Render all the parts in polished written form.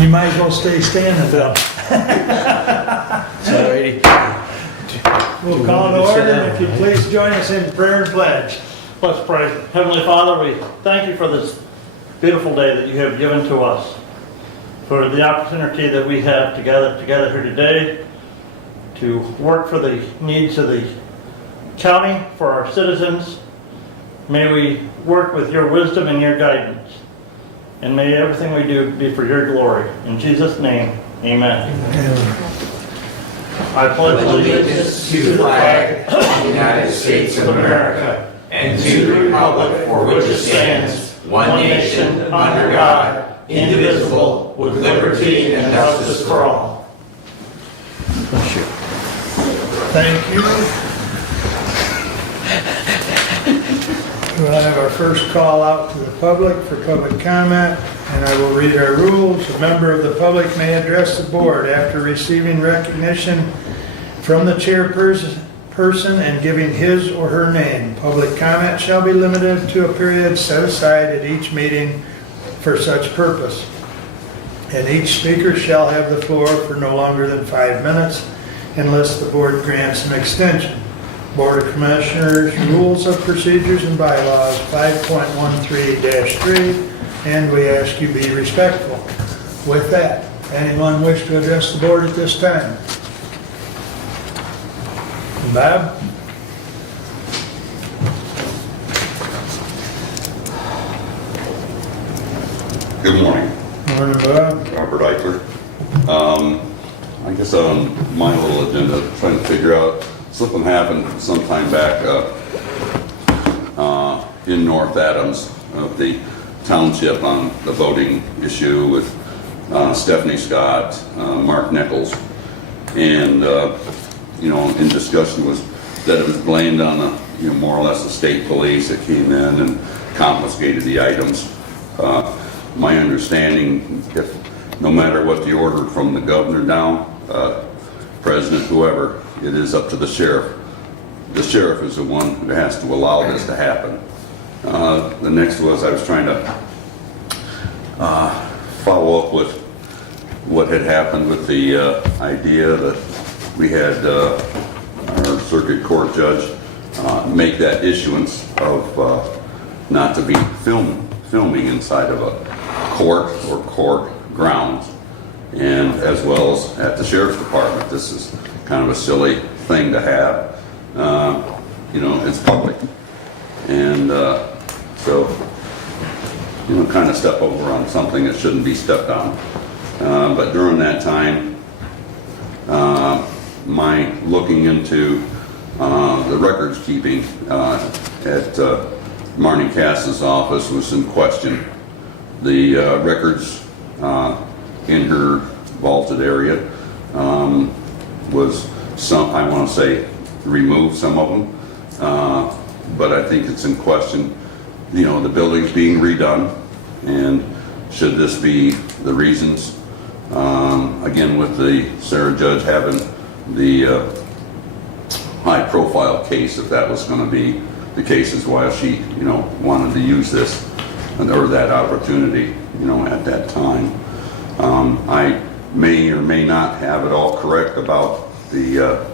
You might as well stay standing then. Sorry. We'll call to order, and if you please join us in prayer and pledge. Let's pray. Heavenly Father, we thank you for this beautiful day that you have given to us, for the opportunity that we have to gather together here today to work for the needs of the county, for our citizens. May we work with your wisdom and your guidance, and may everything we do be for your glory. In Jesus' name, amen. I pledge allegiance to the flag of the United States of America and to the republic for which it stands, one nation, under God, indivisible, with liberty and justice for all. Thank you. We'll have our first call out to the public for public comment, and I will read our rules. A member of the public may address the board after receiving recognition from the chairperson and giving his or her name. Public comment shall be limited to a period set aside at each meeting for such purpose, and each speaker shall have the floor for no longer than 5 minutes unless the board grants an extension. Board of Commissioners Rules of Procedures and Bylaws 5.13-3, and we ask you be respectful. With that, anyone wish to address the board at this time? Bob? Good morning. Morning, Bob. Robert Eichler. I guess on my little agenda, trying to figure out, something happened sometime back in North Adams of the township on the voting issue with Stephanie Scott, Mark Nichols, and in discussion was that it was blamed on the more or less the state police that came in and confiscated the items. My understanding, if no matter what the order from the governor down, president, whoever, it is up to the sheriff. The sheriff is the one who has to allow this to happen. The next was I was trying to follow up with what had happened with the idea that we had our circuit court judge make that issuance of not to be filming inside of a court or court grounds, and as well as at the sheriff's department. This is kind of a silly thing to have. It's public, and so kind of step over on something that shouldn't be stepped on. But during that time, my looking into the records keeping at Marnie Cass's office was in question. The records in her vaulted area was I want to say removed some of them, but I think it's in question. The building's being redone, and should this be the reasons? Again, with the Sarah Judge having the high-profile case, if that was going to be the case, is why she, wanted to use this or that opportunity, at that time. I may or may not have it all correct about the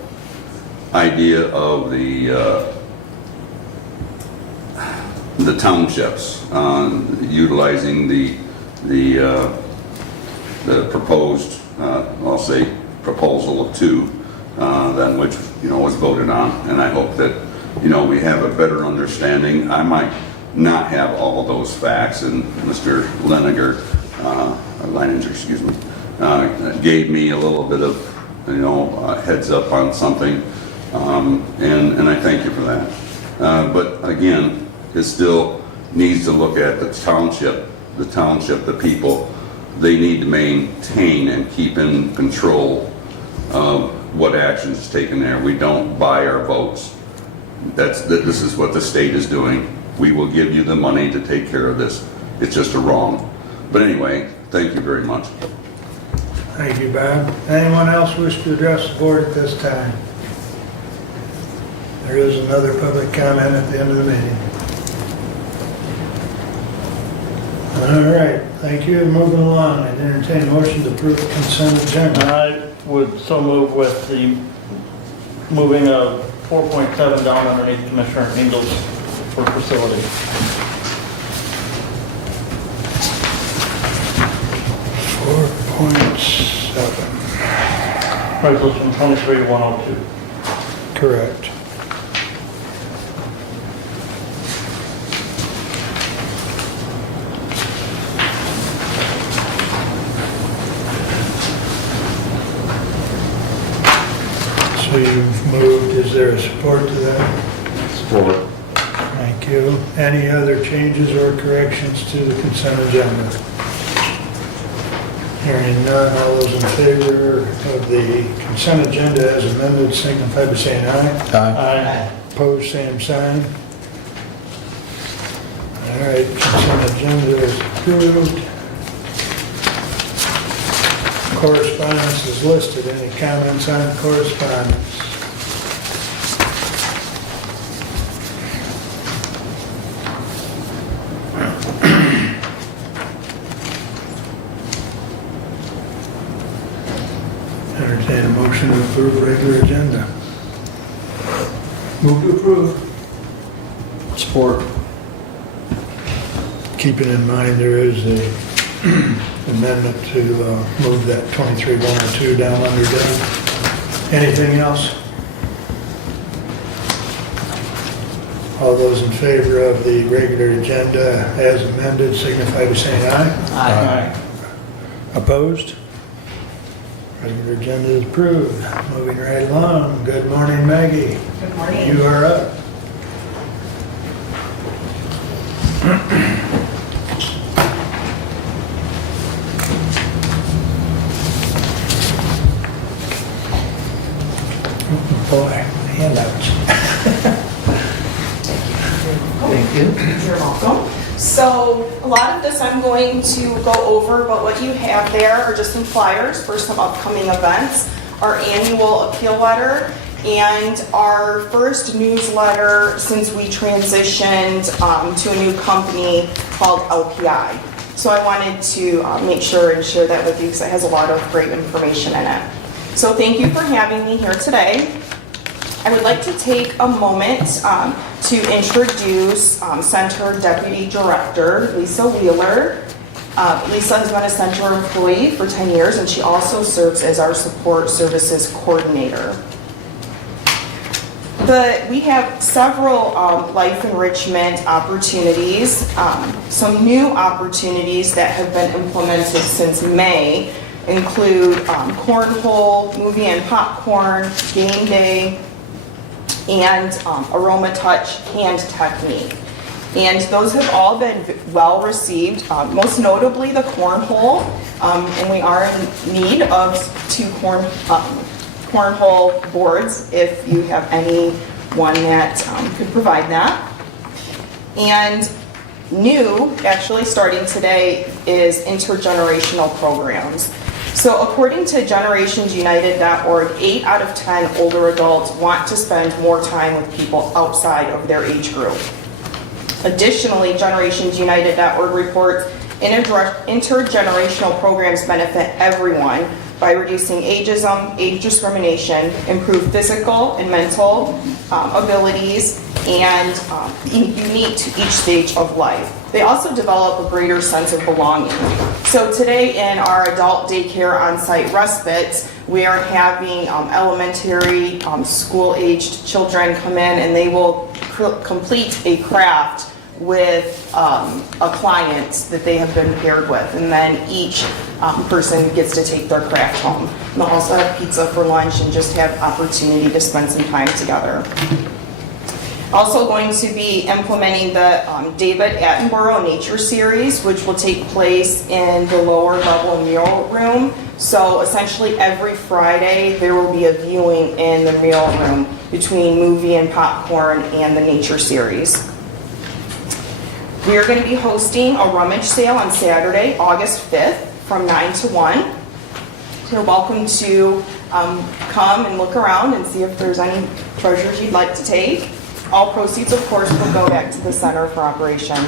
idea of the townships utilizing the proposed, I'll say, proposal of 2, than which was voted on, and I hope that we have a better understanding. I might not have all of those facts, and Mr. Leininger, excuse me, gave me a little bit of heads up on something, and I thank you for that. But again, it still needs to look at the township, the people. They need to maintain and keep in control of what action is taken there. We don't buy our votes. This is what the state is doing. We will give you the money to take care of this. It's just a wrong. But anyway, thank you very much. Thank you, Bob. Anyone else wish to address the board at this time? There is another public comment at the end of the meeting. All right, thank you. Moving along, I entertain a motion to approve the consent agenda. I would so move with the moving of 4.7 down underneath Commissioner Angel's for facility. 4.7, Resolution 23-102. correct. So you've moved, is there a support to that? Support. Thank you. Any other changes or corrections to the consent agenda? Hearing none, all those in favor of the consent agenda as amended signify by saying aye. Aye. Opposed, same sign. All right, consent agenda is approved. Correspondence is listed. Any comments on correspondence? Entertain a motion to approve regular agenda. Move to approve. Support. Keeping in mind there is a amendment to move that 23-102 down under Deb. Anything else? All those in favor of the regular agenda as amended signify by saying aye. Aye. Opposed? Regular agenda is approved. Moving right along. Good morning, Maggie. Good morning. You are up. Oh, boy, handouts. Thank you. You're welcome. So a lot of this I'm going to go over, but what you have there are just some flyers for some upcoming events, our annual appeal letter, and our first newsletter since we transitioned to a new company called LPI. So I wanted to make sure and share that with you because it has a lot of great information in it. So thank you for having me here today. I would like to take a moment to introduce Center Deputy Director Lisa Wheeler. Lisa has been a Center employee for 10 years and she also serves as our Support Services Coordinator. We have several life enrichment opportunities, some new opportunities that have been implemented since May include cornhole, movie and popcorn, game day, and aroma touch hand technique. And those have all been well received, most notably the cornhole, and we are in need of 2 cornhole boards if you have anyone that could provide that. And new, actually starting today, is intergenerational programs. So according to generationsunited.org, 8 out of 10 older adults want to spend more time with people outside of their age group. Additionally, generationsunited.org reports intergenerational programs benefit everyone by reducing ageism, age discrimination, improve physical and mental abilities, and unique to each stage of life. They also develop a greater sense of belonging. So today in our adult daycare on-site respite, we are having elementary school-aged children come in and they will complete a craft with a client that they have been paired with, and then each person gets to take their craft home. And they'll also have pizza for lunch and just have opportunity to spend some time together. Also going to be implementing the David Attenborough Nature Series, which will take place in the lower level mural room. So essentially every Friday there will be a viewing in the mural room between movie and popcorn and the Nature Series. We are going to be hosting a rummage sale on Saturday, August 5th from 9 to 1. So you're welcome to come and look around and see if there's any treasures you'd like to take. All proceeds, of course, will go back to the Center for Operations.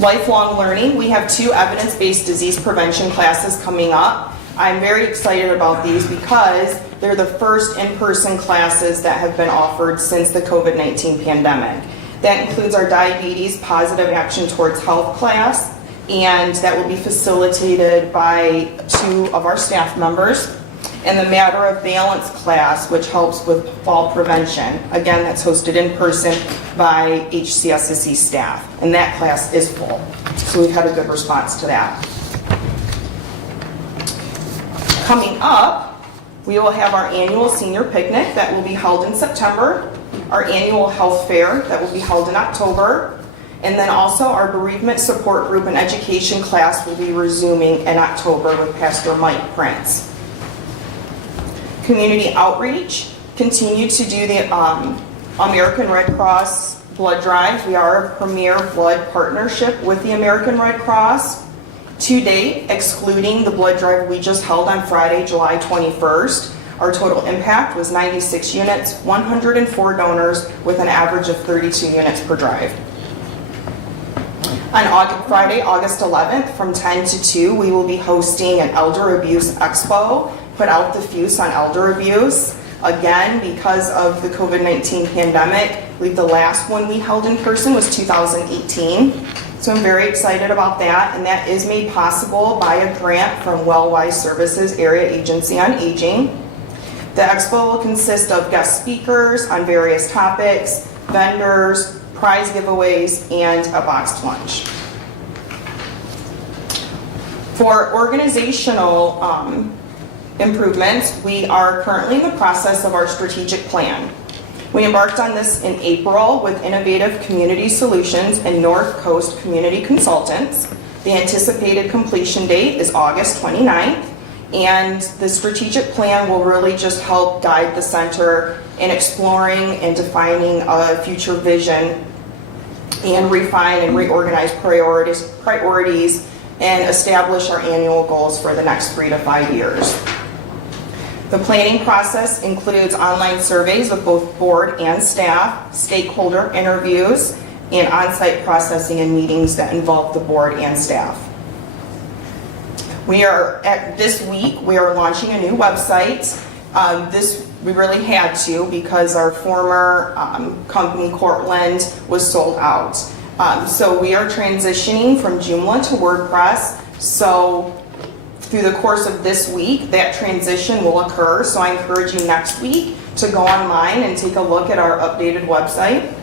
Lifelong learning, we have 2 evidence-based disease prevention classes coming up. I'm very excited about these because they're the first in-person classes that have been offered since the COVID-19 pandemic. That includes our diabetes positive action towards health class, and that will be facilitated by 2 of our staff members. And the matter of balance class, which helps with fall prevention. Again, that's hosted in person by HCSSE staff, and that class is full. So we've had a good response to that. Coming up, we will have our annual senior picnic that will be held in September, our annual health fair that will be held in October, and then also our bereavement support group and education class will be resuming in October with Pastor Mike Prince. Community outreach, continue to do the American Red Cross blood drives. We are a premier blood partnership with the American Red Cross. To date, excluding the blood drive we just held on Friday, July 21st, our total impact was 96 units, 104 donors with an average of 32 units per drive. On Friday, August 11th, from 10 to 2, we will be hosting an Elder Abuse Expo, put out the fuse on elder abuse. Again, because of the COVID-19 pandemic, I believe the last one we held in person was 2018. So I'm very excited about that, and that is made possible by a grant from Wellwise Services Area Agency on Aging. The expo will consist of guest speakers on various topics, vendors, prize giveaways, and a boxed lunch. For organizational improvements, we are currently in the process of our strategic plan. We embarked on this in April with Innovative Community Solutions and North Coast Community Consultants. The anticipated completion date is August 29th, and the strategic plan will really just help guide the center in exploring and defining a future vision and refine and reorganize priorities and establish our annual goals for the next 3 to 5 years. The planning process includes online surveys of both board and staff, stakeholder interviews, and on-site processing and meetings that involve the board and staff. This week, we are launching a new website. We really had to because our former company, Cortland, was sold out. So we are transitioning from Joomla to WordPress. So through the course of this week, that transition will occur. So I encourage you next week to go online and take a look at our updated website.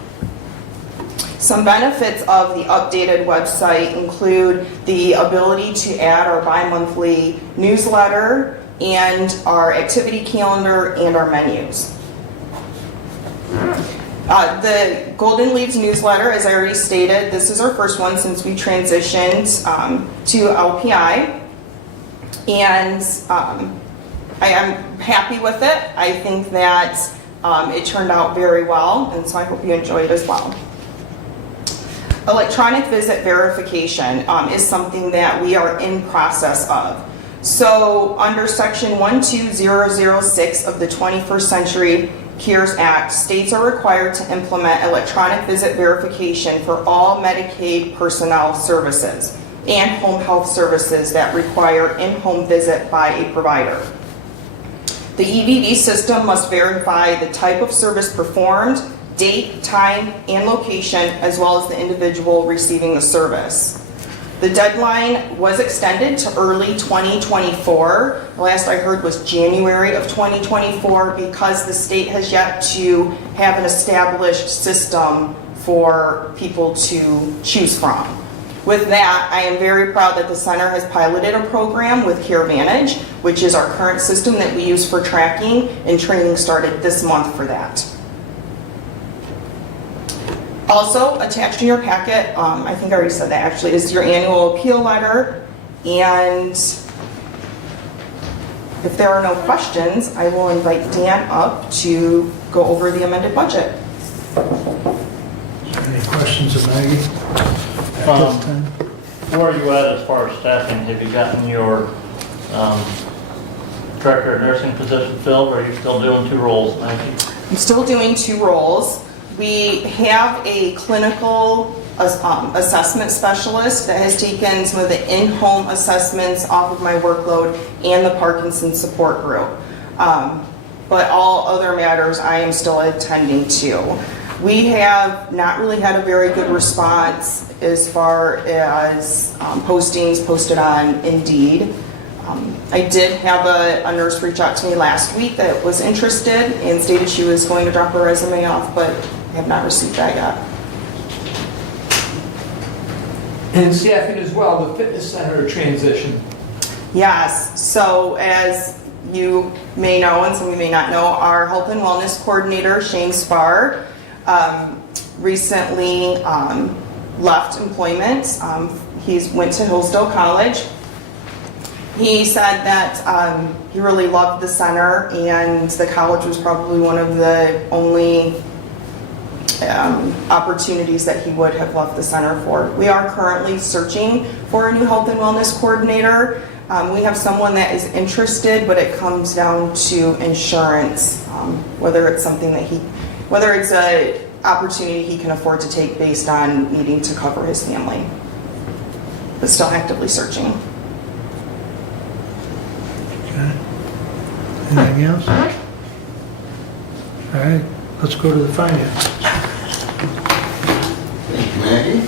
Some benefits of the updated website include the ability to add our bi-monthly newsletter and our activity calendar and our menus. The Golden Leaves newsletter, as I already stated, this is our first one since we transitioned to LPI. And I am happy with it. I think that it turned out very well, and so I hope you enjoy it as well. Electronic visit verification is something that we are in process of. So under section 12006 of the 21st Century Cures Act, states are required to implement electronic visit verification for all Medicaid personnel services and home health services that require in-home visit by a provider. The EVV system must verify the type of service performed, date, time, and location, as well as the individual receiving the service. The deadline was extended to early 2024. The last I heard was January of 2024 because the state has yet to have an established system for people to choose from. With that, I am very proud that the center has piloted a program with CareVantage, which is our current system that we use for tracking, and training started this month for that. Also, attached in your packet, I think I already said that actually, is your annual appeal letter. And if there are no questions, I will invite Dan up to go over the amended budget. Any questions of Maggie? Where are you at as far as staffing? Have you gotten your director of nursing position filled, or are you still doing 2 roles, Maggie? I'm still doing 2 roles. We have a clinical assessment specialist that has taken some of the in-home assessments off of my workload and the Parkinson's support group. But all other matters I am still attending to. We have not really had a very good response as far as postings posted on Indeed. I did have a nurse reach out to me last week that was interested and stated she was going to drop her resume off, but I have not received that yet. And staffing as well, the fitness center transition. Yes, so as you may know, and some of you may not know, our health and wellness coordinator, Shane Spar, recently left employment. He went to Hillsdale College. He said that he really loved the center, and the college was probably one of the only opportunities that he would have left the center for. We are currently searching for a new health and wellness coordinator. We have someone that is interested, but it comes down to insurance, whether it's something that whether it's an opportunity he can afford to take based on needing to cover his family. But still actively searching. Okay. Anything else? All right, let's go to the finance. Thank you, Maggie.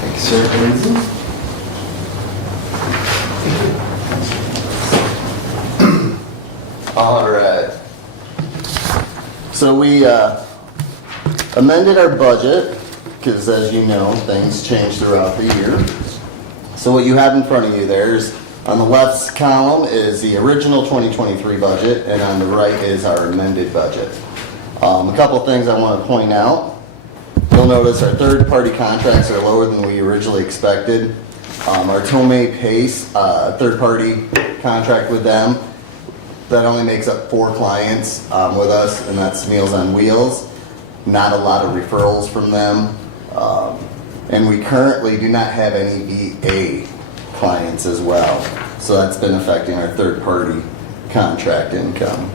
Thank you, sir. All right. So we amended our budget because, as you know, things change throughout the year. So what you have in front of you there is, on the left column is the original 2023 budget, and on the right is our amended budget. A couple things I want to point out. You'll notice our third-party contracts are lower than we originally expected. Our Tomei Pace, third-party contract with them, that only makes up 4 clients with us, and that's Meals on Wheels. Not a lot of referrals from them. And we currently do not have any VA clients as well. So that's been affecting our third-party contract income.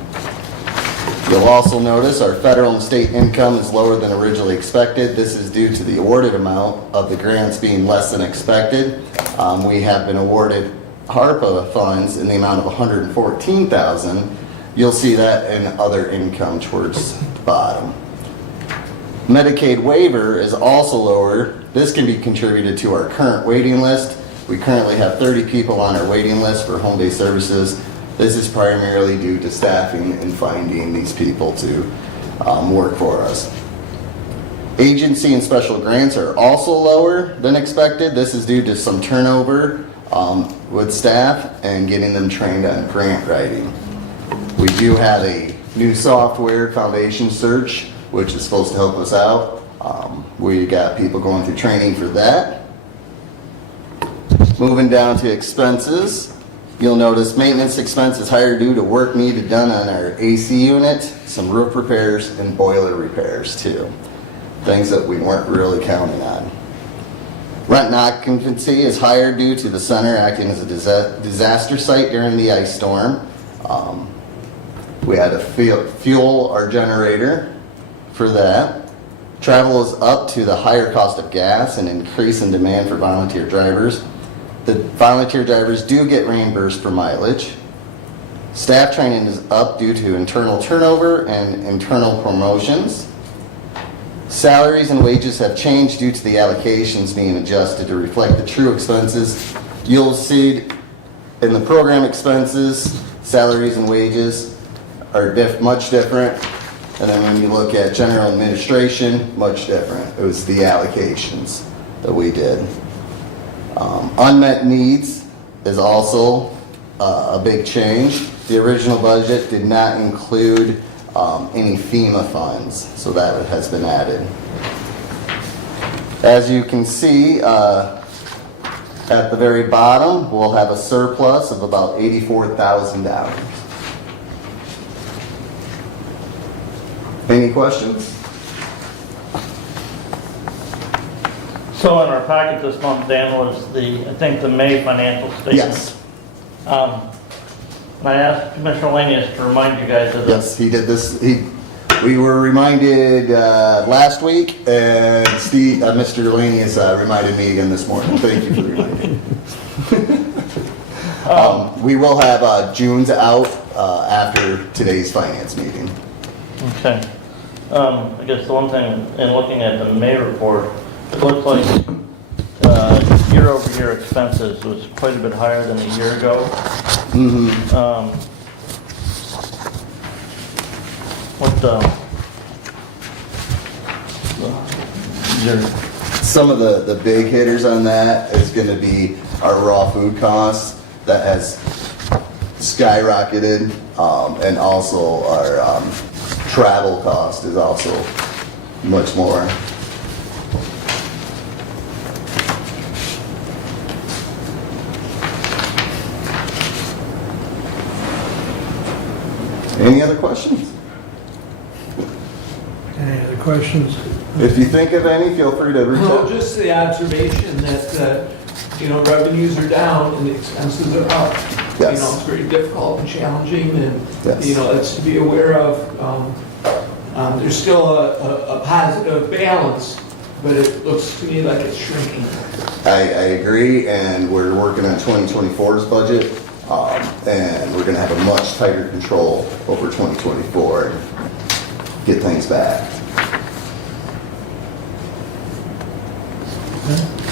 You'll also notice our federal and state income is lower than originally expected. This is due to the awarded amount of the grants being less than expected. We have been awarded ARPA funds in the amount of $114,000. You'll see that in other income towards the bottom. Medicaid waiver is also lower. This can be contributed to our current waiting list. We currently have 30 people on our waiting list for home-based services. This is primarily due to staffing and finding these people to work for us. Agency and special grants are also lower than expected. This is due to some turnover with staff and getting them trained on grant writing. We do have a new software, Foundation Search, which is supposed to help us out. We got people going through training for that. Moving down to expenses, you'll notice maintenance expense is higher due to work needed done on our AC unit, some roof repairs, and boiler repairs too. Things that we weren't really counting on. Rent and occupancy is higher due to the center acting as a disaster site during the ice storm. We had to fuel our generator for that. Travel is up to the higher cost of gas and increase in demand for volunteer drivers. The volunteer drivers do get reimbursed for mileage. Staff training is up due to internal turnover and internal promotions. Salaries and wages have changed due to the allocations being adjusted to reflect the true expenses. You'll see in the program expenses, salaries and wages are much different. And then when you look at general administration, much different. It was the allocations that we did. Unmet needs is also a big change. The original budget did not include any FEMA funds, so that has been added. As you can see, at the very bottom, we'll have a surplus of about $84,000. questions? So in our packet this month, Dan, was I think the May financial statement. Yes. And I asked Commissioner Lanius to remind you guys of this. Yes, he did this. We were reminded last week, and Mr. Lanius reminded me again this morning. Thank you for reminding me. We will have June's out after today's finance meeting. Okay. I guess the one thing, in looking at the May report, it looks like year-over-year expenses was quite a bit higher than a year ago. Some of the big hitters on that is going to be our raw food costs that has skyrocketed, and also our travel cost is also much more. Any other questions? Any other questions? If you think of any, feel free to reach Well, out. just the observation that, revenues are down and the expenses are up. Yes. It's very difficult and challenging, and, Yes. that's to be aware of. There's still a positive balance, but it looks to me like it's shrinking. I agree, and we're working on 2024's budget, and we're gonna have a much tighter control over 2024 and get things back.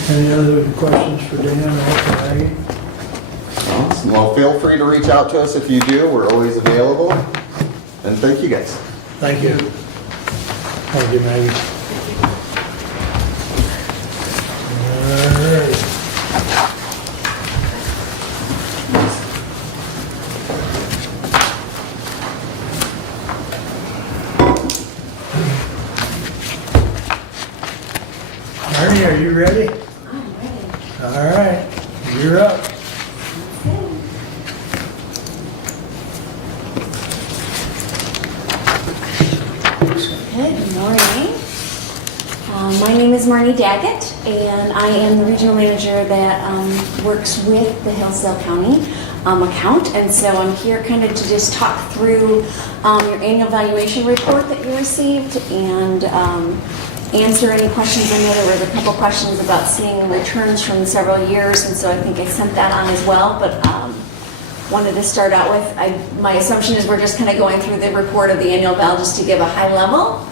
Any other questions for Dan or for Maggie? Awesome. Well, feel free to reach out to us if you do. We're always available. And thank you guys. Thank you. Thank you, Maggie. All right. Marnie, are you ready? I'm ready. All right, you're up. Good morning. My name is Marnie Daggett, and I am the regional manager that works with the Hillsdale County account. And so I'm here kind of to just talk through your annual valuation report that you received and answer any questions. I know there were a couple questions about seeing returns from several years, and so I think I sent that on as well. But wanted to start out with, my assumption is we're just kind of going through the report of the annual val just to give a high level.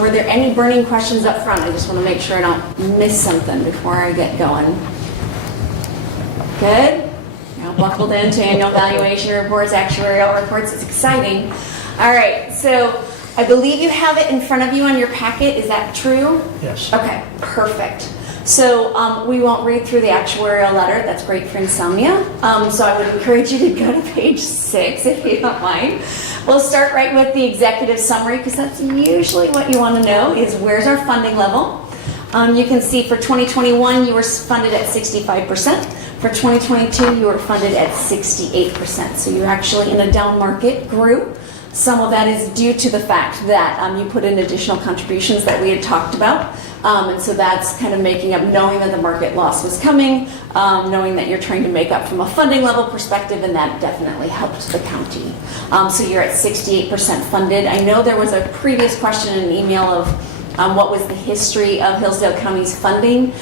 Were there any burning questions up front? I just want to make sure I don't miss something before I get going. Good? Now buckled into annual valuation reports, actuarial reports. It's exciting. All right, so I believe you have it in front of you on your packet. Is that true? Yes. Okay, perfect. So we won't read through the actuarial letter. That's great for insomnia. So I would encourage you to go to page 6 if you don't mind. We'll start right with the executive summary because that's usually what you want to know is where's our funding level. You can see for 2021 you were funded at 65%. For 2022 you were funded at 68%. So you're actually in a down market group. Some of that is due to the fact that you put in additional contributions that we had talked about. And so that's kind of making up, knowing that the market loss was coming, knowing that you're trying to make up from a funding level perspective, and that definitely helped the county. So you're at 68% funded. I know there was a previous question in an email of what was the history of Hillsdale County's funding.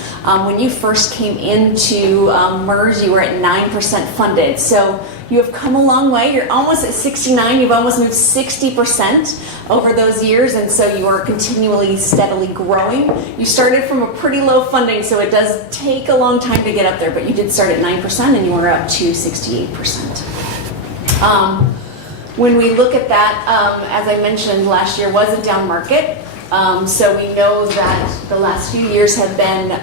When you first came into MERS, you were at 9% funded. So you have come a long way. You're almost at 69. You've almost moved 60% over those years, and so you are continually, steadily growing. You started from a pretty low funding, so it does take a long time to get up there, but you did start at 9%, and you are up to 68%. When we look at that, as I mentioned, last year was a down market, so we know that the last few years have been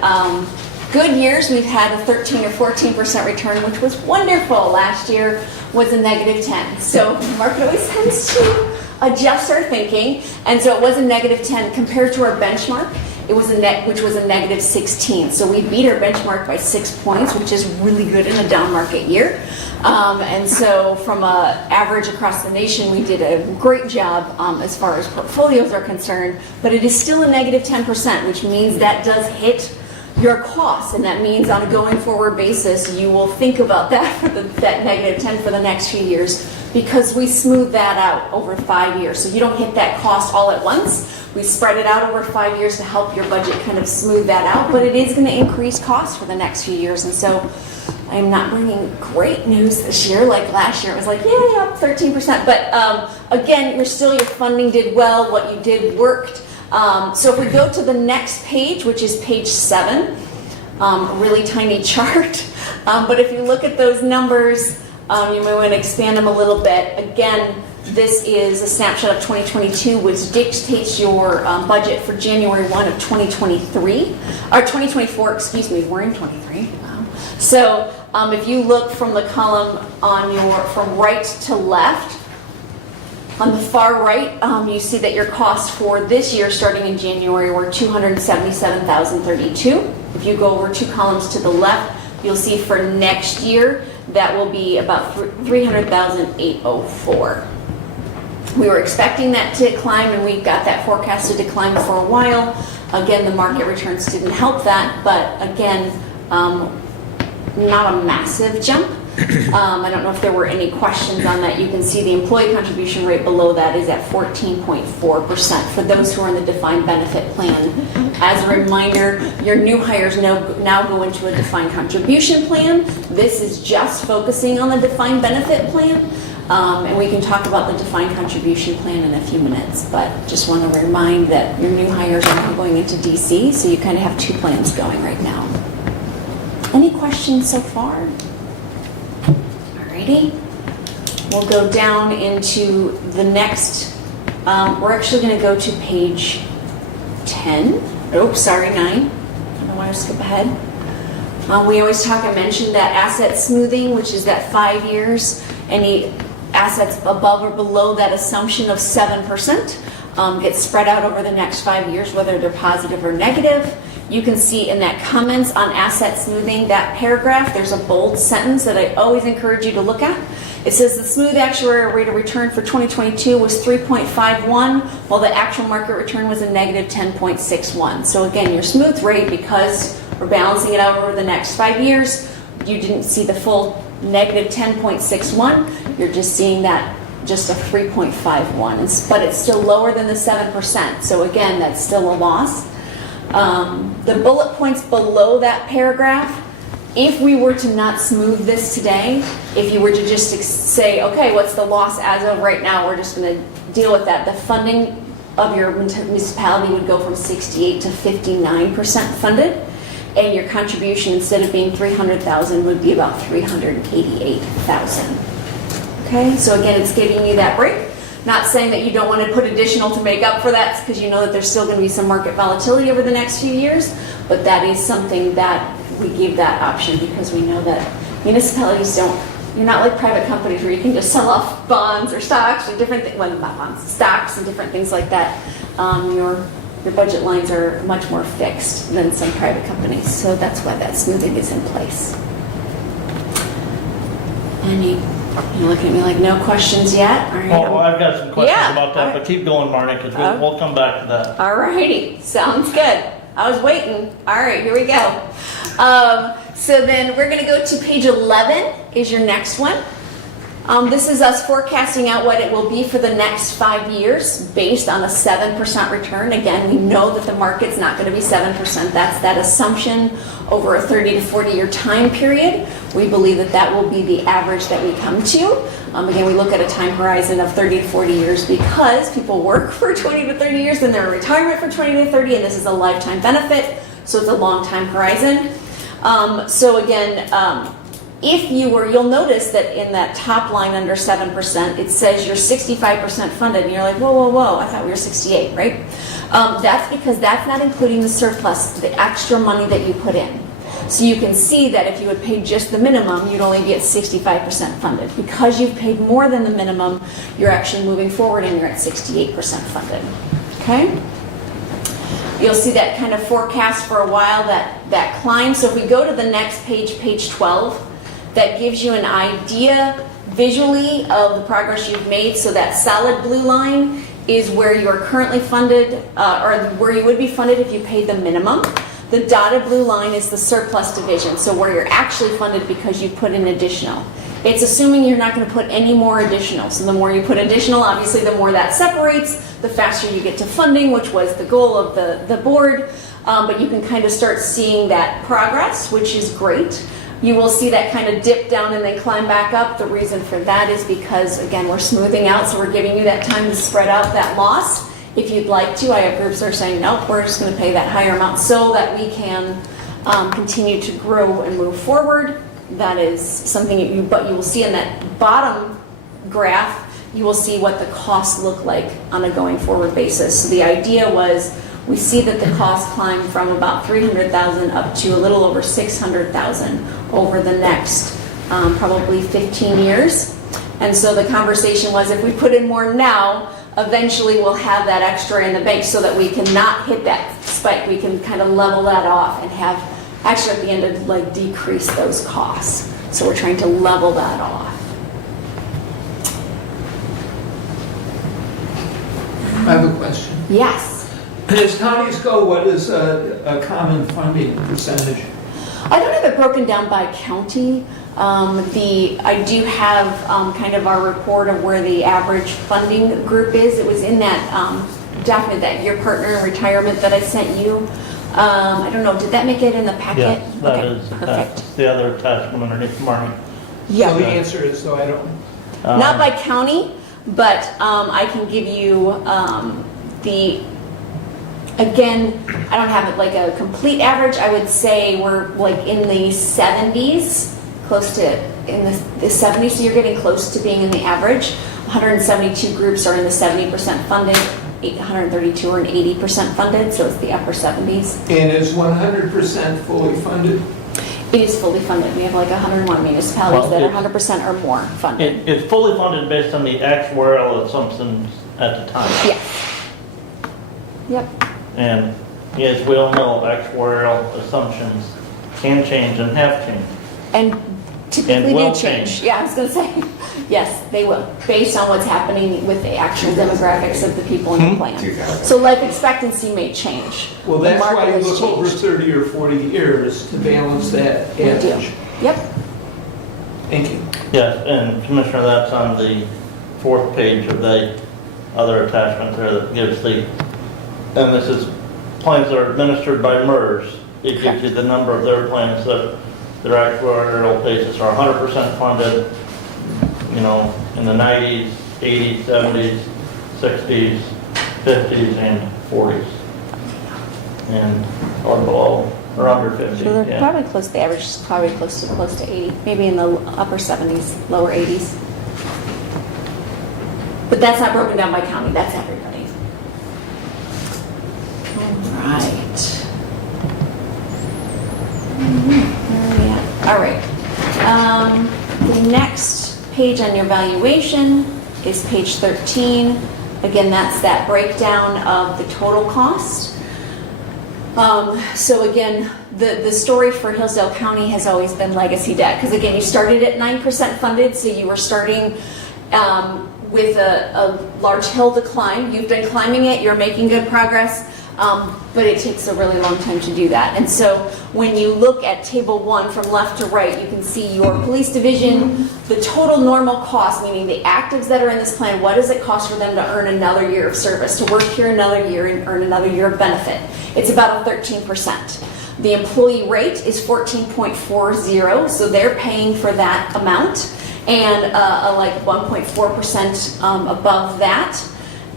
good years. We've had a 13 or 14% return, which was wonderful. Last year was a negative 10. So the market always tends to adjust our thinking. And so it was a negative 10 compared to our benchmark. which was a negative 16. So we beat our benchmark by 6 points, which is really good in a down market year. And so from a average across the nation, we did a great job as far as portfolios are concerned, but it is still a negative 10%, which means that does hit your costs, and that means on a going forward basis, you will think about that for that negative 10 for the next few years, because we smooth that out over 5 years. So you don't hit that cost all at once. We spread it out over 5 years to help your budget kind of smooth that out, but it is going to increase costs for the next few years. And so I'm not bringing great news this year. Like last year, it was like, yay, up 13%. But again, your funding did well. What you did worked. So if we go to the next page, which is page 7, really tiny chart. But if you look at those numbers, you may want to expand them a little bit. Again, this is a snapshot of 2022, which dictates your budget for January 1 of 2023, or 2024, excuse me, we're in 23. Wow. So if you look from the column from right to left, on the far right, you see that your costs for this year, starting in January, were $277,032. If you go over 2 columns to the left, you'll see for next year, that will be about $300,804. We were expecting that to climb, and we got that forecasted to climb for a while. Again, the market returns didn't help that, but again, not a massive jump. I don't know if there were any questions on that. You can see the employee contribution rate below that is at 14.4% for those who are in the defined benefit plan. As a reminder, your new hires now go into a defined contribution plan. This is just focusing on the defined benefit plan. And we can talk about the defined contribution plan in a few minutes, but just want to remind that your new hires are now going into DC, so you kind of have 2 plans going right now. Any questions so far? Alrighty. We'll go down into the next, we're actually going to go to page 10. Oh, sorry, 9. I don't know why I skip ahead. We always talk, I mentioned that asset smoothing, which is that 5 years. Any assets above or below that assumption of 7% get spread out over the next 5 years, whether they're positive or negative. You can see in that comments on asset smoothing, that paragraph, there's a bold sentence that I always encourage you to look at. It says the smooth actuarial rate of return for 2022 was 3.51, while the actual market return was a negative 10.61. So again, your smooth rate, because we're balancing it out over the next 5 years, you didn't see the full negative 10.61. You're just seeing that just a 3.51, but it's still lower than the 7%. So again, that's still a loss. The bullet points below that paragraph, if we were to not smooth this today, if you were to just say, okay, what's the loss as of right now, we're just going to deal with that. The funding of your municipality would go from 68 to 59% funded, and your contribution, instead of being $300,000, would be about $388,000. Okay, so again, it's giving you that break. Not saying that you don't want to put additional to make up for that, because you know that there's still going to be some market volatility over the next few years, but that is something that we give that option, because we know that municipalities don't, you're not like private companies where you can just sell off bonds or stocks or different things, well, not bonds, stocks and different things like that. Your budget lines are much more fixed than some private companies, so that's why that smoothing is in place. You're looking at me like no questions yet? All right. Well, I've got some questions Yeah, about that, but keep going, Marnie, because we'll come back to that. All righty, sounds good. I was waiting. All right, here we go. So then we're going to go to page 11 is your next one. This is us forecasting out what it will be for the next 5 years based on a 7% return. Again, we know that the market's not going to be 7%. That's that assumption over a 30 to 40 year time period. We believe that that will be the average that we come to. Again, we look at a time horizon of 30 to 40 years because people work for 20 to 30 years, then they're in retirement for 20 to 30, and this is a lifetime benefit, so it's a long time horizon. So again, if you were, you'll notice that in that top line under 7%, it says you're 65% funded, and you're like, whoa, whoa, whoa, I thought we were 68, right? That's because that's not including the surplus, the extra money that you put in. So you can see that if you had paid just the minimum, you'd only be at 65% funded. Because you've paid more than the minimum, you're actually moving forward and you're at 68% funded. Okay? You'll see that kind of forecast for a while, that climb. So if we go to the next page, page 12, that gives you an idea visually of the progress you've made. So that solid blue line is where you are currently funded, or where you would be funded if you paid the minimum. The dotted blue line is the surplus division, so where you're actually funded because you put in additional. It's assuming you're not going to put any more additional. So the more you put additional, obviously the more that separates, the faster you get to funding, which was the goal of the board. But you can kind of start seeing that progress, which is great. You will see that kind of dip down and then climb back up. The reason for that is because, again, we're smoothing out, so we're giving you that time to spread out that loss. If you'd like to, I have groups that are saying, nope, we're just going to pay that higher amount so that we can continue to grow and move forward. That is something but you will see in that bottom graph, you will see what the costs look like on a going forward basis. So the idea was, we see that the costs climb from about $300,000 up to a little over $600,000 over the next probably 15 years. And so the conversation was, if we put in more now, eventually we'll have that extra in the bank so that we can not hit that spike. We can kind of level that off and have, actually at the end of like decrease those costs. So we're trying to level that off. I have a question. Yes. As counties go, what is a common funding percentage? I don't have it broken down by county. I do have kind of our report of where the average funding group is. It was in that document, that your partner in retirement that I sent you. I don't know, did that make it in the packet? Yes, that Okay, is perfect. the other attachment underneath Marnie. Yeah. So the answer is, so I don't, Not by county, but I can give you again, I don't have it like a complete average. I would say we're like in the 70s, close to in the 70s, so you're getting close to being in the average. 172 groups are in the 70% funded, 132 are in 80% funded, so it's the upper 70s. and is 100% fully funded? It is fully funded. We have like 101 municipalities Well, that are 100% or more funded. It's fully funded based on the actuarial assumptions at the time. Yes. Yep. And as we all know, actuarial assumptions can change and have changed. And typically And do will change. change. Yeah, I was going to say, yes, they will, based on what's happening with the actual demographics of the people in the plan. So life expectancy may change. Well, The that's why market you has look over changed. 30 or 40 years to balance that We do. average. Yep. Thank you. Yes, and Commissioner, that's on the fourth page of the other attachment there that gives and this is plans that are administered by MERS. It gives you the number of their plans that their actuarial basis are 100% funded, you know, in the 90s, 80s, 70s, 60s, 50s, and 40s. And, or below, or under 50, So they're yeah. probably close, the average is probably close to 80, maybe in the upper 70s, lower 80s. But that's not broken down by county, that's everybody. All right. Where are we at? All right. The next page on your valuation is page 13. Again, that's that breakdown of the total cost. So again, the story for Hillsdale County has always been legacy debt, because again, you started at 9% funded, so you were starting with a large hill to climb. You've been climbing it, you're making good progress, but it takes a really long time to do that. And so when you look at table 1 from left to right, you can see your police division, the total normal cost, meaning the actives that are in this plan, what does it cost for them to earn another year of service, to work here another year and earn another year of benefit? It's about 13%. The employee rate is 14.40, so they're paying for that amount, and like 1.4% above that.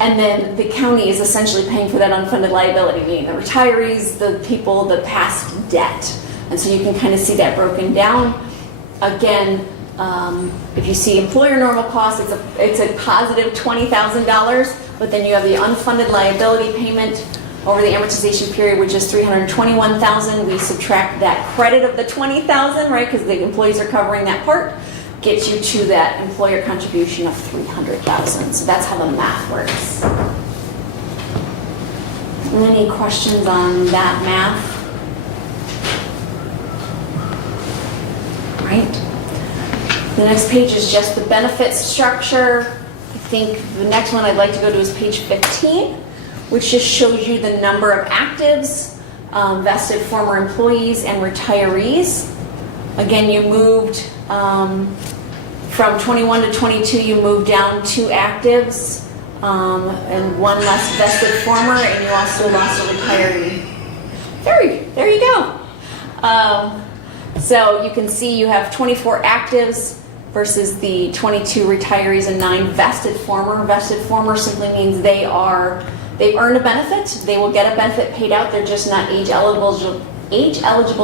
And then the county is essentially paying for that unfunded liability, meaning the retirees, the people, the past debt. And so you can kind of see that broken down. Again, if you see employer normal costs, it's a positive $20,000, but then you have the unfunded liability payment over the amortization period, which is $321,000. We subtract that credit of the $20,000, right, because the employees are covering that part, gets you to that employer contribution of $300,000. So that's how the math works. Any questions on that math? Right. The next page is just the benefits structure. I think the next one I'd like to go to is page 15, which just shows you the number of actives, vested former employees, and retirees. Again, you moved from 21 to 22, you moved down 2 actives and 1 less vested former, and you also lost a retiree. There you go. So you can see you have 24 actives versus the 22 retirees and 9 vested former. Vested former simply means they've earned a benefit. They will get a benefit paid out. They're just not age eligible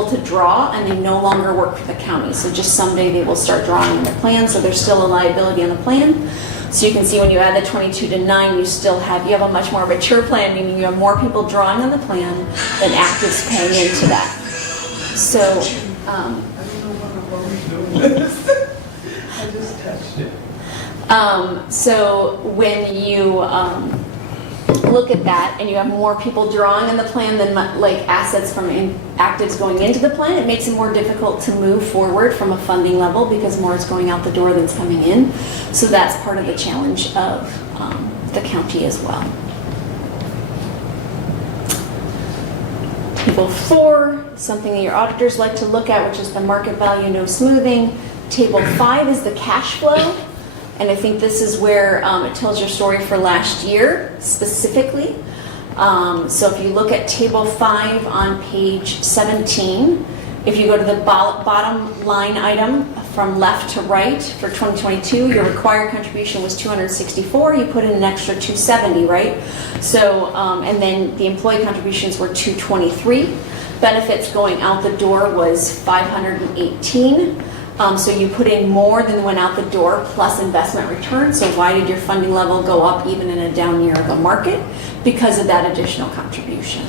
to draw, and they no longer work for the county. So just someday they will start drawing on the plan, so there's still a liability on the plan. So you can see when you add the 22 to 9, you have a much more mature plan, meaning you have more people drawing on the plan than actives paying into that. So, so when you look at that and you have more people drawing on the plan than like assets from actives going into the plan, it makes it more difficult to move forward from a funding level because more is going out the door than's coming in. So that's part of the challenge of the county as well. Table 4, something that your auditors like to look at, which is the market value, no smoothing. Table 5 is the cash flow. And I think this is where it tells your story for last year specifically. So if you look at table 5 on page 17, if you go to the bottom line item from left to right for 2022, your required contribution was 264. You put in an extra 270, right? So, and then the employee contributions were 223. Benefits going out the door was 518. So you put in more than went out the door plus investment return. So why did your funding level go up even in a down year of the market? Because of that additional contribution.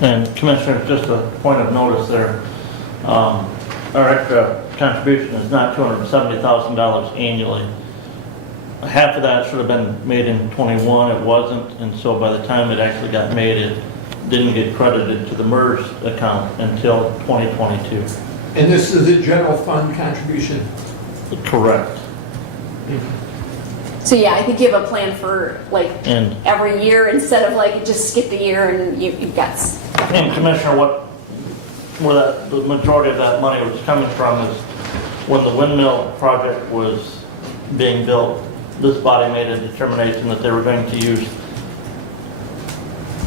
And Commissioner, just a point of notice there, our extra contribution is not $270,000 annually. Half of that should have been made in 21, it wasn't, and so by the time it actually got made, it didn't get credited to the MERS account until 2022. And this is a general fund contribution? Correct. So yeah, I think you have a plan for like And every year instead of like just skip a year and you've got. And Commissioner, where the majority of that money was coming from is when the windmill project was being built, this body made a determination that they were going to use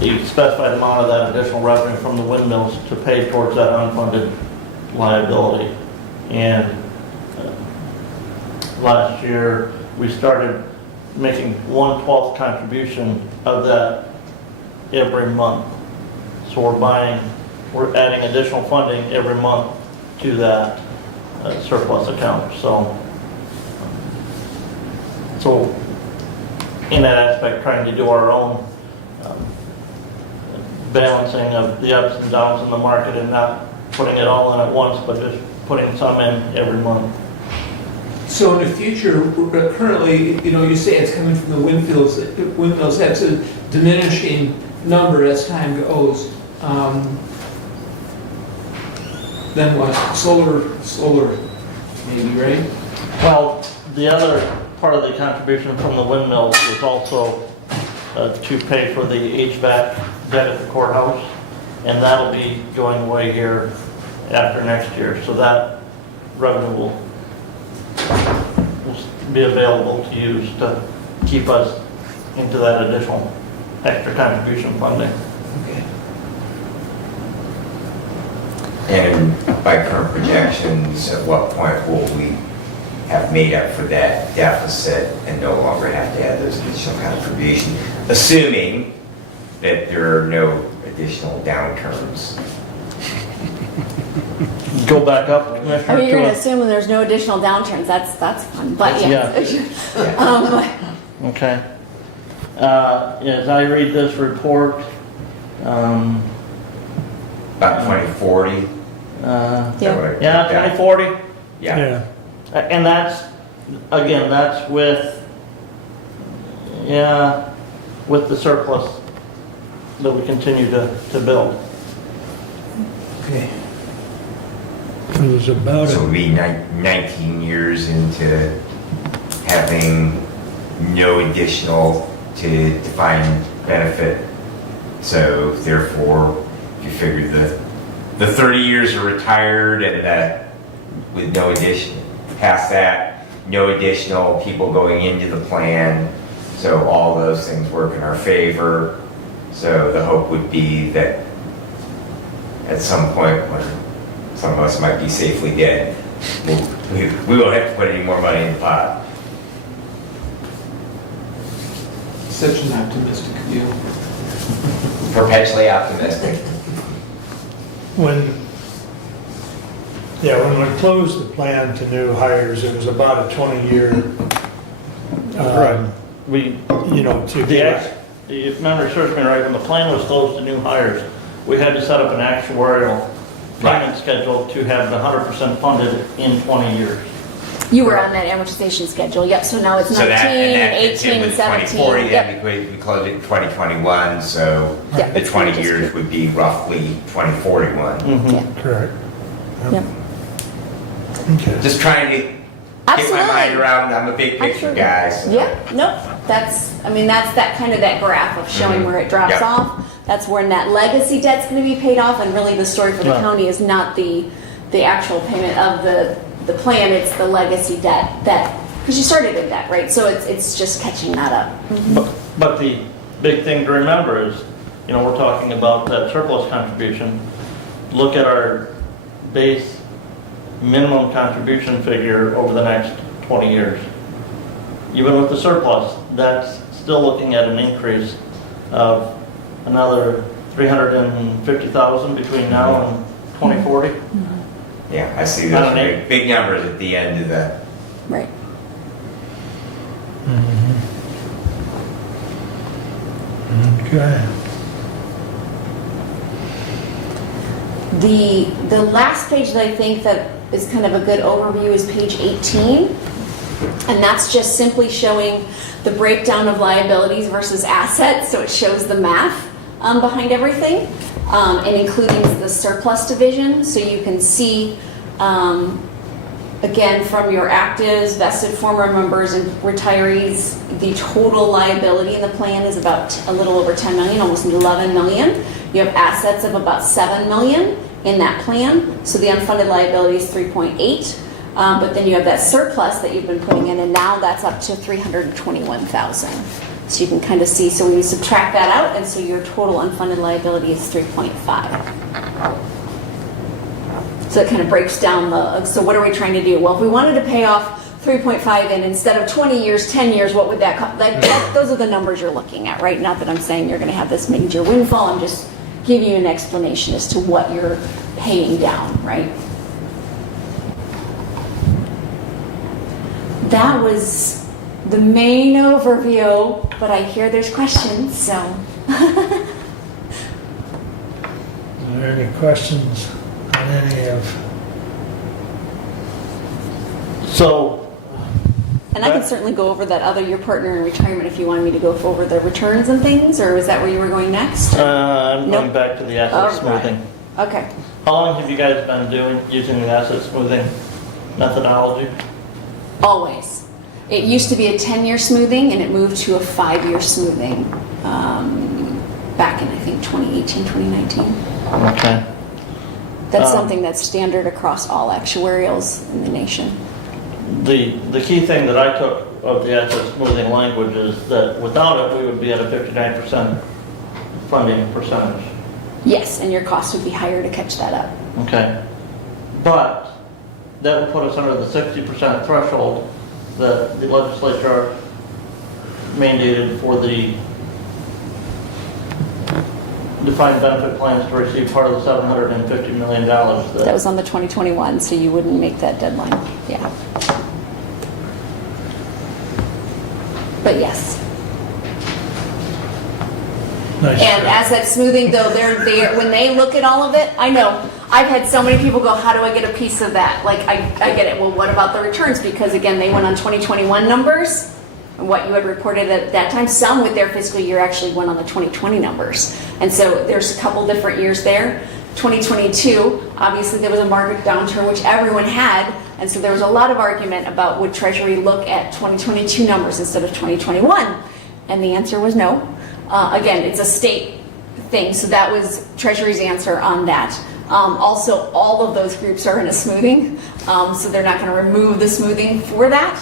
the specified amount of that additional revenue from the windmills to pay towards that unfunded liability. And last year we started making 1/12 contribution of that every month. So we're adding additional funding every month to that surplus account. So in that aspect, trying to do our own balancing of the ups and downs in the market and not putting it all in at once, but just putting some in every month. So in the future, currently, you say it's coming from the windmills. That's a diminishing number as time goes. Then what? Solar, maybe, right? Well, the other part of the contribution from the windmills was also to pay for the HVAC debt at the courthouse, and that'll be going away here after next year. So that revenue will be available to use to keep us into that additional extra contribution funding. Okay. And by current projections, at what point will we have made up for that deficit and no longer have to add those additional contributions, assuming that there are no additional downturns? Go back up, Commissioner. I mean, you're going to assume there's no additional downturns. That's fun, but yeah. Okay. As I read this report, About 2040? Yeah. 2040. Yeah. And that's, again, that's with the surplus that we continue to build. Okay. It was about So a we'll be 19 years into having no additional to defined benefit. So therefore, if you figure the 30 years are retired and with no addition, past that, no additional people going into the plan. So all those things work in our favor. So the hope would be that at some point when some of us might be safely dead, we won't have to put any more money in the pot. Such an optimistic view. Perpetually optimistic. when we closed the plan to new hires, it was about a 20-year, Correct. to If memory serves me right, when the plan was closed to new hires, we had to set up an actuarial payment schedule to have the 100% funded in 20 years. You were on that amortization schedule, yep, so now it's 19, So that, and that fits in 18, with 17. 2040, Yep. then we closed it in 2021, so Yeah, the it's 20 just years good. would be roughly 2041. Yeah. correct. Yep. Okay. Just trying to get my Absolutely. mind around, I'm a big picture Absolutely. guy. So. Yeah, no, that's that kind of that graph of showing where it drops Yep. off. That's when that legacy debt's gonna be paid off, and really the story for the Right. county is not the actual payment of the plan, it's the legacy debt because you started in debt, right? So it's just catching that up. But the big thing to remember is, we're talking about that surplus contribution. Look at our base minimum contribution figure over the next 20 years. Even with the surplus, that's still looking at an increase of another 350,000 between now and 2040. Yeah, I see I those don't know. big numbers at the end of the. Right. Okay. The last page that I think that is kind of a good overview is page 18. And that's just simply showing the breakdown of liabilities versus assets. So it shows the math behind everything, and including the surplus division. So you can see, again, from your actives, vested former members, and retirees, the total liability in the plan is about a little over 10 million, almost 11 million. You have assets of about 7 million in that plan. So the unfunded liability is 3.8. But then you have that surplus that you've been putting in, and now that's up to 321,000. So you can kind of see, so when you subtract that out, and so your total unfunded liability is 3.5. So it kind of breaks down so what are we trying to do? Well, if we wanted to pay off 3.5 and instead of 20 years, 10 years, what would that cost? Those are the numbers you're looking at, right? Not that I'm saying you're going to have this major windfall, I'm just giving you an explanation as to what you're paying down, right? That was the main overview, but I hear there's questions, so. Are there any questions on any of? So, And I can certainly go over that your partner in retirement if you wanted me to go over the returns and things, or is that where you were going next? I'm going Nope. back to the asset All right. smoothing. Okay. How long have you guys been using the asset smoothing methodology? Always. It used to be a 10-year smoothing, and it moved to a 5-year smoothing back in, I think, 2018, 2019. Okay. That's something that's standard across all actuarials in the nation. The key thing that I took of the asset smoothing language is that without it, we would be at a 59% funding percentage. Yes, and your cost would be higher to catch that up. Okay. But that would put us under the 60% threshold that the legislature mandated for the defined benefit plans to receive part of the $750 million. That was on the 2021, so you wouldn't make that deadline. Yeah. But yes. Nice. And asset smoothing, though, when they look at all of it, I know, I've had so many people go, how do I get a piece of that? Like, I get it. Well, what about the returns? Because again, they went on 2021 numbers, what you had reported at that time. Some with their fiscal year actually went on the 2020 numbers. And so there's a couple different years there. 2022, obviously there was a market downturn, which everyone had. And so there was a lot of argument about would Treasury look at 2022 numbers instead of 2021? And the answer was no. Again, it's a state thing, so that was Treasury's answer on that. Also, all of those groups are in a smoothing, so they're not going to remove the smoothing for that.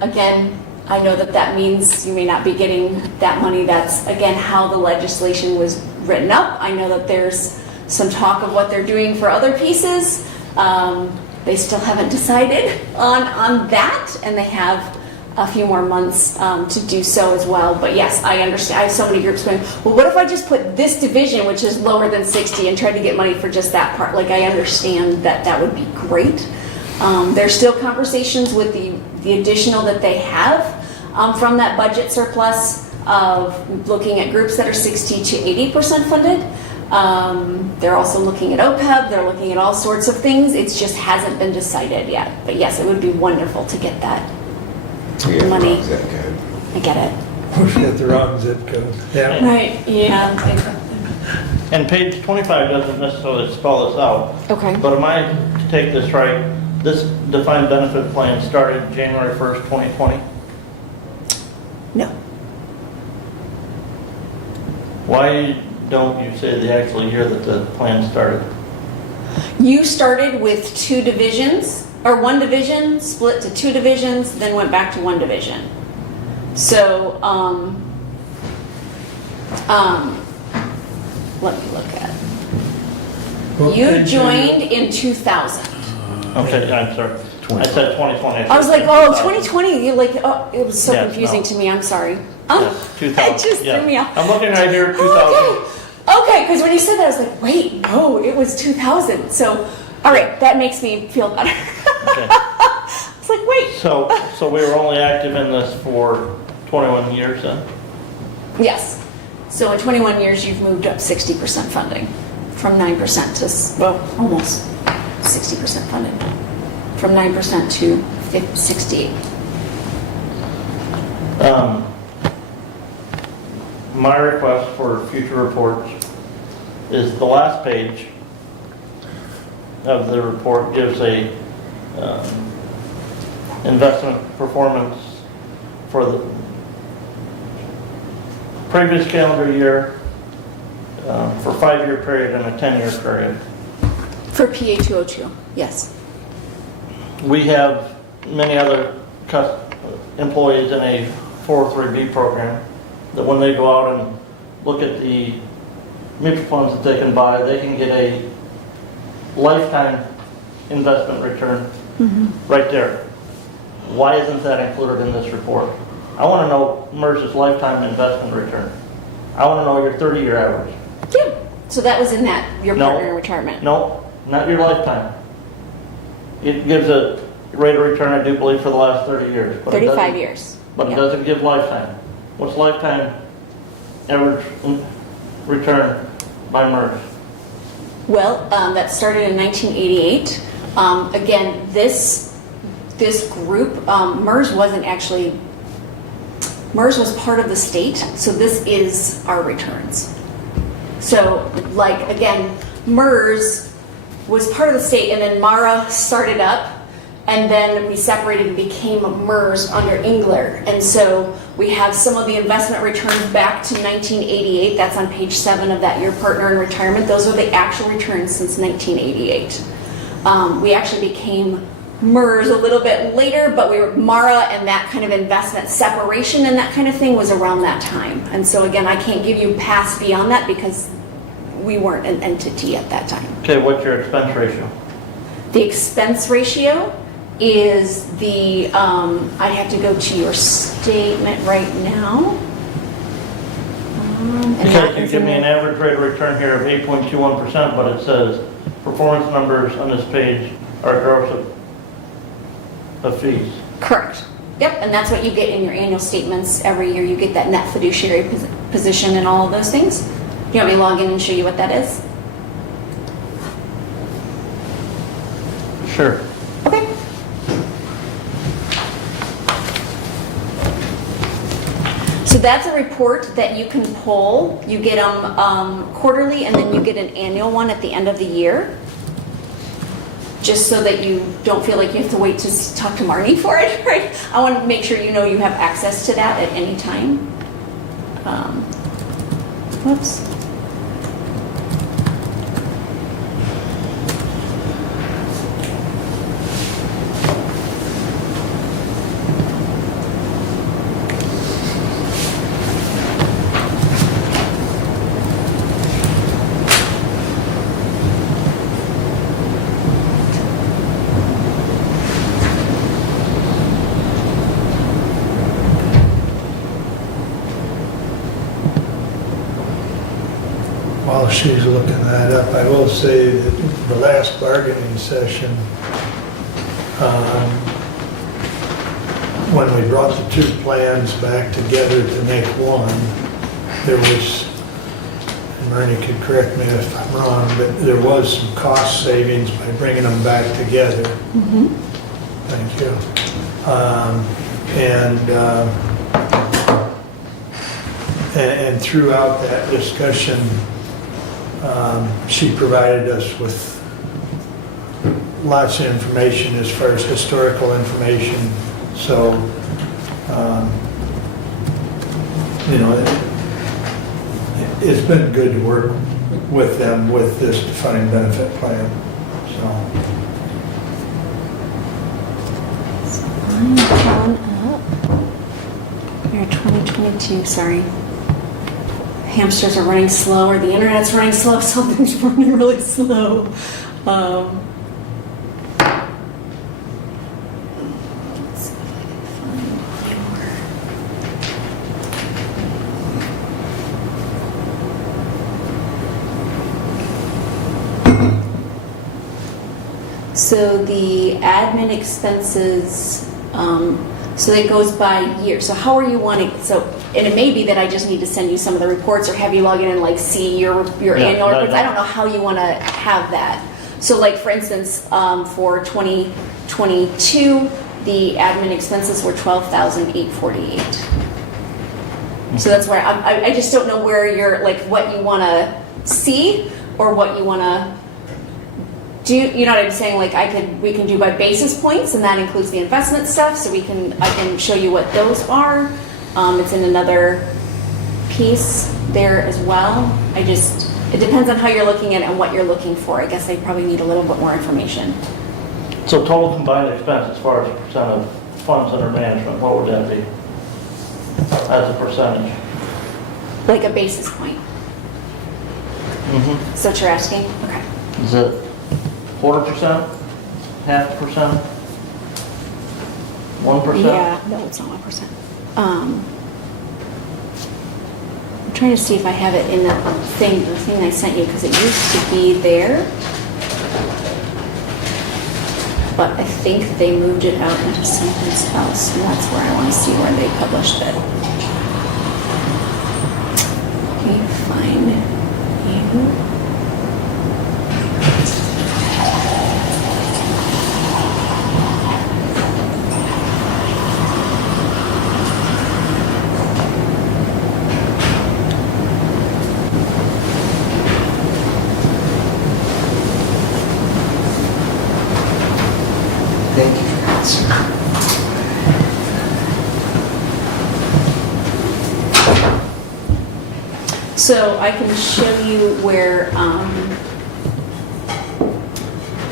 Again, I know that that means you may not be getting that money. That's, again, how the legislation was written up. I know that there's some talk of what they're doing for other pieces. They still haven't decided on that, and they have a few more months to do so as well. But yes, I understand. I have so many groups going, well, what if I just put this division, which is lower than 60, and tried to get money for just that part? Like, I understand that that would be great. There's still conversations with the additional that they have from that budget surplus of looking at groups that are 60 to 80% funded. They're also looking at OPEB. They're looking at all sorts of things. It just hasn't been decided yet. But yes, it would be wonderful to get that money. I get it. We got the wrong zip code. Yeah. Right, yeah. And page 25 doesn't necessarily spell this out, Okay. but am I to take this right? This defined benefit plan started January 1st, 2020? No. Why don't you say the actual year that the plan started? You started with 2 divisions, or 1 division, split to 2 divisions, then went back to 1 division. So, let me look at. You joined in 2000. Okay, I'm sorry. I said 2020. I was like, oh, 2020. You're like, oh, it was so Yeah, confusing no. to me. I'm sorry. Yeah, 2000. It just yeah. threw me off. I'm looking right here, 2000. Okay, because when you said that, I was like, wait, no, it was 2000. So, all right, that makes me feel better. Okay. It's like, wait. So we were only active in this for 21 years then? Yes. So in 21 years, you've moved up 60% funding from 9% to, well, almost 60% funded. From 9% to 68. My request for future reports is the last page of the report gives a investment performance for the previous calendar year for a 5-year period and a 10-year period. For PA 202, yes. We have many other employees in a 403B program that when they go out and look at the mutual funds that they can buy, they can get a lifetime investment return right there. Why isn't that included in this report? I want to know MERS's lifetime investment return. I want to know your 30-year average. Yeah. So that was in that, your No. partner in retirement. No, not your lifetime. It gives a rate of return, I do believe, for the last 30 years. But 35 years. But Yeah. it doesn't give lifetime. What's lifetime average return by MERS? Well, that started in 1988. Again, this group, MERS wasn't actually, MERS was part of the state, so this is our returns. So, like, again, MERS was part of the state, and then MARA started up, and then we separated and became MERS under Engler. And so we have some of the investment returns back to 1988. That's on page 7 of that, Your Partner in Retirement. Those are the actual returns since 1988. We actually became MERS a little bit later, but we were MARA, and that kind of investment separation and that kind of thing was around that time. And so again, I can't give you past beyond that because we weren't an entity at that time. Okay, what's your expense ratio? The expense ratio is the, I'd have to go to your statement right now. And Because that you is give in me an there. average rate of return here of 8.21%, but it says performance numbers on this page are gross of fees. Correct. Yep, and that's what you get in your annual statements every year. You get that net fiduciary position and all of those things. You want me to log in and show you what that is? Sure. Okay. that's a report that you can pull. You get them quarterly, and then you get an annual one at the end of the year. Just so that you don't feel like you have to wait to talk to Marnie for it, right? I want to make sure you know you have access to that at any time. Whoops. While she's looking that up, I will say that the last bargaining session, when we brought the two plans back together to make one, there was, and Marnie could correct me if I'm wrong, but there was some cost savings by bringing them back together. Thank you. And throughout that discussion, she provided us with lots of information as far as historical information. So, you know, it's been good to work with them with this defined benefit plan. So, I'm pulling up. You're 2022, sorry. Hamsters are running slow, or the internet's running slow, something's running really slow. Let's see if I can find your... So the admin expenses, so it goes by year. So how are you wanting, and it may be that I just need to send you some of the reports or have you log in and like see your annual reports. I don't know how you want to have that. So like for instance, for 2022, the admin expenses were $12,848. So that's where I just don't know where you're, like what you want to see or what you want to do. You know what I'm saying? Like we can do by basis points, and that includes the investment stuff. So I can show you what those are. It's in another piece there as well. It depends on how you're looking at it and what you're looking for. I guess I probably need a little bit more information. So total combined expense as far as percent of funds under management, what would that be as a percentage? Like a basis point. Mm-hmm. Is that what you're asking? Okay. Is it 1/4%? 0.5%? 1%? Yeah, no, it's not 1%. I'm trying to see if I have it in the thing I sent you, because it used to be there. But I think they moved it out into something else, and that's where I want to see where they published it. Let me find you. Thank you for that, sir. So I can show you where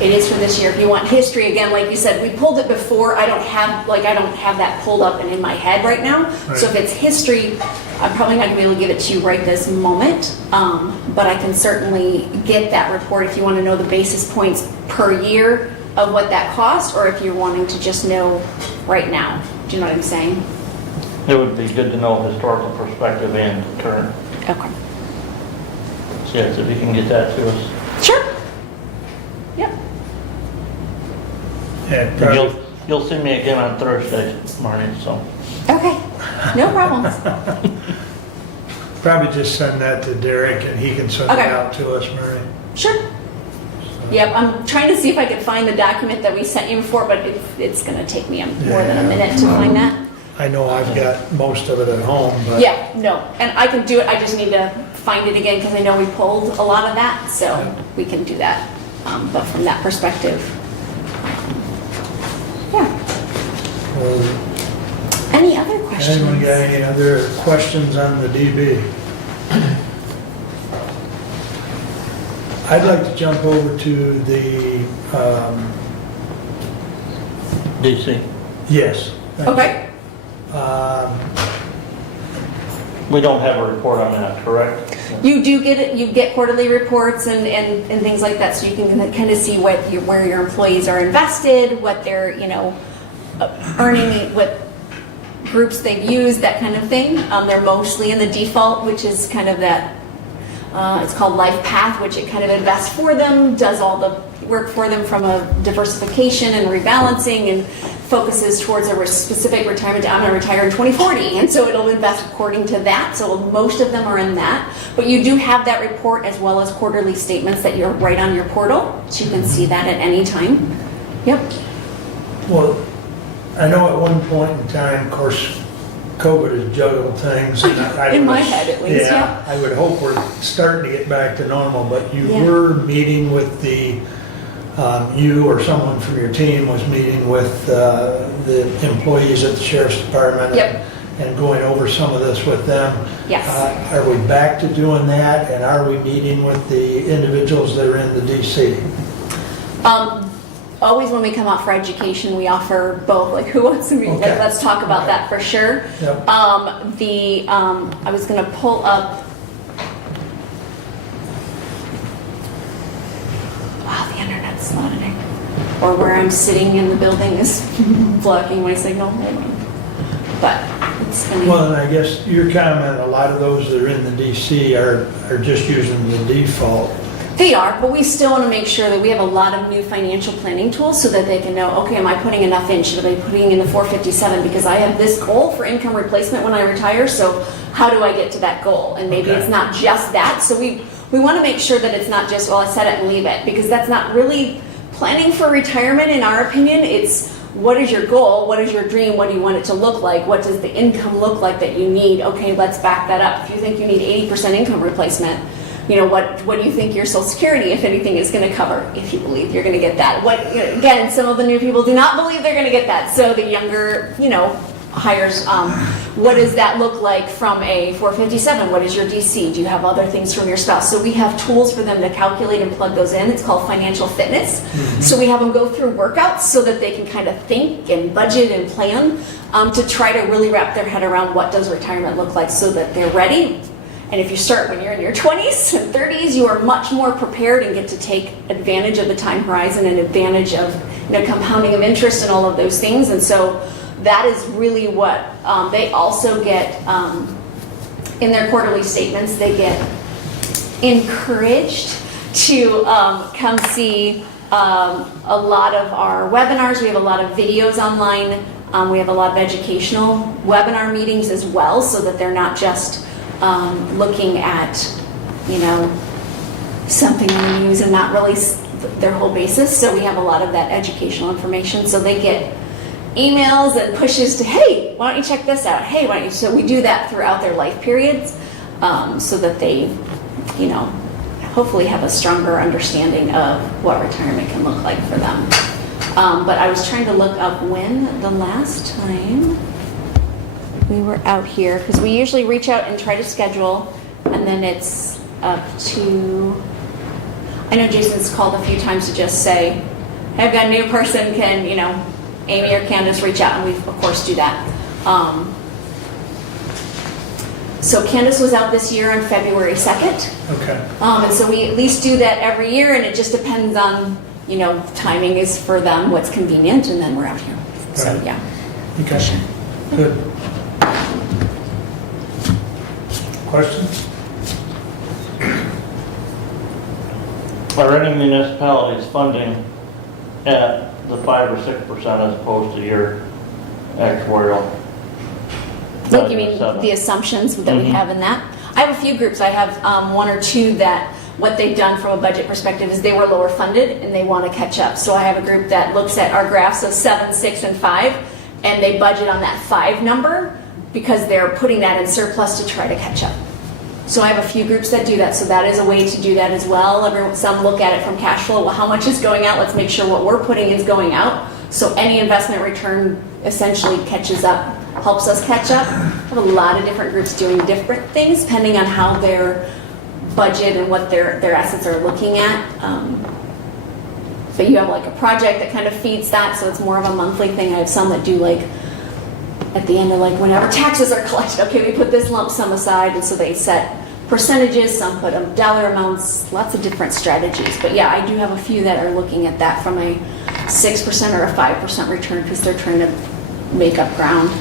it is for this year. If you want history, again, like you said, we pulled it before. I don't have that pulled up and in my head right now. Right. So if it's history, I'm probably not gonna be able to give it to you right this moment. But I can certainly get that report if you want to know the basis points per year of what that cost, or if you're wanting to just know right now. Do you know what I'm saying? It would be good to know historical perspective and current. Okay. So yes, if you can get that to us. Sure. Yep. yeah, And probably, you'll see me again on Thursday, Marnie, so. Okay. No problems. probably just send that to Derek and he can send it Okay. out to us, Mary. Sure. Yep, I'm trying to see if I could find the document that we sent you before, but it's going to take me more than a minute to find that. I know I've got most of it at home, but. Yeah, no, and I can do it, I just need to find it again, because I know we pulled a lot of that, so Yeah. we can do that. But from that perspective, yeah. Any other questions? Anyone got any other questions on the DB? I'd like to jump over to the, DC. yes. thank you. Okay, We don't have a report on that, correct? you do get it, you get quarterly reports and things like that, so you can kind of see where your employees are invested, what they're, earning, what groups they've used, that kind of thing. They're mostly in the default, which is kind of that, it's called Life Path, which it kind of invests for them, does all the work for them from a diversification and rebalancing, and focuses towards a specific retirement. I'm going to retire in 2040, and so it'll invest according to that. So most of them are in that. But you do have that report as well as quarterly statements that you're right on your portal, so you can see that at any time. Yep. Well, I know at one point in time, of course, COVID has juggled things. And I In my was- head, at least, yeah. I would hope we're starting to get back to normal, but you Yeah. were meeting with you or someone from your team was meeting with the employees at the sheriff's department. Yep. And going over some of this with them. Yes. Are we back to doing that, and are we meeting with the individuals that are in the DC? Always when we come out for education, we offer both, like who wants to meet, Okay. like, let's talk about Okay. that for sure. Yep. I was gonna pull up. Wow, the internet's loading. Or where I'm sitting in the building is blocking my signal. Hold on. But it's gonna. Well, and I guess your comment, a lot of those that are in the DC are just using the default. They are, but we still want to make sure that we have a lot of new financial planning tools so that they can know, okay, am I putting enough in? Should I be putting in the 457 because I have this goal for income replacement when I retire? So how do I get to that goal? And maybe Okay. it's not just that. So we want to make sure that it's not just, well, I set it and leave it, because that's not really planning for retirement in our opinion. It's what is your goal? What is your dream? What do you want it to look like? What does the income look like that you need? Okay, let's back that up. If you think you need 80% income replacement, what do you think your Social Security, if anything, is going to cover? If you believe you're going to get that. Again, some of the new people do not believe they're going to get that. So the younger, hires, what does that look like from a 457? What is your DC? Do you have other things from your spouse? So we have tools for them to calculate and plug those in. It's called financial fitness. Mm-hmm. So we have them go through workouts so that they can kind of think and budget and plan to try to really wrap their head around what does retirement look like so that they're ready. And if you start when you're in your 20s and 30s, you are much more prepared and get to take advantage of the time horizon and advantage of compounding of interest and all of those things. And so that is really what they also get in their quarterly statements. They get encouraged to come see a lot of our webinars. We have a lot of videos online. We have a lot of educational webinar meetings as well, so that they're not just looking at, something in the news and not really their whole basis. So we have a lot of that educational information. So they get emails and pushes to, hey, why don't you check this out? Hey, why don't you? So we do that throughout their life periods, so that they, hopefully have a stronger understanding of what retirement can look like for them. But I was trying to look up when the last time we were out here, because we usually reach out and try to schedule, and then it's up to, I know Jason's called a few times to just say, hey, I've got a new person, can, Amy or Candace reach out, and we of course do that. So Candace was out this year on February 2nd. Okay. And so we at least do that every year, and it just depends on, timing is for them, what's convenient, and then we're out here. So, Right. yeah. Okay. Good. Questions? Are any municipalities funding at the 5 or 6% as opposed to your actuarial? Like you mean 7? the assumptions that we have in that? I have a few groups. I have one or two that what they've done from a budget perspective is they were lower funded and they want to catch up. So I have a group that looks at our graphs of 7, 6, and 5 and they budget on that 5 number because they're putting that in surplus to try to catch up. So I have a few groups that do that, so that is a way to do that as well. Some look at it from cash flow, well, how much is going out? Let's make sure what we're putting is going out. So any investment return essentially catches up, helps us catch up. I have a lot of different groups doing different things depending on how their budget and what their assets are looking at. But you have like a project that kind of feeds that, so it's more of a monthly thing. I have some that do like at the end of like whenever taxes are collected, okay, we put this lump sum aside, and so they set percentages, some put dollar amounts, lots of different strategies. But yeah, I do have a few that are looking at that from a 6% or a 5% return because they're trying to make up ground.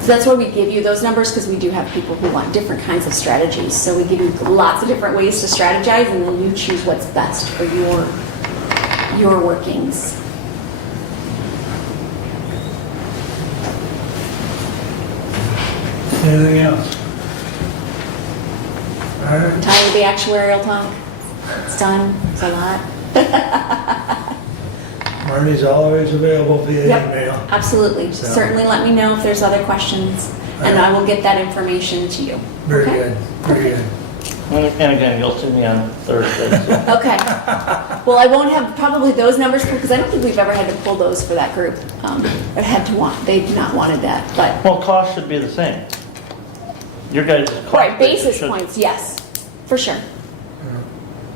So that's why we give you those numbers, because we do have people who want different kinds of strategies. So we give you lots of different ways to strategize, and then you choose what's best for your workings. Anything else? All right. I'm tired of the actuarial talk. It's done. It's a lot. Marty's always available via Yep, email. absolutely. So- Certainly let me know if there's other questions, and I will get that information to you. Very Okay? good, very good. And again, you'll see me on Thursday. So. Okay. Well, I won't have probably those numbers because I don't think we've ever had to pull those for that group. Or had to want, they've not wanted that, but. Well, cost should be the same. Your guys' cost. Right, basis should- points, yes, for sure.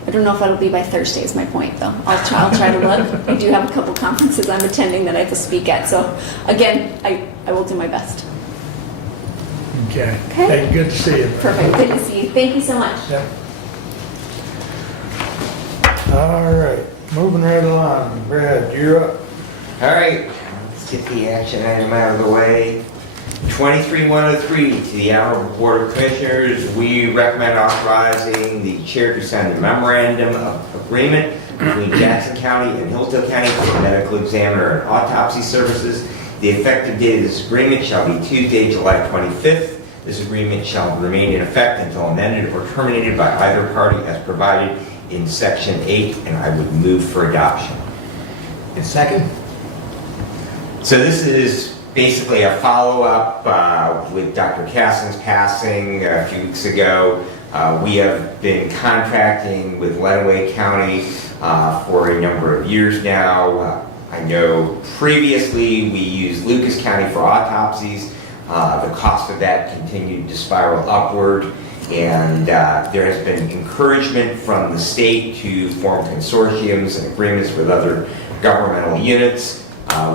I don't know if it'll be by Thursday is my point, though. I'll try to look. I do have a couple conferences I'm attending that I have to speak at, so again, I will do my best. Okay. Okay. Hey, good to see you. Perfect, good to see you. Thank you so much. Yep. All right, moving right along. Brad, you're up. All right, let's get the action item out of the way. 23103 to the Honorable Board of Commissioners, we recommend authorizing the chair to sign the memorandum of agreement between Jackson County and Hillsdale County for medical examiner and autopsy services. The effective date of this agreement shall be Tuesday, July 25th. This agreement shall remain in effect until amended or terminated by either party as provided in Section 8, and I would move for adoption. And second? So this is basically a follow-up with Dr. Cassin's passing a few weeks ago. We have been contracting with Lenawee County for a number of years now. I know previously we used Lucas County for autopsies. The cost of that continued to spiral upward, and there has been encouragement from the state to form consortiums and agreements with other governmental units.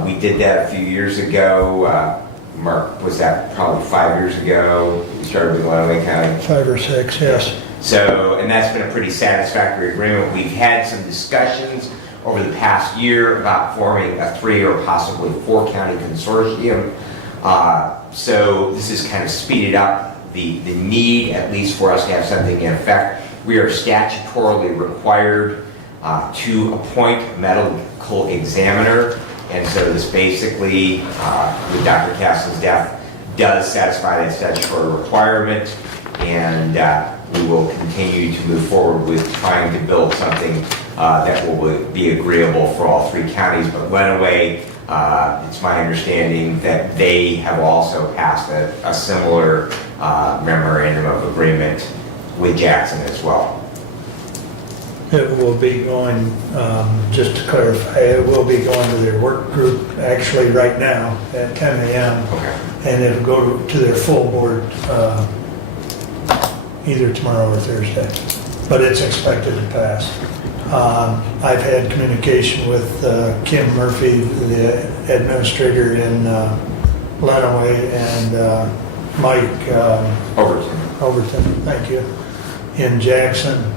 We did that a few years ago. Mark, was that probably 5 years ago? We started with Lenawee County. 5 or 6, yes. So, and that's been a pretty satisfactory agreement. We've had some discussions over the past year about forming a 3 or possibly 4 county consortium. So this has kind of speeded up the need, at least for us to have something in effect. We are statutorily required to appoint a medical examiner. And so this basically, with Dr. Cassin's death, does satisfy that statutory requirement. And we will continue to move forward with trying to build something that will be agreeable for all 3 counties. But Lenawee, it's my understanding that they have also passed a similar memorandum of agreement with Jackson as well. It will be going, just to clarify, it will be going to their work group actually right now at 10 a.m. Okay. And it'll go to their full board either tomorrow or Thursday. But it's expected to pass. I've had communication with Kim Murphy, the administrator in Lenawee, and Mike Overton, thank you, in Jackson.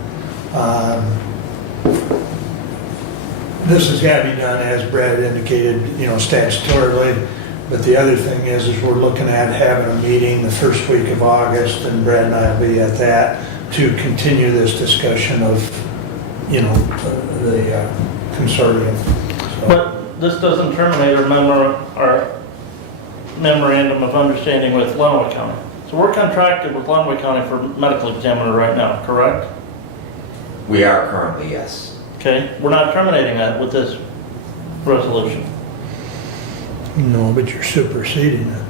This has got to be done, as Brad indicated, statutorily. But the other thing is we're looking at having a meeting the first week of August, and Brad and I will be at that to continue this discussion of, the consortium. So, But this doesn't terminate our memorandum of understanding with Lenawee County. So we're contracted with Lenawee County for medical examiner right now, correct? We are currently, yes. Okay, we're not terminating that with this resolution. No, but you're superseding it.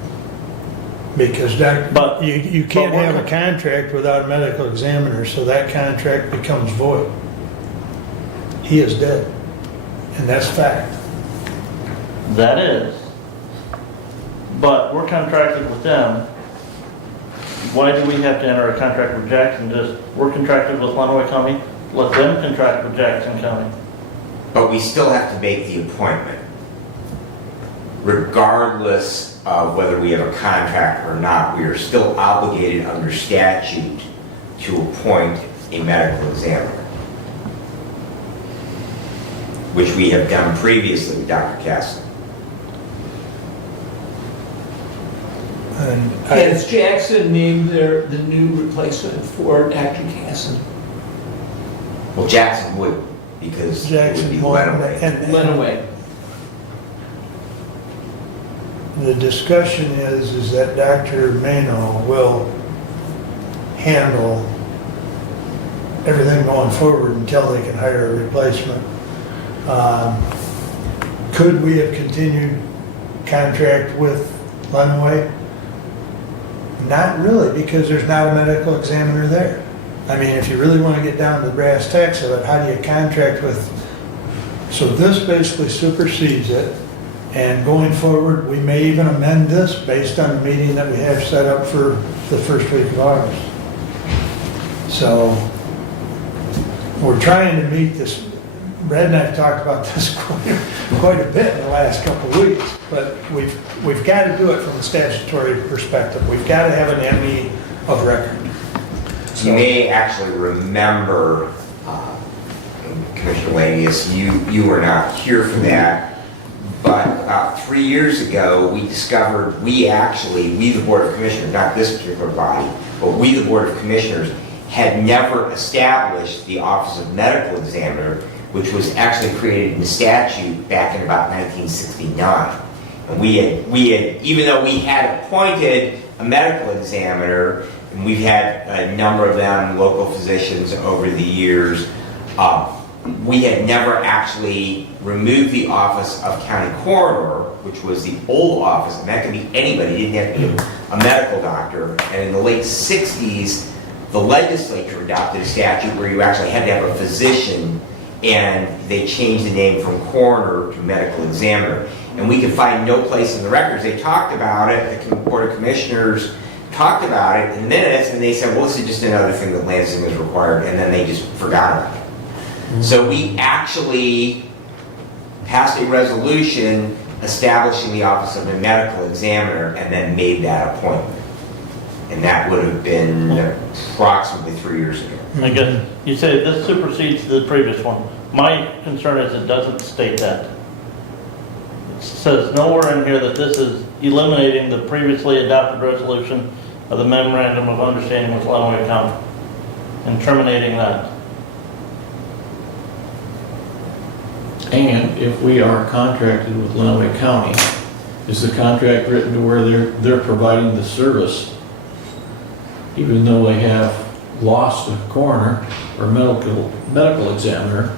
Because that, But- you can't but we're have a con- contract without a medical examiner, so that contract becomes void. He is dead, and that's fact. That is. But we're contracted with them. Why do we have to enter a contract with Jackson? Just, we're contracted with Lenawee County, let them contract with Jackson County. But we still have to make the appointment. Regardless of whether we have a contract or not, we are still obligated under statute to appoint a medical examiner, which we have done previously with Dr. Castle. And Has Jackson named the new replacement for Dr. Casson? Well, Jackson would, because it would Jackson, be Moore, Lenawee. and Lenawee. the discussion is that Dr. Mano will handle everything going forward until they can hire a replacement. Could we have continued contract with Lenawee? Not really, because there's not a medical examiner there. I mean, if you really want to get down to the brass tacks of it, how do you contract with? So this basically supersedes it, and going forward, we may even amend this based on the meeting that we have set up for the first week of August. So we're trying to meet this. Brad and I have talked about this quite a bit in the last couple of weeks, but we've got to do it from a statutory perspective. We've got to have an ME of record. You may actually remember, Commissioner Lanius, you were not here for that, but about 3 years ago, we discovered, we the Board of Commissioners, not this particular body, but we, the Board of Commissioners, had never established the Office of Medical Examiner, which was actually created in the statute back in about 1969. And we had, even though we had appointed a medical examiner, and we've had a number of them, local physicians over the years, we had never actually removed the office of county coroner, which was the old office, and that could be anybody, it didn't have to be a medical doctor. And in the late 60s, the legislature adopted a statute where you actually had to have a physician, and they changed the name from coroner to medical examiner. And we could find no place in the records. They talked about it, the Board of Commissioners talked about it in minutes, and they said, well, this is just another thing that Lansing is required, and then they just forgot about it. So we actually passed a resolution establishing the office of a medical examiner and then made that appointment. And that would have been approximately 3 years ago. I guess you say this supersedes the previous one. My concern is it doesn't state that. It says nowhere in here that this is eliminating the previously adopted resolution of the Memorandum of Understanding with Lenawee County and terminating that. And if we are contracted with Lenawee County, is the contract written to where they're providing the service, even though they have lost a coroner or medical examiner?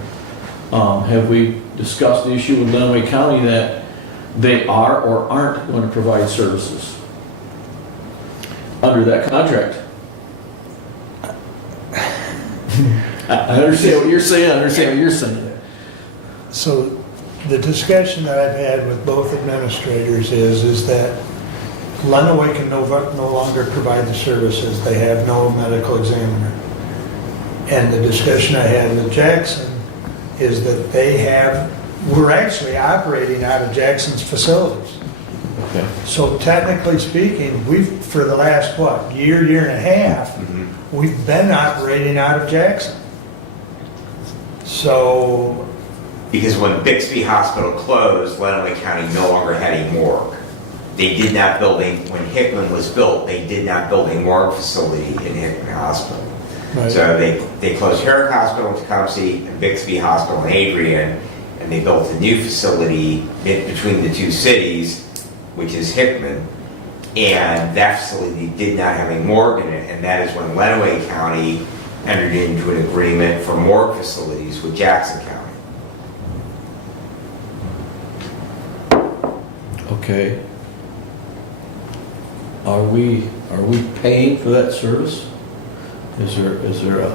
Have we discussed the issue with Lenawee County that they are or aren't going to provide services under that contract? I understand what you're saying. I understand what you're saying. So the discussion that I've had with both administrators is that Lenawee can no longer provide the services. They have no medical examiner. And the discussion I had with Jackson is that we're actually operating out of Jackson's facilities. Okay. So technically speaking, for the last, year and a half, we've been operating out of Jackson. So, Because when Bixby Hospital closed, Lenawee County no longer had a morgue. They did not when Hickman was built, they did not build a morgue facility in Hickman Hospital. right. So they closed Herrick Hospital in Tecumseh and Bixby Hospital in Adrian, and they built a new facility between the two cities, which is Hickman, and that facility did not have a morgue in it, and that is when Lenawee County entered into an agreement for morgue facilities with Jackson County. Okay. Are we paying for that service? Is there a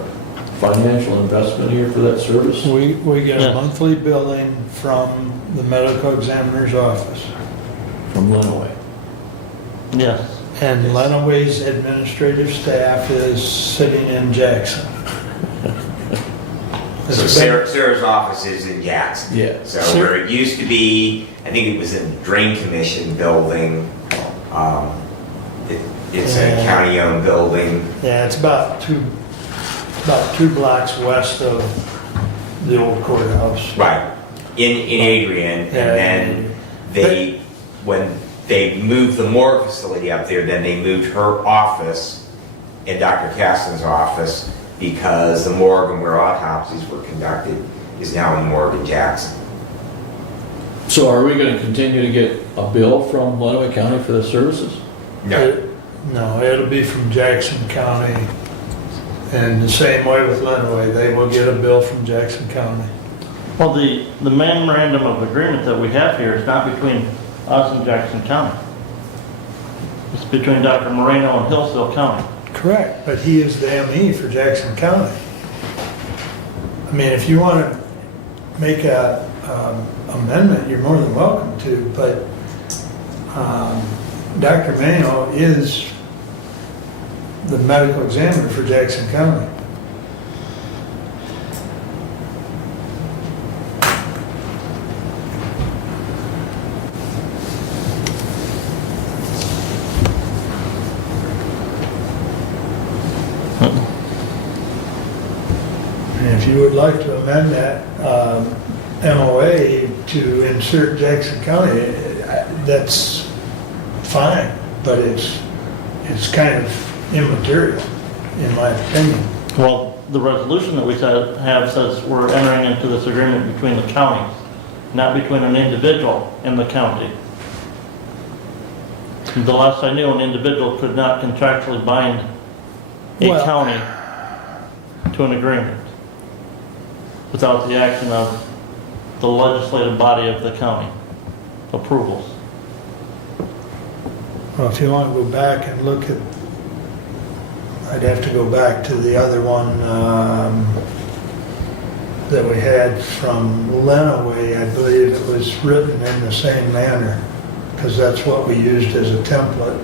financial investment here for that service? We get Yeah. a monthly billing from the medical examiner's office. From Lenawee? Yes. And Lenawee's administrative staff is sitting in Jackson. So Sarah's office is in Jackson. Yeah. So where it used to be, I think it was in the Drain Commission building. It's a Yeah. county-owned building. Yeah, it's about two blocks west of the old courthouse. Right. In Adrian, Yeah. and then when they moved the morgue facility up there, then they moved her office and Dr. Caston's office, because the morgue and where autopsies were conducted is now in the morgue in Jackson. So are we gonna continue to get a bill from Lenawee County for the services? No, it'll be from Jackson County. And the same way with Lenawee, they will get a bill from Jackson County. Well, the memorandum of agreement that we have here is not between us and Jackson County. It's between Dr. Moreno and Hillsdale County. Correct, but he is the ME for Jackson County. I mean, if you want to make a amendment, you're more than welcome to, but Dr. Moreno is the medical examiner for Jackson County. And if you would like to amend that MOA to insert Jackson County, that's fine, but it's kind of immaterial, in my opinion. Well, the resolution that we have says we're entering into this agreement between the counties, not between an individual and the county. The last I knew, an individual could not contractually bind a Well- county to an agreement without the action of the legislative body of the county approvals. Well, if you want to go back and look at, I'd have to go back to the other one that we had from Lenawee. I believe it was written in the same manner, because that's what we used as a template.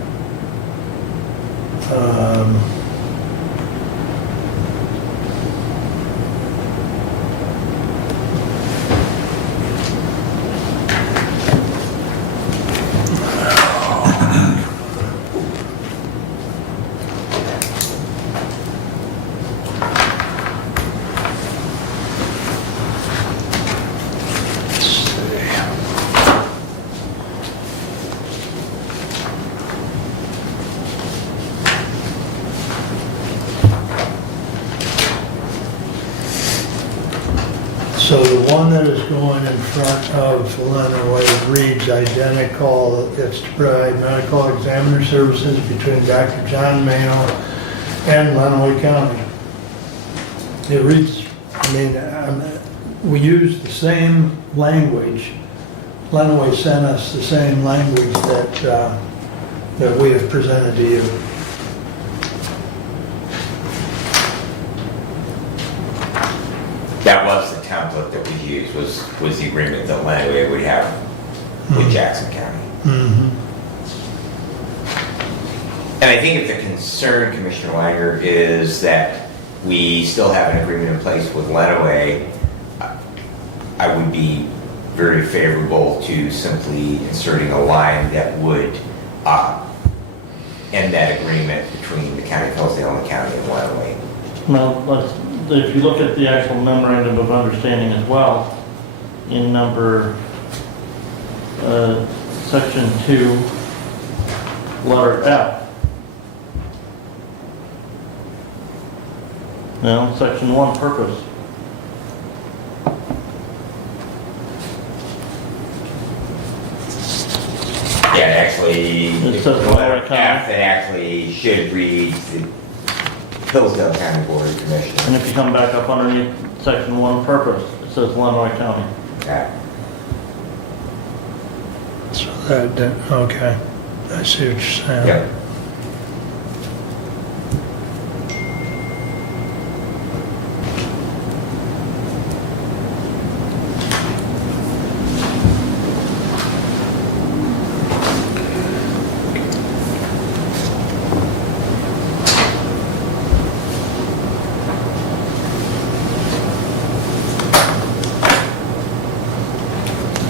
So the one that is going in front of Lenawee reads identical. It's to provide medical examiner services between Dr. John Mayo and Lenawee County. It reads, we use the same language. Lenawee sent us the same language that we have presented to you. That was the template that we used, was the agreement that Lenawee would have with Jackson County. Mm-hmm. And I think if the concern, Commissioner Langer, is that we still have an agreement in place with Lenawee, I would be very favorable to simply inserting a line that would end that agreement between the County of Hillsdale and the County of Lenawee. Now, if you look at the actual memorandum of understanding as well, in number, section 2, letter F. No, section 1, purpose. Yeah, actually, It if says the letter Lenawee County. F, it actually should read the Hillsdale County Board of Commissioners. And if you come back up underneath section 1, purpose, it says Lenawee County. Okay. So Okay, I see what you're saying. Yep.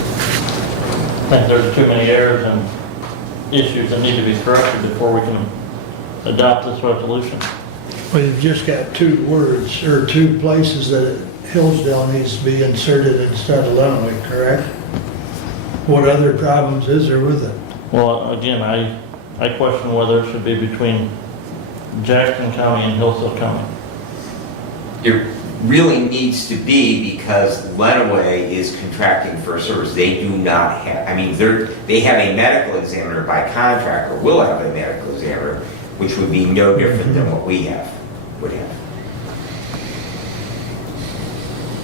I think there's too many errors and issues that need to be corrected before we can adopt this resolution. Well, you've just got two words, or two places that Hillsdale needs to be inserted instead of Lenawee, correct? What other problems is there with it? Well, again, I question whether it should be between Jackson County and Hillsdale County. It really needs to be because Lenawee is contracting for a service they do not have. I mean, they have a medical examiner by contract, or will have a medical examiner, which would be no different than what we would have.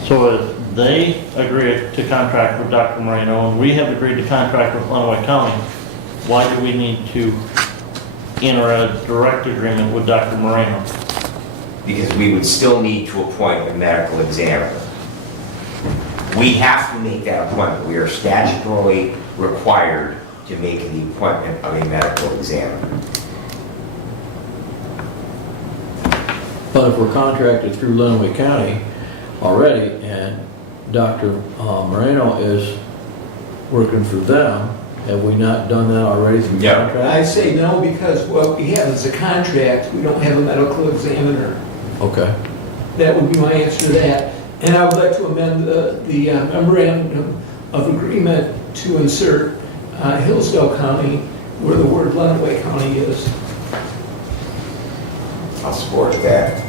So if they agree to contract with Dr. Moreno, and we have agreed to contract with Lenawee County, why do we need to enter a direct agreement with Dr. Moreno? Because we would still need to appoint a medical examiner. We have to make that appointment. We are statutorily required to make the appointment of a medical examiner. But if we're contracted through Lenawee County already, and Dr. Moreno is working for them, have we not done that already through Yeah. contract? I say no because what we have is a contract, we don't have a medical examiner. Okay. That would be my answer to that. And I would like to amend the memorandum of agreement to insert Hillsdale County where the word Lenawee County is. I'll support that.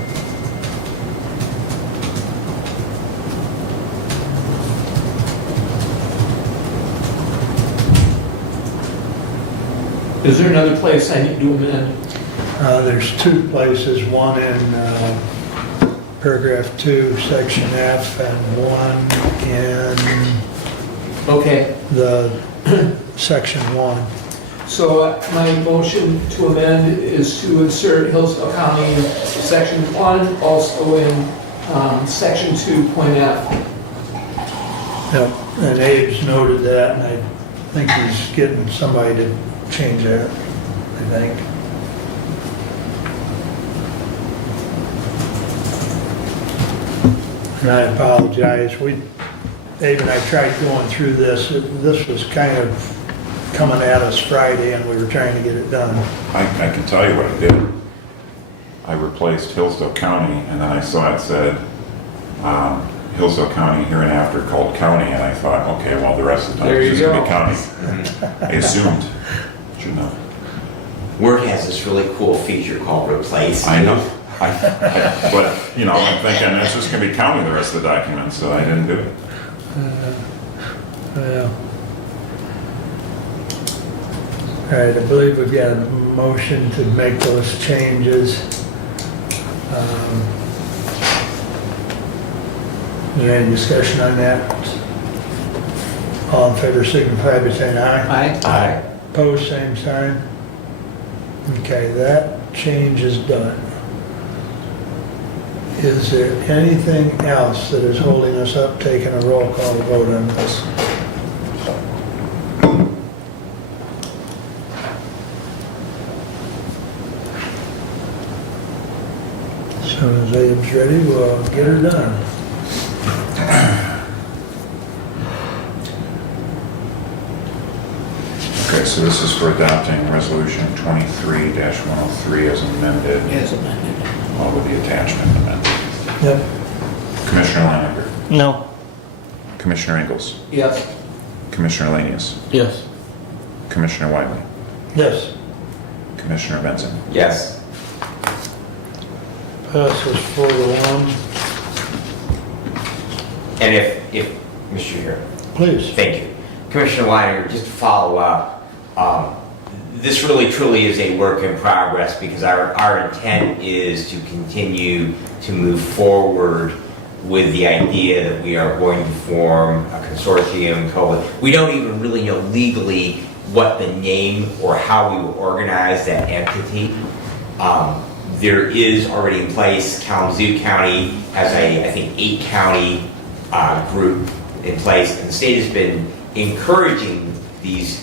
Is there another place I need to amend? There's two places, one in paragraph 2, section F, and one in Okay, the section 1. so my motion to amend is to insert Hillsdale County in section 1, also in section 2.f. Yep, and Abe's noted that, and I think he's getting somebody to change that, I think. And I apologize, Abe and I tried going through this. This was kind of coming at us Friday, and we were trying to get it done. I can tell you what I did. I replaced Hillsdale County, and then I saw it said Hillsdale County hereinafter called county, and I thought, okay, well, the rest of the time There it's you just gonna go. be county. I assumed, should know. Word has this really cool feature called replace. I know. But, you know, I'm thinking it's just gonna be county the rest of the document, so I didn't do it. Yeah. All right, I believe we've got a motion to make those changes. Is there any discussion on that? All in favor signify by saying aye. Aye. Aye. Opposed, same sign. Okay, that change is done. Is there anything else that is holding us up, taking a roll call vote on this? As soon as Abe's ready, we'll get her done. Okay, so this is for adopting resolution 23-103 as amended, As amended. along with the attachment amended. Yep. Commissioner Laniger, No. Commissioner Ingles, Yes. Commissioner Lanius, Yes. Commissioner Wiley, Yes. Commissioner Benson. Yes. Passes 4-1. And if Mr. Chair, Please. thank you. Commissioner Weiner, just to follow up, this really truly is a work in progress because our intent is to continue to move forward with the idea that we are going to form a consortium. We don't even really know legally what the name or how we will organize that entity. There is already in place, Kalamazoo County has I think 8-county group in place, and the state has been encouraging these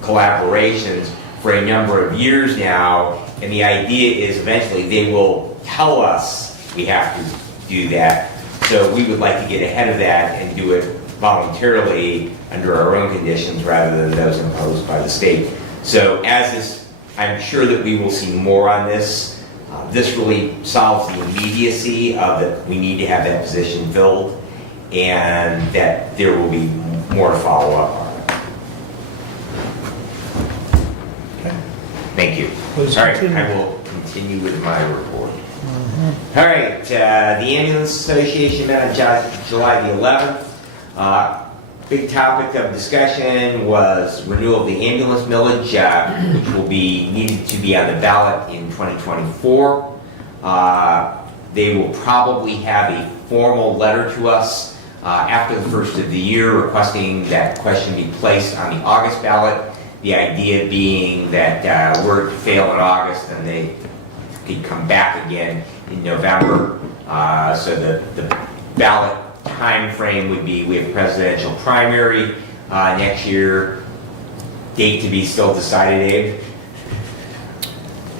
collaborations for a number of years now, and the idea is eventually they will tell us we have to do that. So we would like to get ahead of that and do it voluntarily under our own conditions rather than those imposed by the state. So as this, I'm sure that we will see more on this. This really solves the immediacy of that we need to have that position filled, and that there will be more follow-up on it. Thank you. Please All right, continue. I will continue with my report. All right, the Ambulance Association met on July the 11th. Big topic of discussion was renewal of the ambulance millage, which will be needed to be on the ballot in 2024. They will probably have a formal letter to us after the first of the year requesting that question be placed on the August ballot. The idea being that were it to fail in August, then they could come back again in November. So the ballot time frame would be, we have presidential primary next year. Date to be still decided, Abe?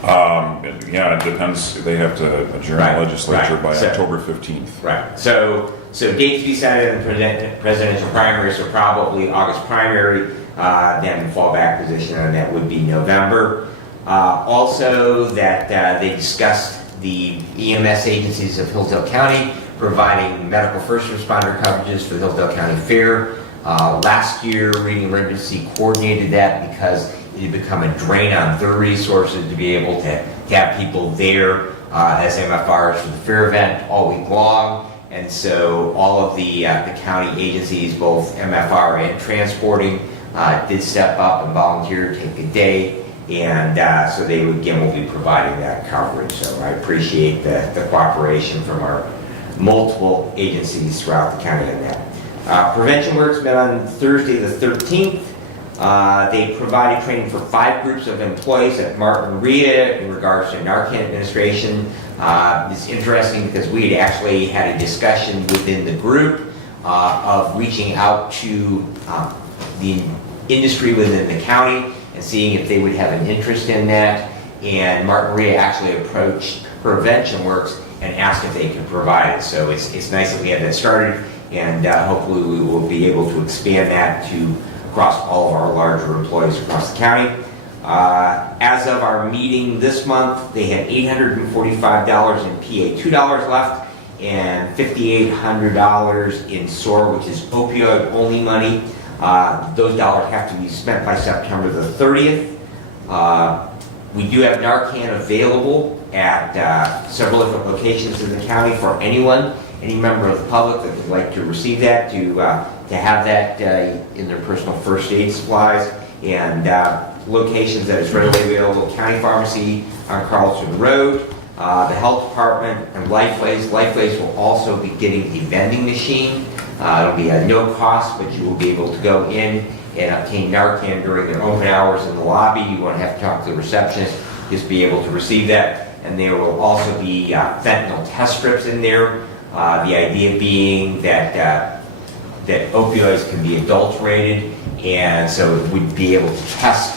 Yeah, it depends. They have to adjourn the legislature by October 15th. Right. So date to be decided in the presidential primary, so probably August primary, then fallback position on that would be November. Also, that they discussed the EMS agencies of Hillsdale County providing medical first responder coverages for the Hillsdale County Fair. Last year, Reading Emergency coordinated that because it had become a drain on their resources to be able to have people there as MFRs for the fair event all week long. And so all of the county agencies, both MFR and transporting, did step up and volunteer to take a day. And so they, again, will be providing that coverage. So I appreciate the cooperation from our multiple agencies throughout the county on that. Prevention Works met on Thursday the 13th. They provided training for 5 groups of employees at Martin Ria in regards to Narcan administration. It's interesting because we had actually had a discussion within the group of reaching out to the industry within the county and seeing if they would have an interest in that. And Martin Ria actually approached Prevention Works and asked if they could provide it. So it's nice that we have that started, and hopefully we will be able to expand that to across all of our larger employees across the county. As of our meeting this month, they had $845 in PA $2 left and $5,800 in SOAR, which is opioid only money. Those dollars have to be spent by September the 30th. We do have Narcan available at several different locations in the county for anyone, any member of the public that would like to receive that, to have that in their personal first aid supplies. And locations that is readily available: County Pharmacy on Carlton Road, the Health Department, and Lifeways. Lifeways will also be getting a vending machine. It'll be at no cost, but you will be able to go in and obtain Narcan during their open hours in the lobby. You won't have to talk to the receptionist, just be able to receive that. And there will also be fentanyl test strips in there. The idea being that opioids can be adulterated, and so it would be able to test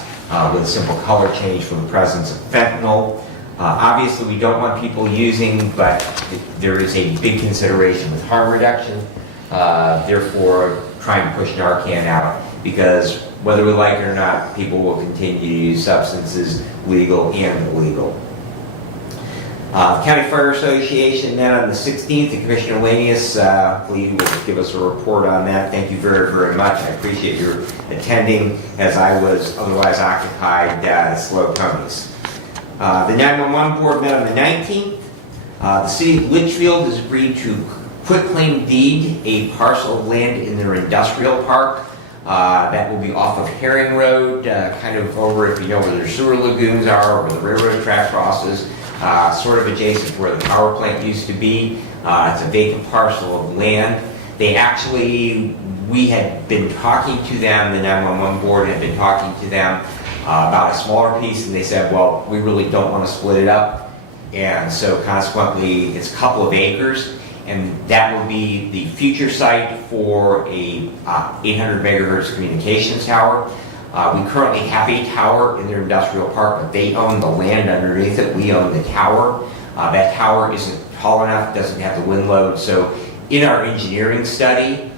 with a simple color change for the presence of fentanyl. Obviously, we don't want people using, but there is a big consideration with harm reduction. Therefore, trying to push Narcan out, because whether we like it or not, people will continue to use substances, legal and illegal. County Fire Association met on the 16th, and Commissioner Lanius, please will give us a report on that. Thank you very, very much. I appreciate your attending, as I was otherwise occupied at Slow Ponies. The 911 Board met on the 19th. The City of Litchfield has agreed to quitclaim deed a parcel of land in their industrial park. That will be off of Herring Road, kind of over, if you know where their sewer lagoons are, where the railroad track crosses. Sort of adjacent to where the power plant used to be. It's a vacant parcel of land. They actually we had been talking to them, the 911 board had been talking to them about a smaller piece, and they said, well, we really don't want to split it up. And so consequently, it's a couple of acres, and that will be the future site for a 800 megahertz communications tower. We currently have a tower in their industrial park, but they own the land underneath it. We own the tower. That tower isn't tall enough, doesn't have the wind load. So in our engineering study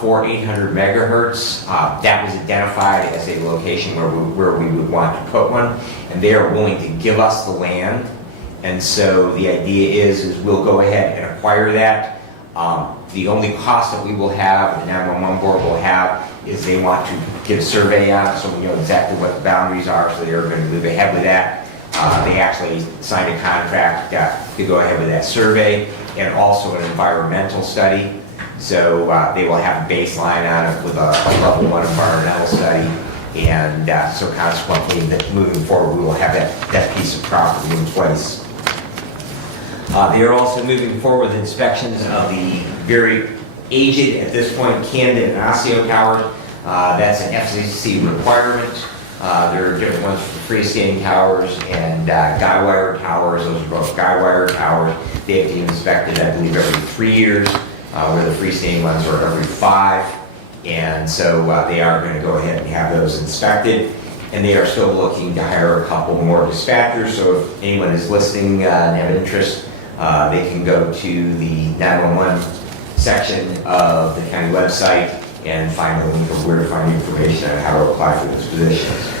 for 800 megahertz, that was identified as a location where we would want to put one, and they are willing to give us the land. And so the idea is we'll go ahead and acquire that. The only cost that we will have, the 911 board will have, is they want to get a survey on it so we know exactly what the boundaries are, so they're going to move ahead with that. They actually signed a contract to go ahead with that survey, and also an environmental study. So they will have a baseline on it with a level 1 environmental study. And so consequently, moving forward, we will have that piece of property in place. They are also moving forward with inspections of the very aged, at this point, Camden and Osseo towers. That's an FCC requirement. There are different ones for freestanding towers and guy wire towers. Those are both guy wire towers. They have to be inspected, I believe, every 3 years, where the freestanding ones are every 5. And so they are going to go ahead and have those inspected. And they are still looking to hire a couple more dispatchers. So if anyone is listening and have an interest, they can go to the 911 section of the county website and find a link of where to find information on how to apply for those positions.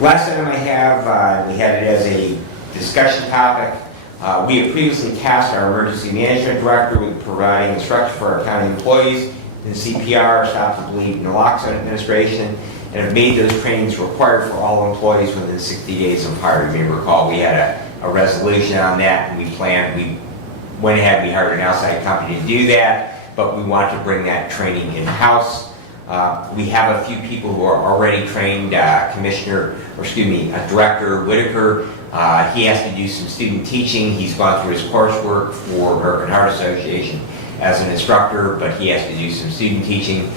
Last item I have, we had it as a discussion topic. We have previously tasked our emergency management director with providing instruction for our county employees in CPR, stop the bleed, naloxone administration, and have made those trainings required for all employees within 60 days of hire. You may recall we had a resolution on that, and we went ahead, we hired an outside company to do that, but we want to bring that training in-house. We have a few people who are already trained. Director Whitaker, he has to do some student teaching. He's gone through his coursework for American Heart Association as an instructor, but he has to do some student teaching.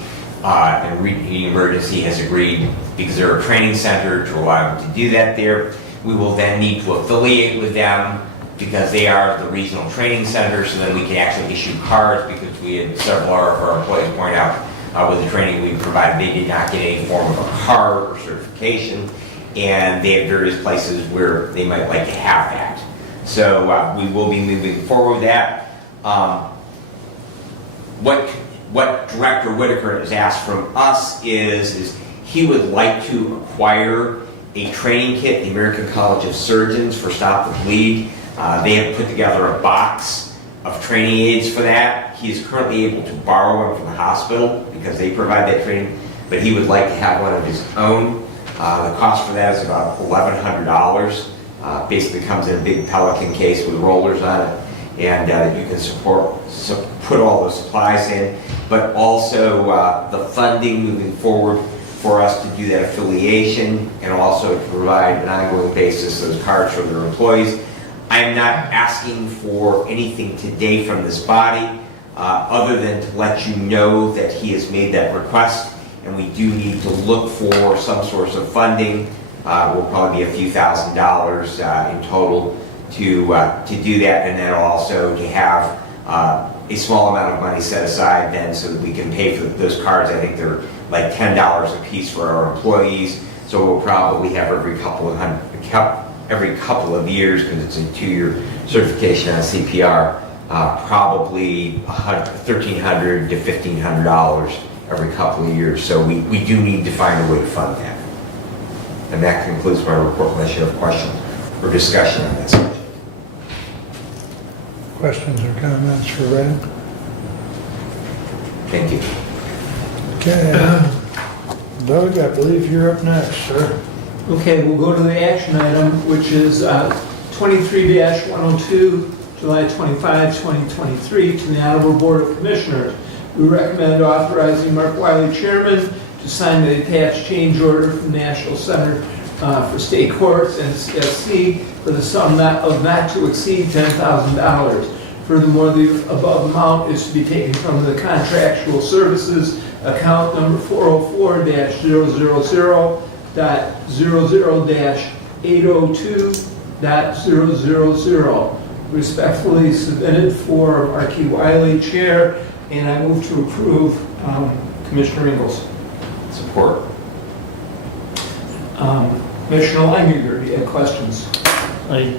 And Reading Emergency has agreed, because they're a training center, to allow him to do that there. We will then need to affiliate with them because they are the regional training center, so then we can actually issue cards, because we had several of our employees point out with the training we provided, they did not get any form of a card or certification, and they have various places where they might like to have that. So we will be moving forward with that. What Director Whitaker has asked from us is he would like to acquire a training kit, the American College of Surgeons, for Stop the Bleed. They have put together a box of training aids for that. He is currently able to borrow one from the hospital because they provide that training, but he would like to have one of his own. The cost for that is about $1,100. Basically comes in a big Pelican case with rollers on it, and you can put all those supplies in, but also the funding moving forward for us to do that affiliation, and also to provide an ongoing basis those cards for their employees. I am not asking for anything today from this body, other than to let you know that he has made that request, and we do need to look for some source of funding. Will probably be a few $1,000s in total to do that, and then also to have a small amount of money set aside then so that we can pay for those cards. I think they're like $10 a piece for our employees, so we'll probably have every couple of years, because it's a 2-year certification on CPR, probably $1,300 to $1,500 every couple of years. So we do need to find a way to fund that. And that concludes my report, unless you have questions or discussion on that subject. Questions or comments for Red? Thank you. Okay. Doug, I believe you're up next, sir. Okay, we'll go to the action item, which is 23-102, July 25, 2023, to the Honorable Board of Commissioners. We recommend authorizing Mark Wiley, Chairman, to sign the attached change order from National Center for State Courts and SC for the sum of not to exceed $10,000 Furthermore, the above amount is to be taken from the contractual services account number 404-00-00-802.000. Respectfully submitted for Marquis Wiley, Chair, and I move to approve Commissioner Ingles. Support. Commissioner Langinger, do you have questions? A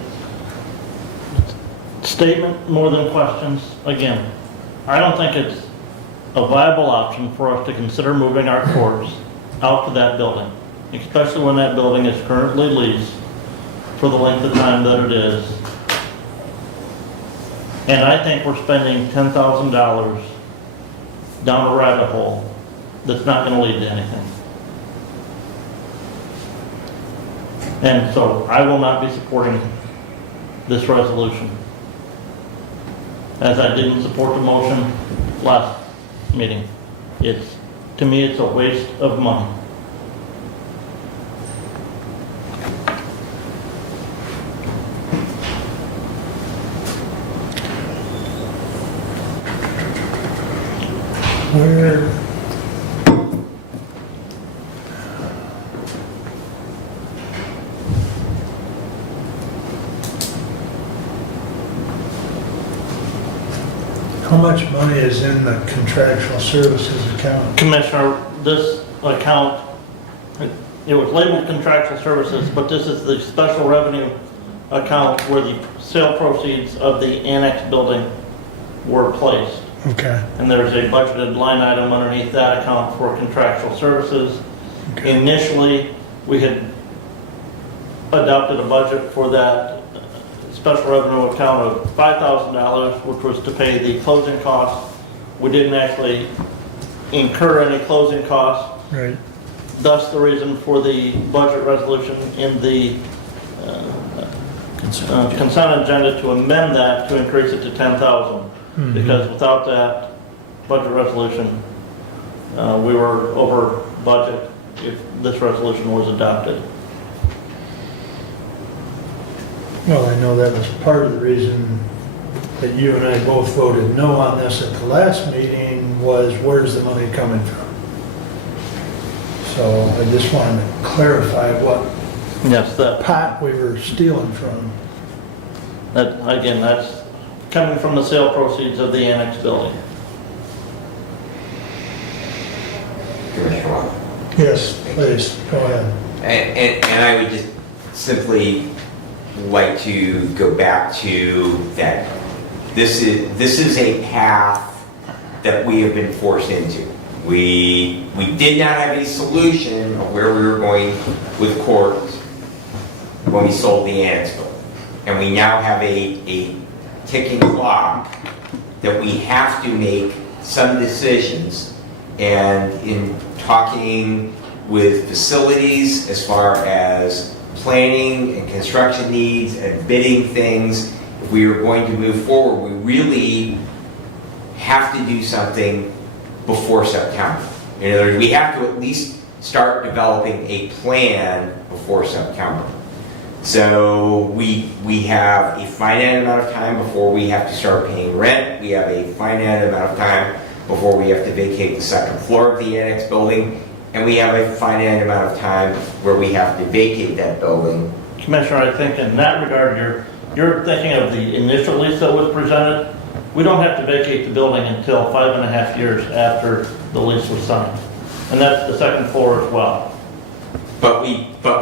statement more than questions. Again, I don't think it's a viable option for us to consider moving our courts out to that building, especially when that building is currently leased for the length of time that it is. And I think we're spending $10,000 down a rabbit hole that's not going to lead to anything. And so I will not be supporting this resolution, as I didn't support the motion last meeting. To me, it's a waste of money. Where, how much money is in the contractual services account? Commissioner, this account, it was labeled contractual services, but this is the special revenue account where the sale proceeds of the annex building were placed. Okay. And there's a budgeted line item underneath that account for contractual services. Okay. Initially, we had adopted a budget for that special revenue account of $5,000, which was to pay the closing costs. We didn't actually incur any closing costs. Right. Thus, the reason for the budget resolution in the consent agenda to amend that to increase it to $10,000. Because without that budget resolution, we were over budget if this resolution was adopted. Well, I know that was part of the reason that you and I both voted no on this at the last meeting, was where's the money coming from? So I just wanted to clarify what Yes, that pot we were stealing from. again, that's coming from the sale proceeds of the annex building. Commissioner Watt. Yes, please, go ahead. And I would just simply like to go back to that this is a path that we have been forced into. We did not have a solution of where we were going with courts when we sold the annex building. And we now have a ticking clock that we have to make some decisions. And in talking with facilities as far as planning and construction needs and bidding things, if we are going to move forward, we really have to do something before September. In other words, we have to at least start developing a plan before September. So we have a finite amount of time before we have to start paying rent. We have a finite amount of time before we have to vacate the second floor of the annex building. And we have a finite amount of time where we have to vacate that building. Commissioner, I think in that regard, you're thinking of the initial lease that was presented. We don't have to vacate the building until 5.5 years after the lease was signed. And that's the second floor as well. But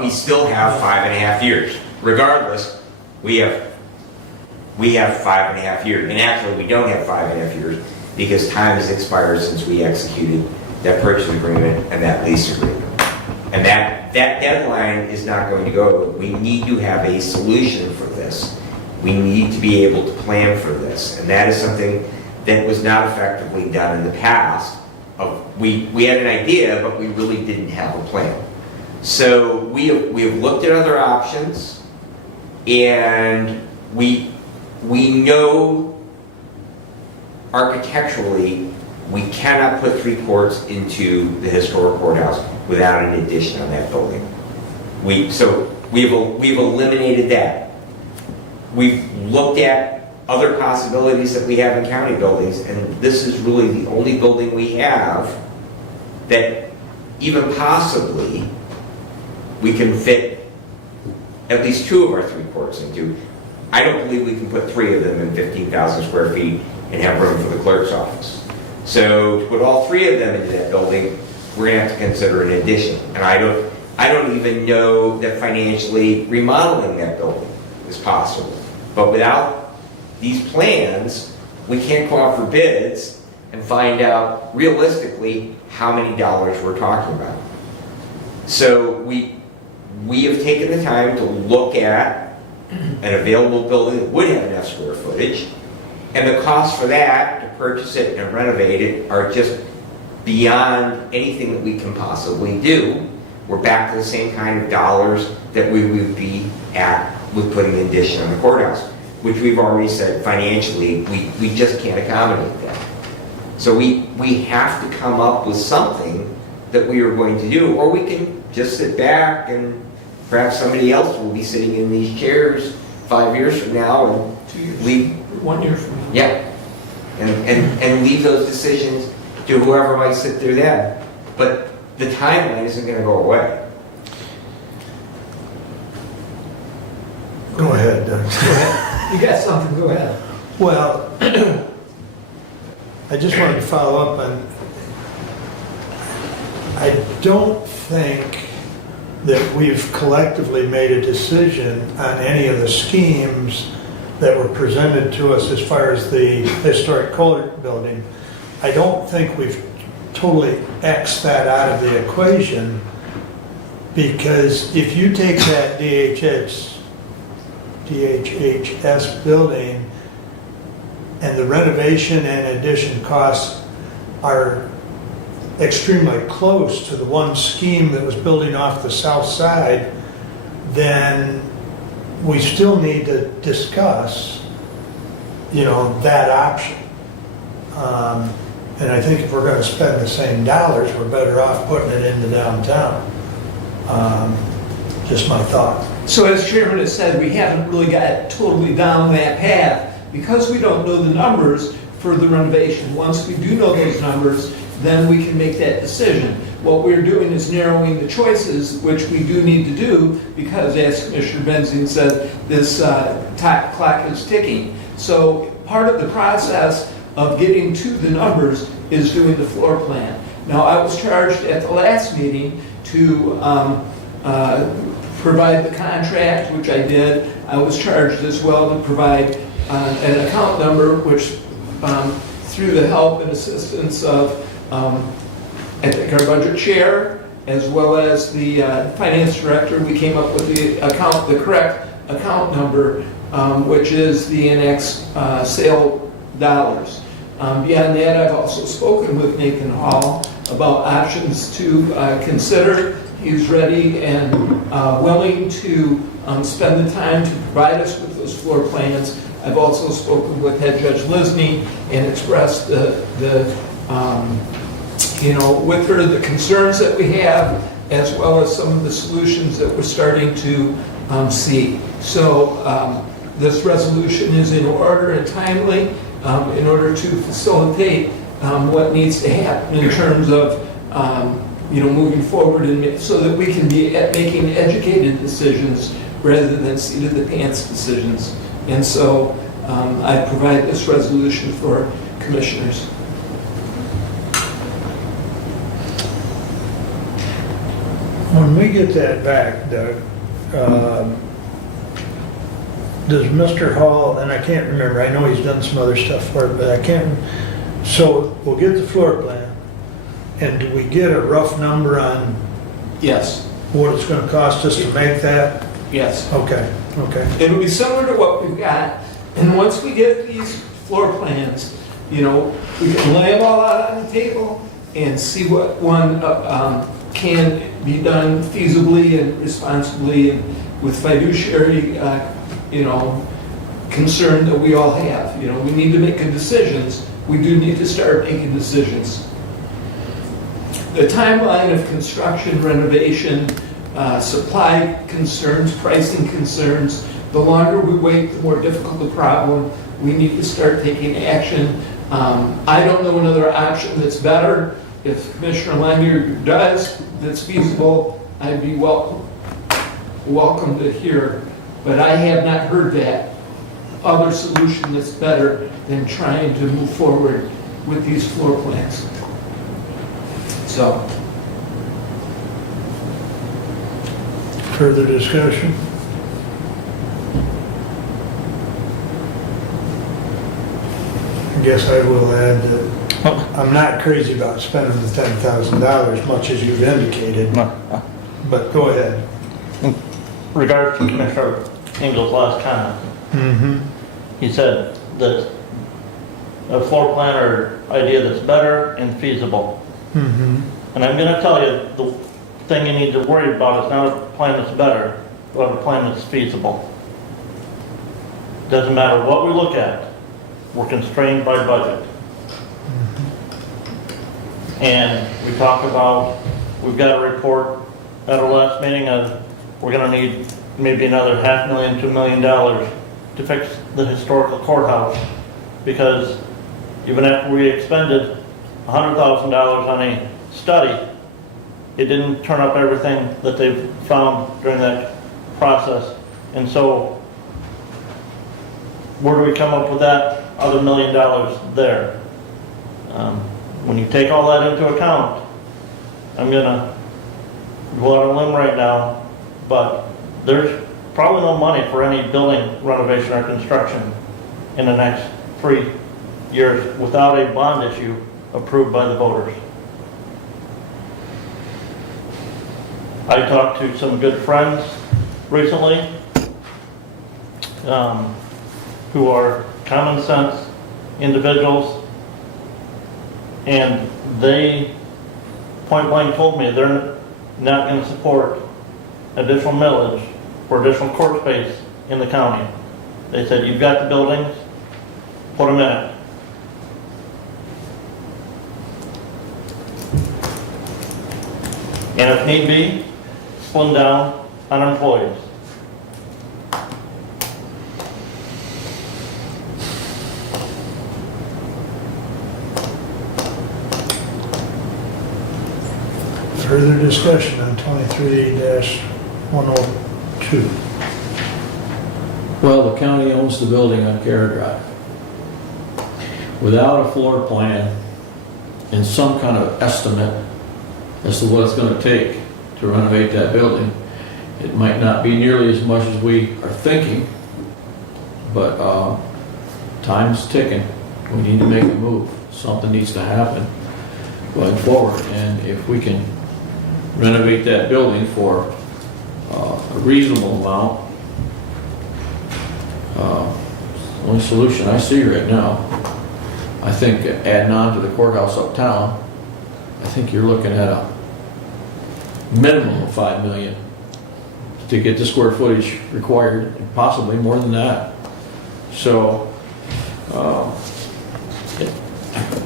we still have 5.5 years. Regardless, we have 5.5 years. And actually, we don't have 5.5 years because time has expired since we executed that purchase agreement and that lease agreement. And that deadline is not going to go. We need to have a solution for this. We need to be able to plan for this. And that is something that was not effectively done in the past. We had an idea, but we really didn't have a plan. So we have looked at other options, and we know architecturally we cannot put 3 courts into the historic courthouse without an addition on that building. We've eliminated that. We've looked at other possibilities that we have in county buildings, and this is really the only building we have that even possibly we can fit at least 2 of our 3 courts into. I don't believe we can put 3 of them in 15,000 square feet and have room for the clerk's office. So to put all 3 of them into that building, we're gonna have to consider an addition. And I don't even know that financially remodeling that building is possible. But without these plans, we can't go out for bids and find out realistically how many dollars we're talking about. So we have taken the time to look at an available building that would have enough square footage, and the costs for that, to purchase it and renovate it, are just beyond anything that we can possibly do. We're back to the same kind of dollars that we would be at with putting an addition on the courthouse, which we've already said financially, we just can't accommodate that. So we have to come up with something that we are going to do, or we can just sit back and perhaps somebody else will be sitting in these chairs 5 years from now and 2 years, leave. 1 year from now. Yeah, and leave those decisions to whoever might sit there then. But the timeline isn't going to go away. Go ahead, Doug. You got something, go ahead. Well, I just wanted to follow up on, I don't think that we've collectively made a decision on any of the schemes that were presented to us as far as the historic court building. I don't think we've totally X'd that out of the equation, because if you take that DHHS building and the renovation and addition costs are extremely close to the one scheme that was building off the south side, then we still need to discuss, that option. And I think if we're going to spend the same dollars, we're better off putting it into downtown. Just my thought. So as Chairman has said, we haven't really got totally down that path because we don't know the numbers for the renovation. Once we do know those numbers, then we can make that decision. What we're doing is narrowing the choices, which we do need to do because, as Commissioner Benzine said, this clock is ticking. So part of the process of getting to the numbers is doing the floor plan. Now, I was charged at the last meeting to provide the contract, which I did. I was charged as well to provide an account number, which through the help and assistance of I think our budget chair, as well as the finance director, we came up with the correct account number, which is the annex sale dollars. Beyond that, I've also spoken with Nathan Hall about options to consider. He's ready and willing to spend the time to provide us with those floor plans. I've also spoken with Head Judge Lisney and expressed with her the concerns that we have, as well as some of the solutions that we're starting to see. So this resolution is in order and timely in order to facilitate what needs to happen in terms of moving forward, and so that we can be making educated decisions rather than seat of the pants decisions. And so I provide this resolution for commissioners. When we get that back, Doug, does Mr. Hall, and I can't remember, I know he's done some other stuff for it, but I can't, so we'll get the floor plan, and do we get a rough number on Yes. what it's going to cost us to make that? Yes. Okay. It'll be similar to what we've got, and once we get these floor plans, we can lay them all out on the table and see what one can be done feasibly and responsibly and with fiduciary, concern that we all have. We need to make good decisions. We do need to start making decisions. The timeline of construction, renovation, supply concerns, pricing concerns, the longer we wait, the more difficult the problem, we need to start taking action. I don't know another option that's better. If Commissioner Lanier does, that's feasible, I'd be welcome to hear. But I have not heard that other solution that's better than trying to move forward with these floor plans. So, Further discussion? I guess I will add that I'm not crazy about spending the $10,000, much as you've indicated, but go ahead. Regards to Commissioner Engel's last comment, he said that a floor plan or idea that's better and feasible. And I'm gonna tell you, the thing you need to worry about is not a plan that's better, but a plan that's feasible. Doesn't matter what we look at, we're constrained by budget. And we talked about, we've got a report at our last meeting of, we're gonna need maybe another $500,000 to $1 million to fix the historical courthouse, because even after we expended $100,000 on a study, it didn't turn up everything that they've found during that process. And so, where do we come up with that other $1 million there? When you take all that into account, I'm gonna go out on a limb right now, but there's probably no money for any building renovation or construction in the next 3 years without a bond issue approved by the voters. I talked to some good friends recently who are common sense individuals, and they point blank told me they're not going to support additional millage for additional court space in the county. They said, you've got the buildings, put them in it. And if need be, slim down on employees. Further discussion on 23-102. Well, the county owns the building on Cara Drive. Without a floor plan and some kind of estimate as to what it's going to take to renovate that building, it might not be nearly as much as we are thinking, but time's ticking. We need to make a move. Something needs to happen going forward, and if we can renovate that building for a reasonable amount, the only solution I see right now, I think adding on to the courthouse uptown, I think you're looking at a minimum of $5 million to get the square footage required, and possibly more than that. So,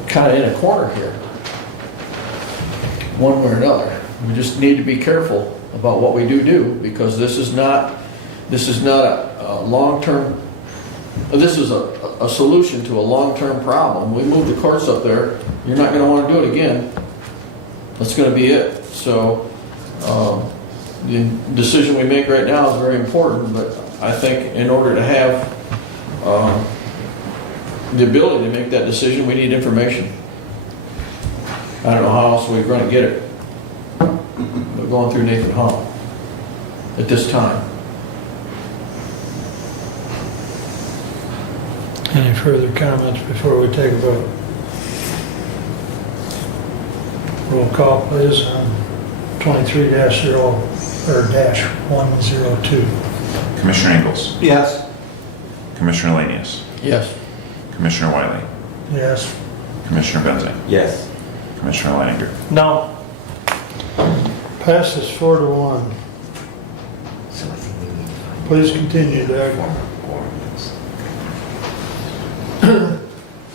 kind of in a corner here, one way or another. We just need to be careful about what we do, because this is not a long-term, this is a solution to a long-term problem. We move the courts up there, you're not going to want to do it again. That's going to be it. So the decision we make right now is very important, but I think in order to have the ability to make that decision, we need information. I don't know how else we're going to get it. But going through Nathan Hall at this time. Any further comments before we take a vote? Roll call, please, on 23-102. Commissioner Ingles, yes. Commissioner Lanius, Yes. Commissioner Wiley, Yes. Commissioner Benzing, Yes. Commissioner Leininger. No, Passes 4-1. Please continue, Doug.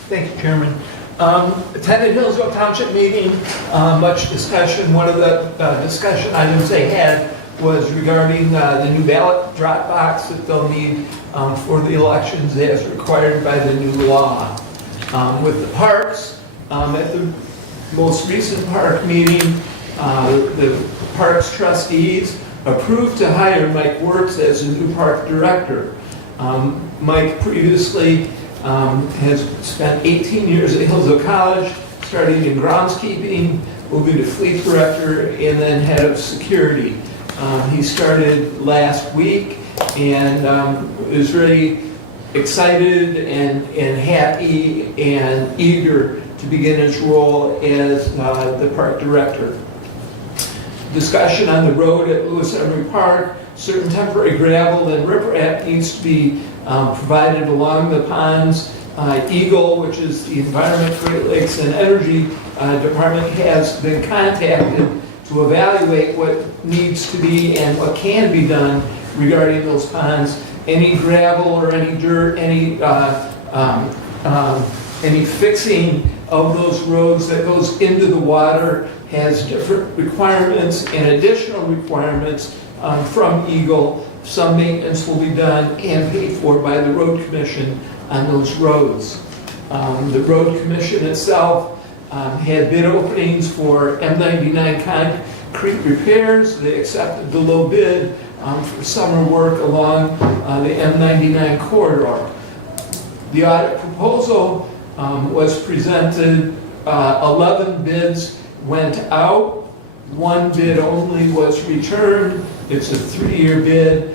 Thank you, Chairman. Attended Hillsdale Township meeting, much discussion. One of the discussion items they had was regarding the new ballot drop box that they'll need for the elections as required by the new law. With the parks, at the most recent park meeting, the parks trustees approved to hire Mike Wertz as a new park director. Mike previously has spent 18 years at Hillsdale College, starting in groundskeeping, moving to fleet director, and then head of security. He started last week and is really excited and happy and eager to begin his role as the park director. Discussion on the road at Lewis Emery Park, certain temporary gravel and riprap needs to be provided along the ponds. Eagle, which is the Environment, Great Lakes and Energy Department, has been contacted to evaluate what needs to be and what can be done regarding those ponds. Any gravel or any dirt, any fixing of those roads that goes into the water has different requirements and additional requirements from Eagle. Some maintenance will be done and paid for by the road commission on those roads. The road commission itself had bid openings for M99 concrete repairs. They accepted the low bid for summer work along the M99 corridor. The audit proposal was presented, 11 bids went out, 1 bid only was returned. It's a 3-year bid.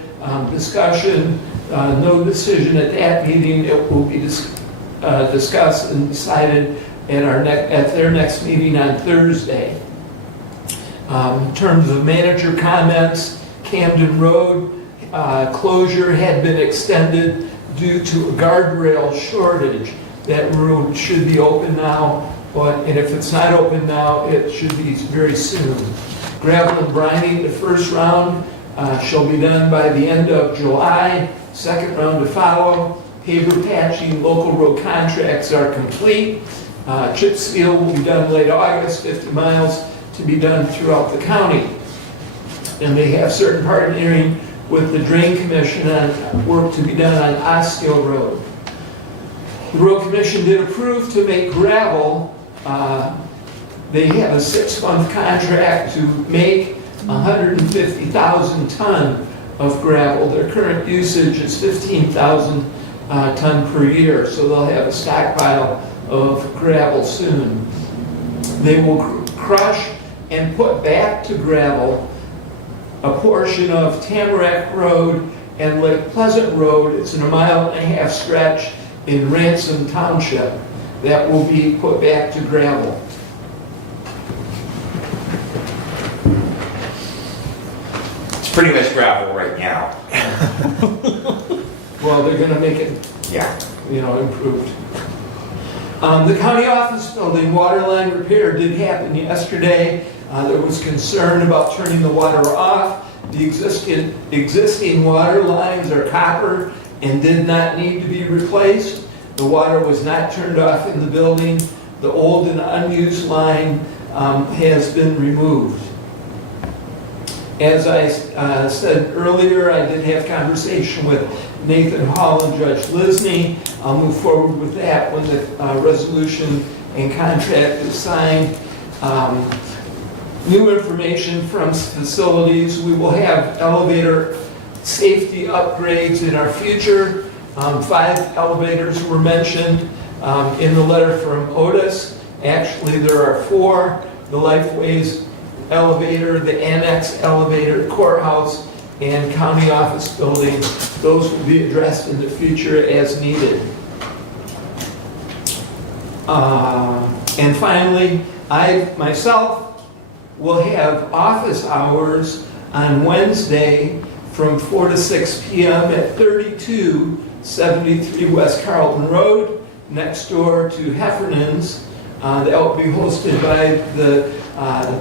Discussion, no decision at that meeting. It will be discussed and decided at their next meeting on Thursday. In terms of manager comments, Camden Road closure had been extended due to a guardrail shortage. That road should be open now, and if it's not open now, it should be very soon. Gravel and brining, the first round shall be done by the end of July, second round to follow. Paver patching, local road contracts are complete. Chip seal will be done late August, 50 miles to be done throughout the county. And they have certain partnering with the Drain Commission on work to be done on Osteo Road. The Road Commission did approve to make gravel. They have a 6-month contract to make 150,000 ton of gravel. Their current usage is 15,000 ton per year, so they'll have a stockpile of gravel soon. They will crush and put back to gravel a portion of Tamarack Road and Lake Pleasant Road. It's in a 1.5-mile stretch in Ransom Township that will be put back to gravel. It's pretty much gravel right now. Well, they're going to make it, Yeah. improved. The county office building water line repair did happen yesterday. There was concern about turning the water off. The existing water lines are copper and did not need to be replaced. The water was not turned off in the building. The old and unused line has been removed. As I said earlier, I did have conversation with Nathan Hall and Judge Lisney. I'll move forward with that when the resolution and contract is signed. New information from facilities. We will have elevator safety upgrades in our future. 5 elevators were mentioned in the letter from Otis. Actually, there are 4. The Lifeways elevator, the annex elevator, courthouse, and county office building. Those will be addressed in the future as needed. And finally, I myself will have office hours on Wednesday from 4 to 6 p.m. at 3273 West Carlton Road, next door to Heffernan's. That will be hosted by the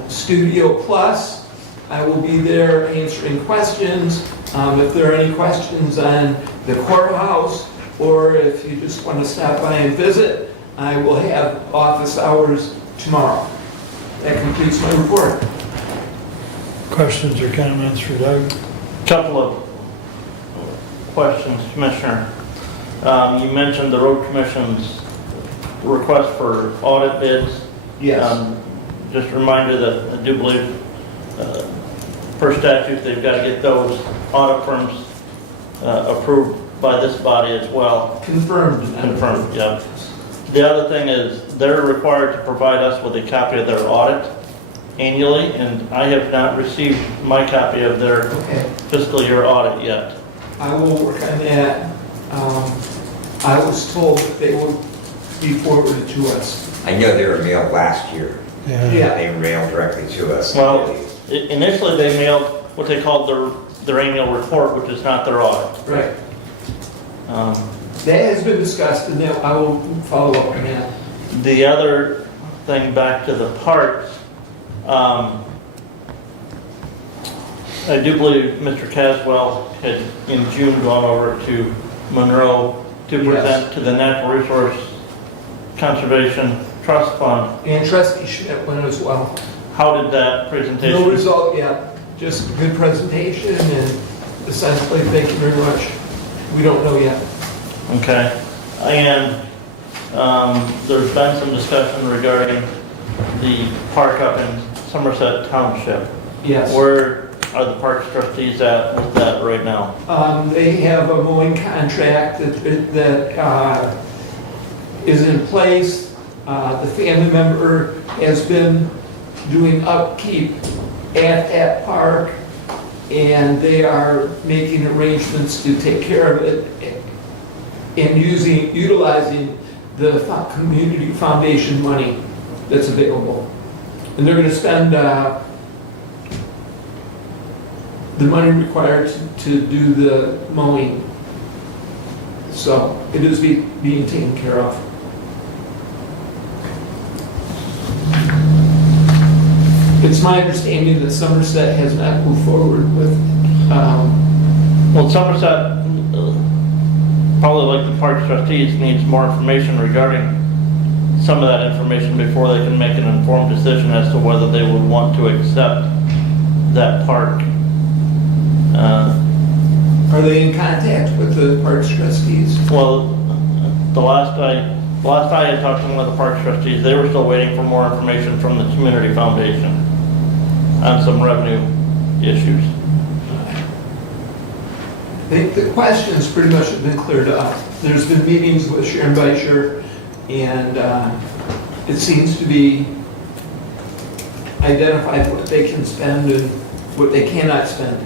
Studio Plus. I will be there answering questions. If there are any questions on the courthouse, or if you just want to stop by and visit, I will have office hours tomorrow. That completes my report. Questions or comments for Doug? Couple of questions, Commissioner. You mentioned the road commission's request for audit bids. Yes. Just a reminder that I do believe, per statute, they've got to get those audit firms approved by this body as well. Confirmed. Confirmed, yeah. The other thing is, they're required to provide us with a copy of their audit annually, and I have not received my copy of their Okay. fiscal year audit yet. I will work on that. I was told that they will be forwarded to us. I know they were mailed last year. Yeah. They were mailed directly to us. Well, initially they mailed what they called their annual report, which is not their audit. Right. Um, That has been discussed, and I will follow up on that. The other thing, back to the parks, I do believe Mr. Caswell had in June gone over to Monroe to Yes. present to the Natural Resource Conservation Trust Fund. And trustee Schmidt went as well. How did that presentation? No result yet, just a good presentation, and essentially, thank you very much. We don't know yet. Okay, and there's been some discussion regarding the park up in Somerset Township. Yes. Where are the parks trustees at with that right now? They have a mowing contract that is in place. The family member has been doing upkeep at that park, and they are making arrangements to take care of it and utilizing the community foundation money that's available. And they're going to spend the money required to do the mowing. So it is being taken care of. It's my understanding that Somerset has not moved forward with, Well, Somerset, probably like the parks trustees, needs more information regarding some of that information before they can make an informed decision as to whether they would want to accept that park. are they in contact with the Parks trustees? Well, the last I had talked to one of the parks trustees, they were still waiting for more information from the community foundation on some revenue issues. I think the questions pretty much have been cleared up. There's been meetings with Sharon Beischer, and it seems to be identified what they can spend and what they cannot spend.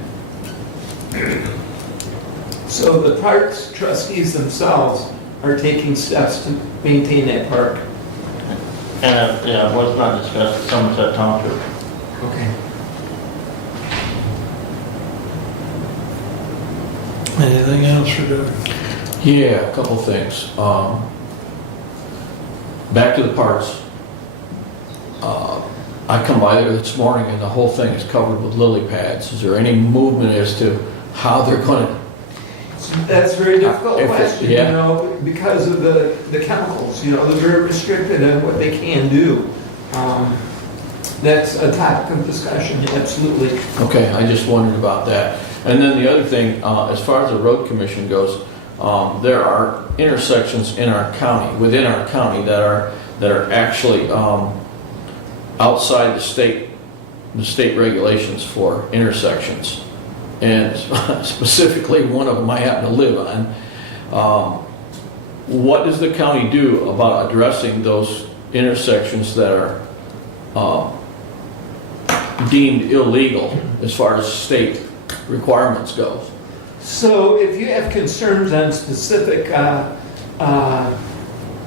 So the parks trustees themselves are taking steps to maintain that park. And, yeah, it was not discussed at Somerset Township. Okay. Anything else for Doug? Yeah, a couple things. Back to the parks. I come by there this morning and the whole thing is covered with lily pads. Is there any movement as to how they're going to? That's a very difficult If it- question, yeah. you know, because of the chemicals, you know, they're very restricted on what they can do. That's a topic of discussion, absolutely. Okay, I just wondered about that. And then the other thing, as far as the road commission goes, there are intersections in our county, within our county, that are actually outside the state regulations for intersections. And specifically, one of them I happen to live on. What does the county do about addressing those intersections that are deemed illegal as far as state requirements go? So if you have concerns on specific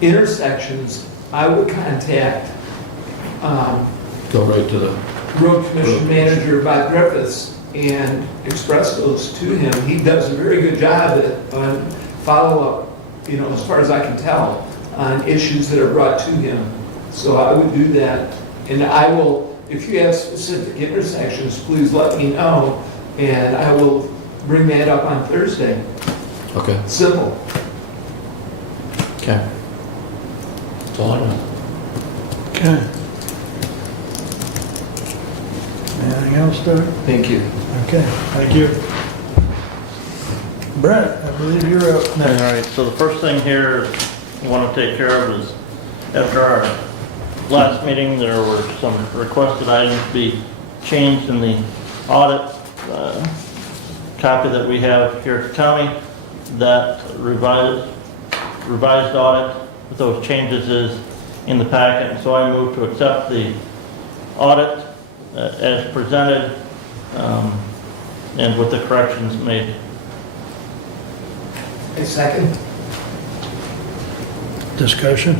intersections, I would contact Go right to the, Road Commission Manager Bob Griffiths and express those to him. He does a very good job on follow-up, you know, as far as I can tell, on issues that are brought to him. So I would do that. And I will, if you have specific intersections, please let me know, and I will bring that up on Thursday. okay, Simple. okay. That's all I know. Okay. And Anything else, Doug? Thank you. Okay, thank you. Brett, I believe you're up All next. right, so the first thing here I want to take care of is, after our last meeting, there were some requested items to be changed in the audit copy that we have here at the county. That revised audit with those changes is in the packet, and so I move to accept the audit as presented and with the corrections made. A second? Discussion?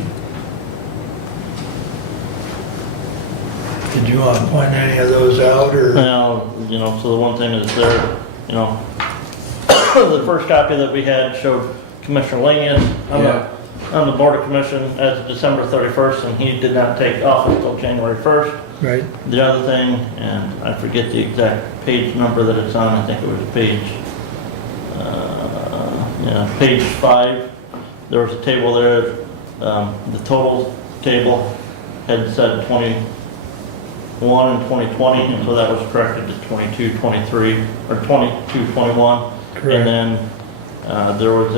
Did you want to point any of those out, or? Now, so the one thing is there, the first copy that we had showed Commissioner Lanius on the Board of Commission as of December 31st, and he did not take office until January 1st. Right. The other thing, and I forget the exact page number that it's on, I think it was page 5. There was a table there, the total table had said 21 and 2020, and so that was corrected to 22, 23, or 22, 21. Correct. And then there was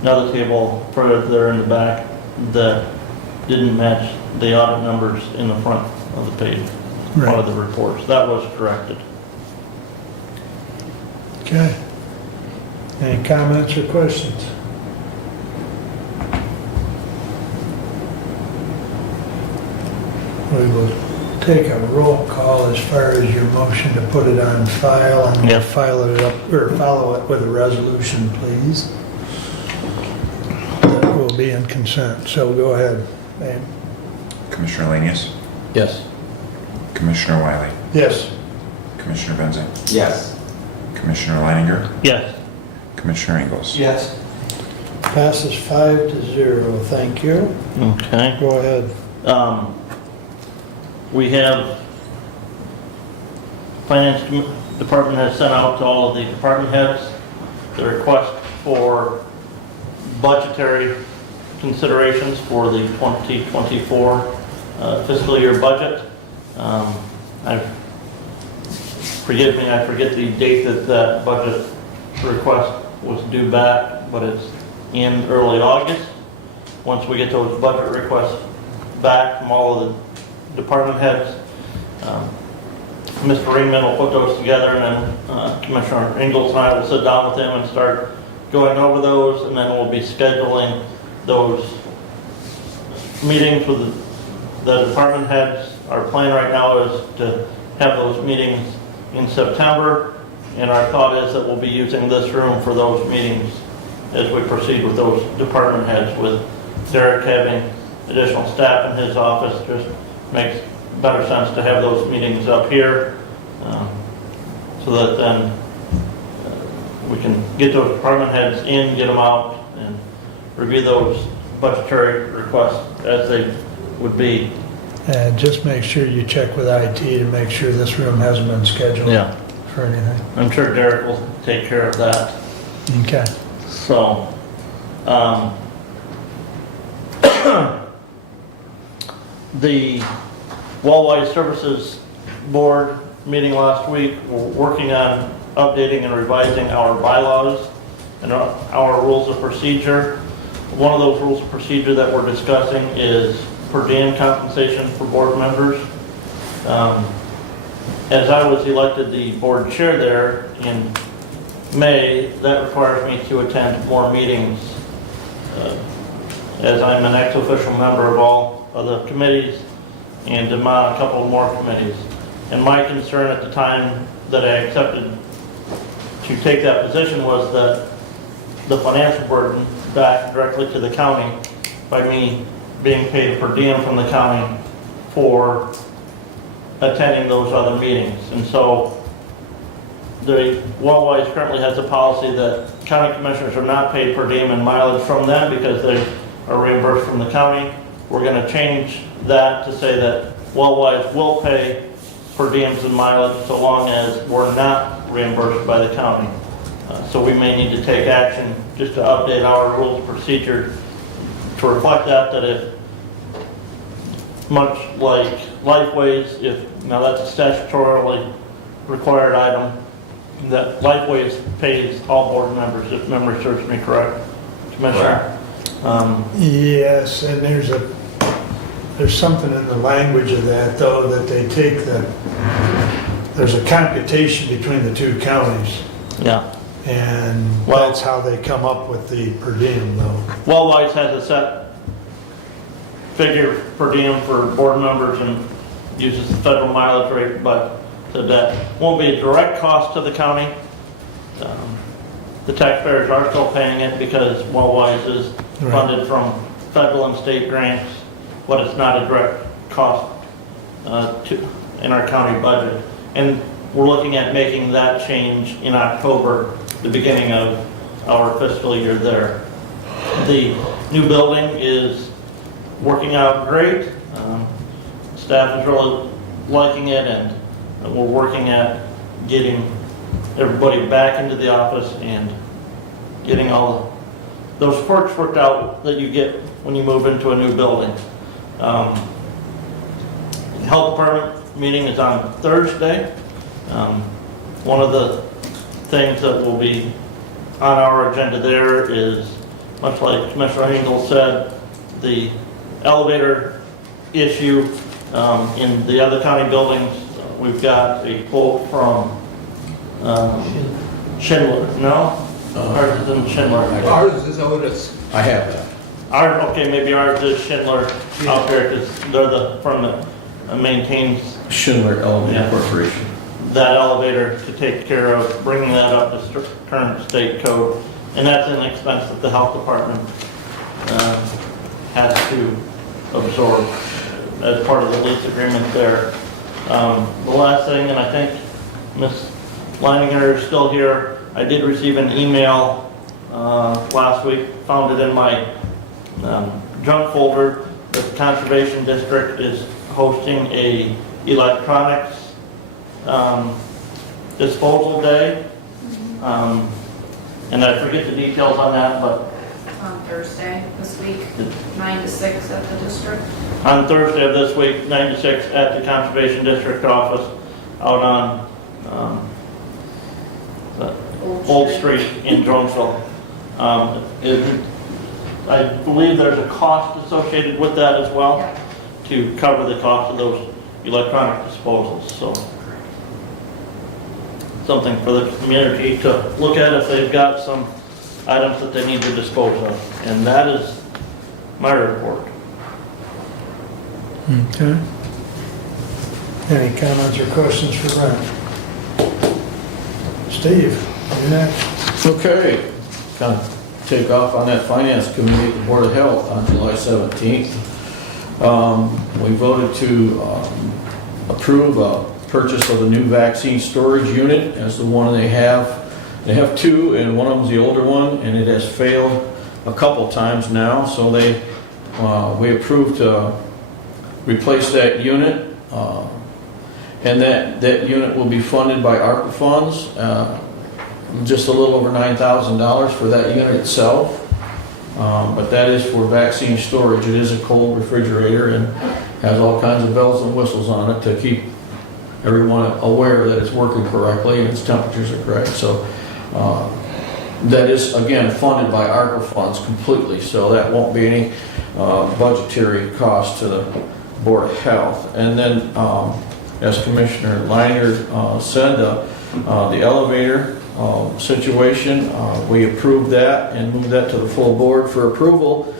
another table further there in the back that didn't match the audit numbers in the front of the page, one of the reports. That was corrected. Okay. Any comments or questions? We will take a roll call as far as your motion to put it on file, and we'll Yep. follow it with a resolution, please. That will be in consent, so go ahead. Ma'am. Commissioner Lanius, Yes. Commissioner Wiley, Yes. Commissioner Benzing, Yes. Commissioner Leininger, Yes. Commissioner Ingles. Yes. Passes 5-0, thank you. Okay. Go ahead. We have, Finance Department has sent out to all of the department heads the request for budgetary considerations for the 2024 fiscal year budget. Forgive me, I forget the date that budget request was due back, but it's in early August. Once we get those budget requests back from all of the department heads, Mr. Ringman will put those together, and then Commissioner Ingles and I will sit down with him and start going over those, and then we'll be scheduling those meetings with the department heads. Our plan right now is to have those meetings in September, and our thought is that we'll be using this room for those meetings as we proceed with those department heads, with Derek having additional staff in his office. Just makes better sense to have those meetings up here, so that then we can get those department heads in, get them out, and review those budgetary requests as they would be. And just make sure you check with IT to make sure this room hasn't been scheduled Yeah, for anything. I'm sure Derek will take care of that. Okay. So, the Wellwise Services Board meeting last week, we're working on updating and revising our bylaws and our rules of procedure. One of those rules of procedure that we're discussing is per diem compensation for board members. As I was elected the board chair there in May, that requires me to attend more meetings, as I'm an ex-official member of all of the committees and am on a couple more committees. And my concern at the time that I accepted to take that position was that the financial burden back directly to the county by me being paid per diem from the county for attending those other meetings. And so the Wellwise currently has a policy that county commissioners are not paid per diem and mileage from them because they are reimbursed from the county. We're going to change that to say that Wellwise will pay per diems and mileage so long as we're not reimbursed by the county. So we may need to take action just to update our rules of procedure to reflect that if much like Lifeways, now that's a statutorily required item, that Lifeways pays all board members, if memory serves me correct, Commissioner. Yes, and there's something in the language of that, though, that they take there's a computation between the two counties, Yeah. and Well- that's how they come up with the per diem, though. Wellwise has a set figure per diem for board members and uses the federal mileage rate, but that won't be a direct cost to the county. The taxpayers are still paying it because Wellwise is funded from federal and state grants, but it's not a direct cost in our county budget. And we're looking at making that change in October, the beginning of our fiscal year there. The new building is working out great. Staff is really liking it, and we're working at getting everybody back into the office and getting all those perks worked out that you get when you move into a new building. The health department meeting is on Thursday. One of the things that will be on our agenda there is, much like Commissioner Engel said, the elevator issue in the other county buildings. We've got a quote from Schindler. No? Ours isn't Schindler. Ours is Otis. I have that. Okay, maybe ours is Schindler out there because they're the firm that maintains Schindler Elevator Yeah. Corporation. that elevator to take care of bringing that up to current state code. And that's an expense that the health department has to absorb as part of the lease agreement there. The last thing, and I think Ms. Leininger is still here, I did receive an email last week, found it in my junk folder, that the Conservation District is hosting a electronics disposal day. And I forget the details on that, but On Thursday this week, 9 to 6 at the district. on Thursday of this week, 9 to 6 at the Conservation District office out on Old Street in Jonesville. I believe there's a cost associated with that as well, Yeah. to cover the cost of those electronic disposals, so. Something for the community to look at if they've got some items that they need to dispose of. And that is my report. Okay. Any comments or questions for Brent? Steve, you next. Okay, kind of take off on that finance committee at the Board of Health on July 17th. We voted to approve a purchase of a new vaccine storage unit as the one they have. They have two, and one of them's the older one, and it has failed a couple times now, so we approved to replace that unit. And that unit will be funded by ARPA funds, just a little over $9,000 for that unit itself. But that is for vaccine storage. It is a cold refrigerator and has all kinds of bells and whistles on it to keep everyone aware that it's working correctly and its temperatures are correct. So that is, again, funded by ARPA funds completely, so that won't be any budgetary cost to the Board of Health. And then, as Commissioner Leiner said, the elevator situation, we approved that and moved that to the full board for approval.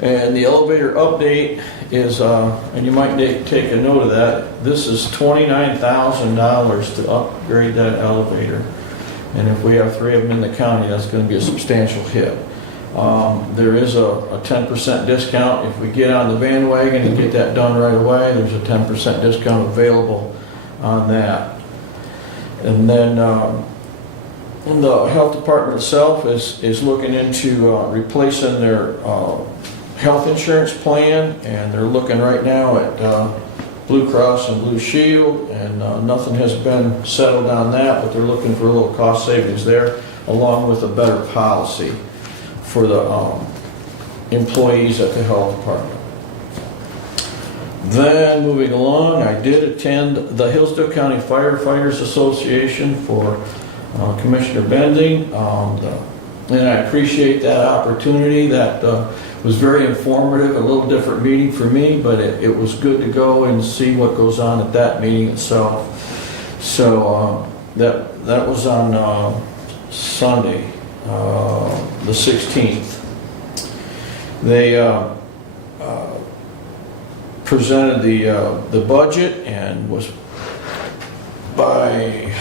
And the elevator update is, and you might take a note of that, this is $29,000 to upgrade that elevator. And if we have 3 of them in the county, that's going to be a substantial hit. There is a 10% discount. If we get on the bandwagon and get that done right away, there's a 10% discount available on that. And then the health department itself is looking into replacing their health insurance plan, and they're looking right now at Blue Cross and Blue Shield, and nothing has been settled on that, but they're looking for a little cost savings there, along with a better policy for the employees at the health department. Then moving along, I did attend the Hillsdale County Firefighters Association for Commissioner Bending. And I appreciate that opportunity. That was very informative, a little different meeting for me, but it was good to go and see what goes on at that meeting itself. So that was on Sunday, the 16th. They presented the budget and was by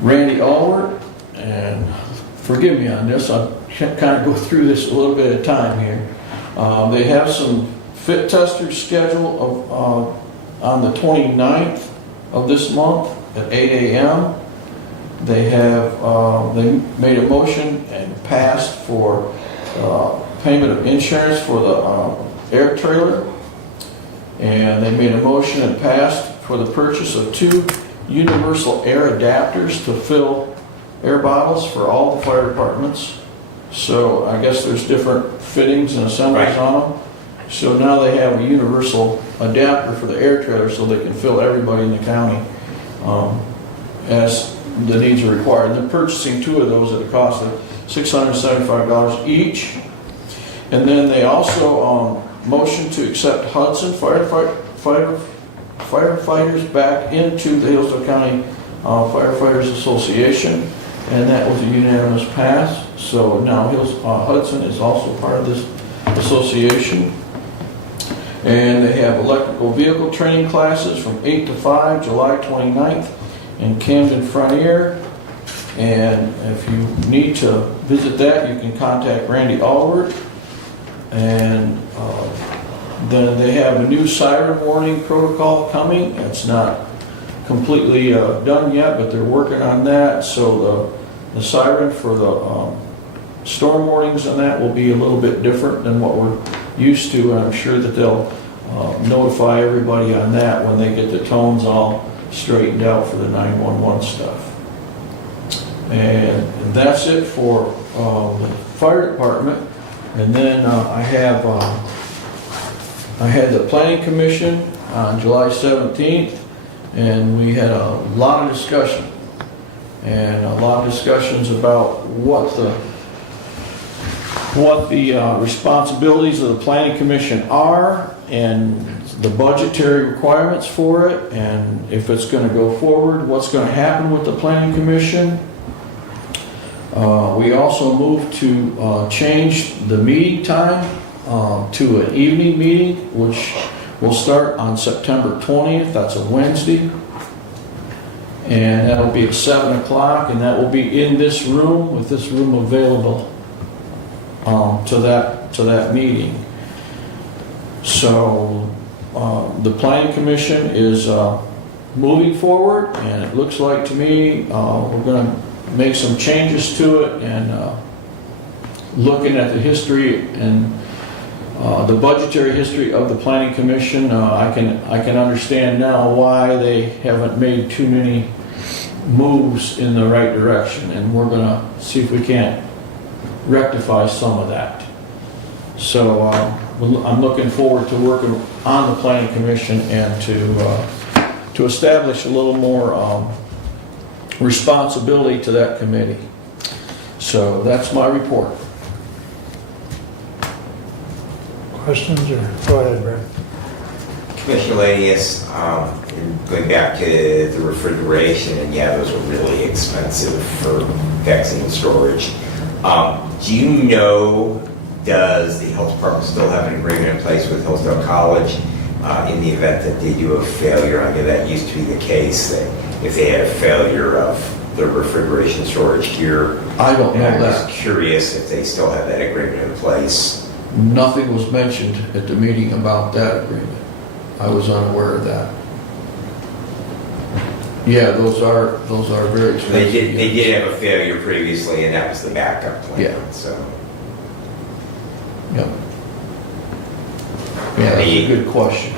Randy Allward, and forgive me on this, I'll kind of go through this a little bit at a time here. They have some fit testers scheduled on the 29th of this month at 8 a.m. They made a motion and passed for payment of insurance for the air trailer, and they made a motion and passed for the purchase of 2 universal air adapters to fill air bottles for all the fire departments. So I guess there's different fittings and assemblies on them. So now they have a universal adapter for the air trailer so they can fill everybody in the county as the needs are required. They're purchasing 2 of those at a cost of $675 each. And then they also motioned to accept Hudson firefighters back into the Hillsdale County Firefighters Association, and that was a unanimous pass. So now Hudson is also part of this association. And they have electrical vehicle training classes from 8 to 5, July 29th in Camden Frontier. And if you need to visit that, you can contact Randy Allward. And then they have a new siren warning protocol coming. It's not completely done yet, but they're working on that. So the siren for the storm warnings and that will be a little bit different than what we're used to. And I'm sure that they'll notify everybody on that when they get the tones all straightened out for the 911 stuff. And that's it for the fire department. And then I had the planning commission on July 17th, and we had a lot of discussion, and a lot of discussions about what the responsibilities of the planning commission are, and the budgetary requirements for it, and if it's going to go forward, what's going to happen with the planning commission. We also moved to change the meeting time to an evening meeting, which will start on September 20th. That's a Wednesday. And that'll be at 7 o'clock, and that will be in this room, with this room available to that meeting. So the planning commission is moving forward, and it looks like to me we're going to make some changes to it, and looking at the history and the budgetary history of the planning commission, I can understand now why they haven't made too many moves in the right direction, and we're going to see if we can't rectify some of that. So I'm looking forward to working on the planning commission and to establish a little more responsibility to that committee. So that's my report. Questions, or go ahead, Brett? Commissioner Lanius, going back to the refrigeration, and yeah, those are really expensive for vaccine storage. Do you know, does the health department still have an agreement in place with Hillsdale College in the event that they do a failure? I know that used to be the case, that if they had a failure of the refrigeration storage gear. I don't know I'm that. just curious if they still have that agreement in place. Nothing was mentioned at the meeting about that agreement. I was unaware of that. Yeah, those are very expensive. They did have a failure previously, and that was the backup plan. Yeah. So. Yep. Yeah, that's a good question.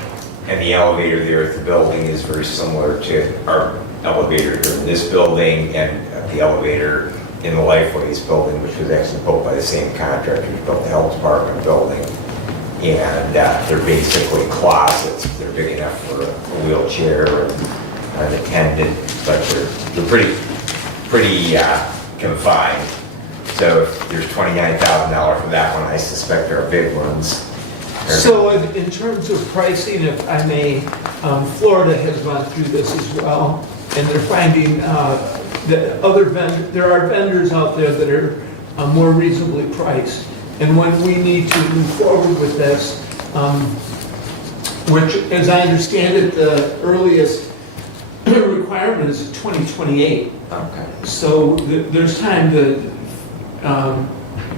And the elevator there at the building is very similar to our elevator here in this building, and the elevator in the Lifeways building, which was actually built by the same contractor who built the health department building. And they're basically closets. They're big enough for a wheelchair and an attendant, but they're pretty confined. So if there's $29,000 for that one, I suspect there are big ones. So in terms of pricing, if I may, Florida has gone through this as well, and they're finding that there are vendors out there that are more reasonably priced. And when we need to move forward with this, which, as I understand it, the earliest requirement is 2028. Okay. So there's time to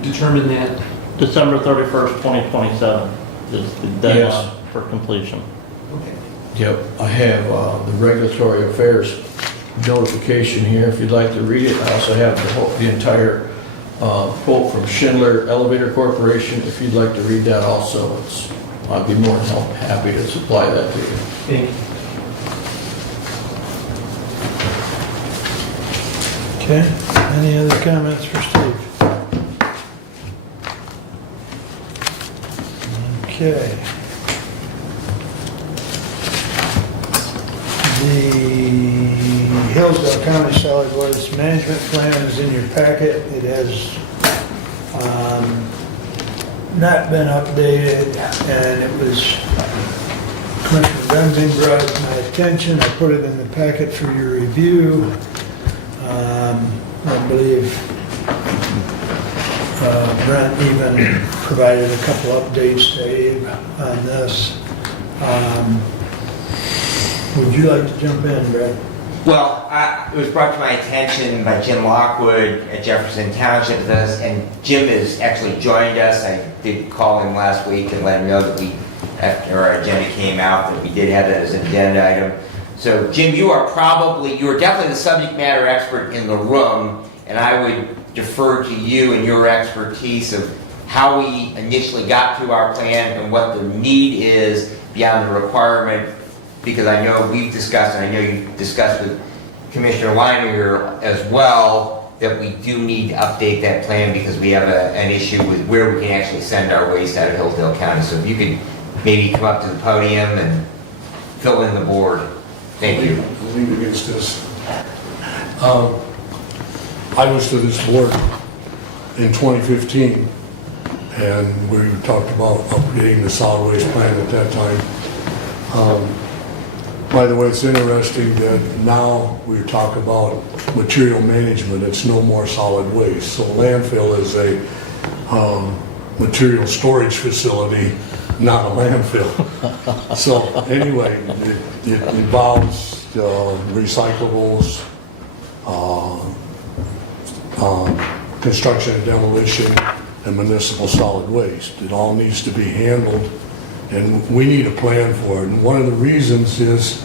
determine that. December 31st, 2027 is the deadline Yes. for completion. Okay. Yep, I have the regulatory affairs notification here, if you'd like to read it. I also have the entire quote from Schindler Elevator Corporation, if you'd like to read that also. I'd be more than happy to supply that to you. Thank you. Okay, any other comments for Steve? Okay. The Hillsdale County Solid Waste Management Plan is in your packet. It has not been updated, and it was, Commissioner Benzing brought it to my attention. I put it in the packet for your review. I believe Brent even provided a couple updates to Abe on this. Would you like to jump in, Brett? Well, it was brought to my attention by Jim Lockwood at Jefferson Township, and Jim has actually joined us. I did call him last week and let him know that after our agenda came out, that we did have that as an agenda item. So, Jim, you are definitely the subject matter expert in the room, and I would defer to you and your expertise of how we initially got to our plan and what the need is beyond the requirement, because I know we've discussed, and I know you've discussed with Commissioner Leininger as well, that we do need to update that plan because we have an issue with where we can actually send our waste out of Hillsdale County. So if you could maybe come up to the podium and fill in the board. Thank you. Lean against this. I was to this board in 2015, and we talked about updating the solid waste plan at that time. By the way, it's interesting that now we talk about material management. It's no more solid waste. So landfill is a material storage facility, not a landfill. So anyway, it involves recyclables, construction and demolition, and municipal solid waste. It all needs to be handled, and we need a plan for it. And one of the reasons is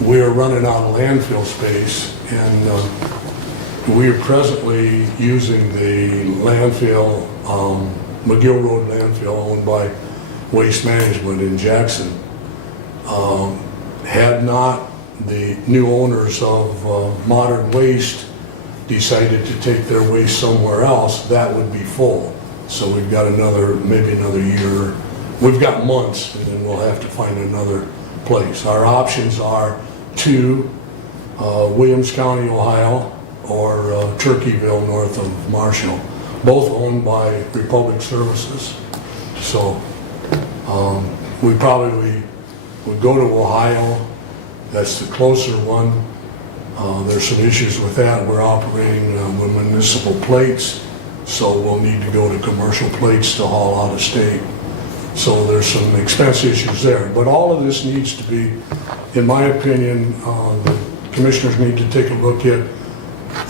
we're running out of landfill space, and we are presently using the landfill, McGill Road landfill, owned by Waste Management in Jackson. Had not the new owners of Modern Waste decided to take their waste somewhere else, that would be full. So we've got maybe another year. We've got months, and then we'll have to find another place. Our options are to Williams County, Ohio, or Turkeyville, north of Marshall, both owned by Republic Services. So we probably would go to Ohio. That's the closer one. There's some issues with that. We're operating with municipal plates, so we'll need to go to commercial plates to haul out of state. So there's some expense issues there. But all of this needs to be, in my opinion, the commissioners need to take a look at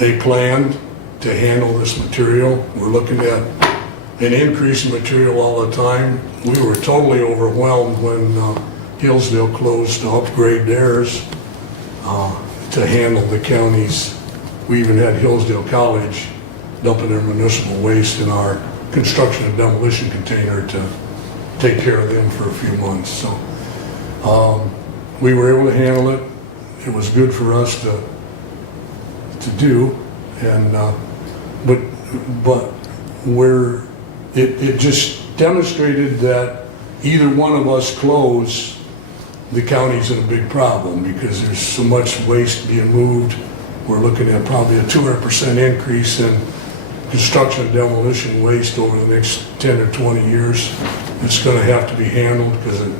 a plan to handle this material. We're looking at an increase in material all the time. We were totally overwhelmed when Hillsdale closed to upgrade theirs to handle the counties. We even had Hillsdale College dumping their municipal waste in our construction and demolition container to take care of them for a few months. So we were able to handle it. It was good for us to do, and but it just demonstrated that either one of us close, the county's in a big problem because there's so much waste being moved. We're looking at probably a 200% increase in construction and demolition waste over the next 10 or 20 years. It's going to have to be handled because it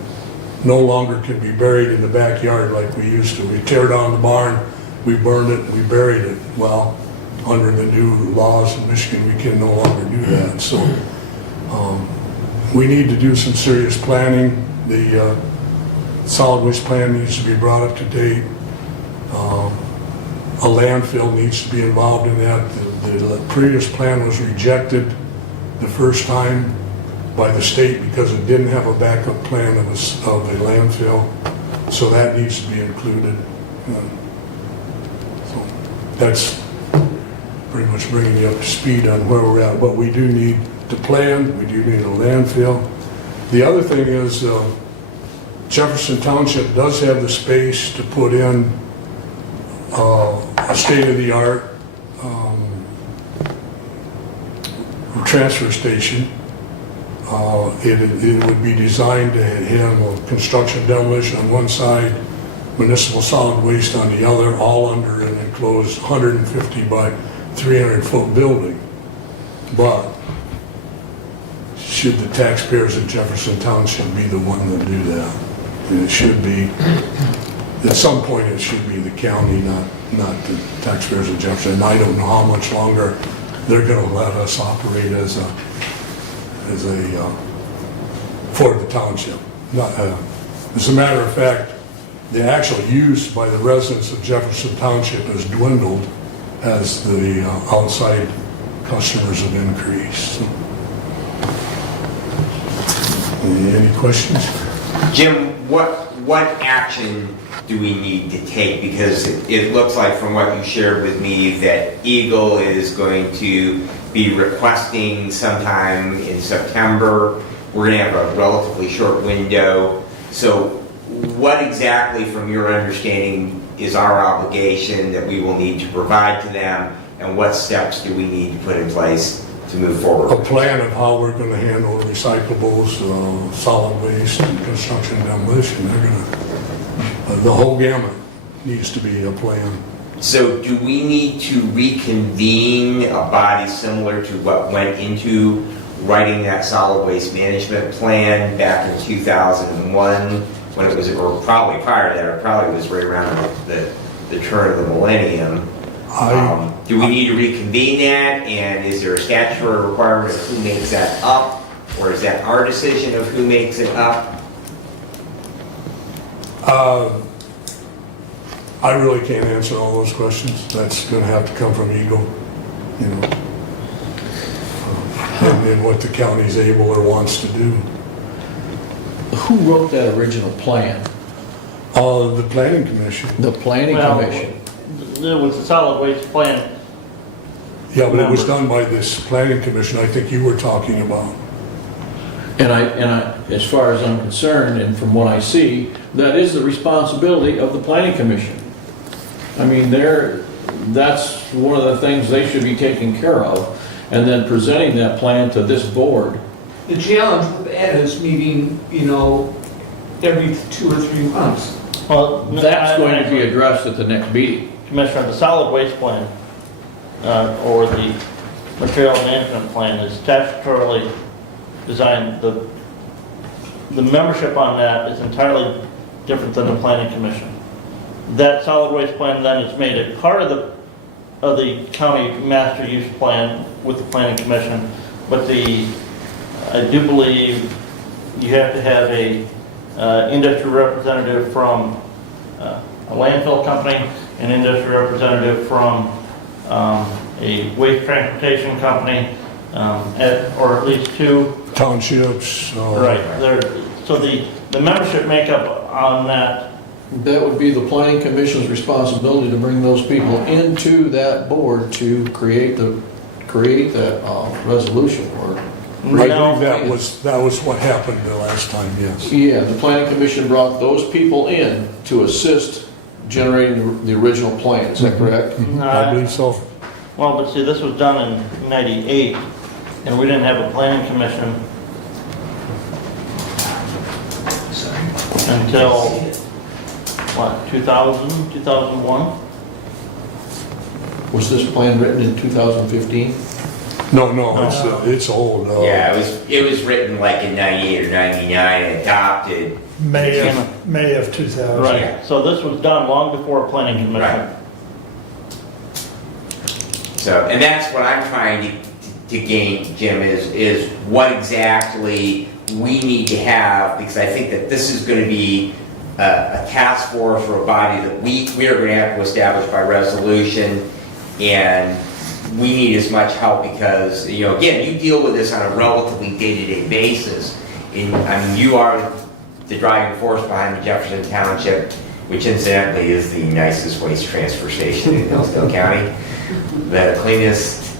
no longer can be buried in the backyard like we used to. We tear down the barn, we burned it, we buried it. Well, under the new laws in Michigan, we can no longer do that. So we need to do some serious planning. The solid waste plan needs to be brought up to date. A landfill needs to be involved in that. The previous plan was rejected the first time by the state because it didn't have a backup plan of a landfill. So that needs to be included. So that's pretty much bringing you up to speed on where we're at. But we do need to plan, we do need a landfill. The other thing is Jefferson Township does have the space to put in a state-of-the-art transfer station. It would be designed to handle construction demolition on one side, municipal solid waste on the other, all under an enclosed 150 by 300 foot building. But should the taxpayers of Jefferson Township be the one that do that? And it should be, at some point it should be the county, not the taxpayers of Jefferson. And I don't know how much longer they're going to let us operate as a for the township. As a matter of fact, the actual use by the residents of Jefferson Township has dwindled as the outside customers have increased. Any questions? Jim, what action do we need to take? Because it looks like from what you shared with me that Eagle is going to be requesting sometime in September. We're going to have a relatively short window. So what exactly, from your understanding, is our obligation that we will need to provide to them, and what steps do we need to put in place to move forward? A plan of how we're going to handle recyclables, solid waste, and construction demolition. They're going to, the whole gamut needs to be a plan. So do we need to reconvene a body similar to what went into writing that solid waste management plan back in 2001, when it was, or probably prior to that, or probably was right around the turn of the millennium? Do we need to reconvene that, and is there a statutory requirement of who makes that up, or is that our decision of who makes it up? I really can't answer all those questions. That's going to have to come from Eagle, you know, and what the county's able or wants to do. Who wrote that original plan? The planning commission. The planning commission. It was a solid waste plan. Yeah, but it was done by this planning commission I think you were talking about. And I, as far as I'm concerned, and from what I see, that is the responsibility of the planning commission. I mean, that's one of the things they should be taking care of, and then presenting that plan to this board. The challenge with that is meeting, you know, every 2 or 3 months. Well, That's going to be addressed at the next meeting. Commissioner, the solid waste plan, or the material management plan is statutorily designed. The membership on that is entirely different than the planning commission. That solid waste plan then is made a part of the county master use plan with the planning commission, but I do believe you have to have a industry representative from a landfill company, an industry representative from a waste transportation company, or at least 2 Townships. right there. So the membership makeup on that. That would be the planning commission's responsibility to bring those people into that board to create that resolution. Or I believe that was what happened the last time, yes. yeah, the planning commission brought those people in to assist generating the original plan. Is that correct? I believe so. Well, but see, this was done in '98, and we didn't have a planning commission until, what, 2000, 2001? Was this plan written in 2015? No, it's old. Yeah, it was written like in 98 or 99 and adopted. May of 2000. Right, so this was done long before planning commission. Right. So, and that's what I'm trying to gain, Jim, is what exactly we need to have, because I think that this is going to be a task force or a body that we are going to have to establish by resolution, and we need as much help because, you know, again, you deal with this on a relatively day-to-day basis. I mean, you are the driving force behind the Jefferson Township, which incidentally is the nicest waste transfer station in Hillsdale County, the cleanest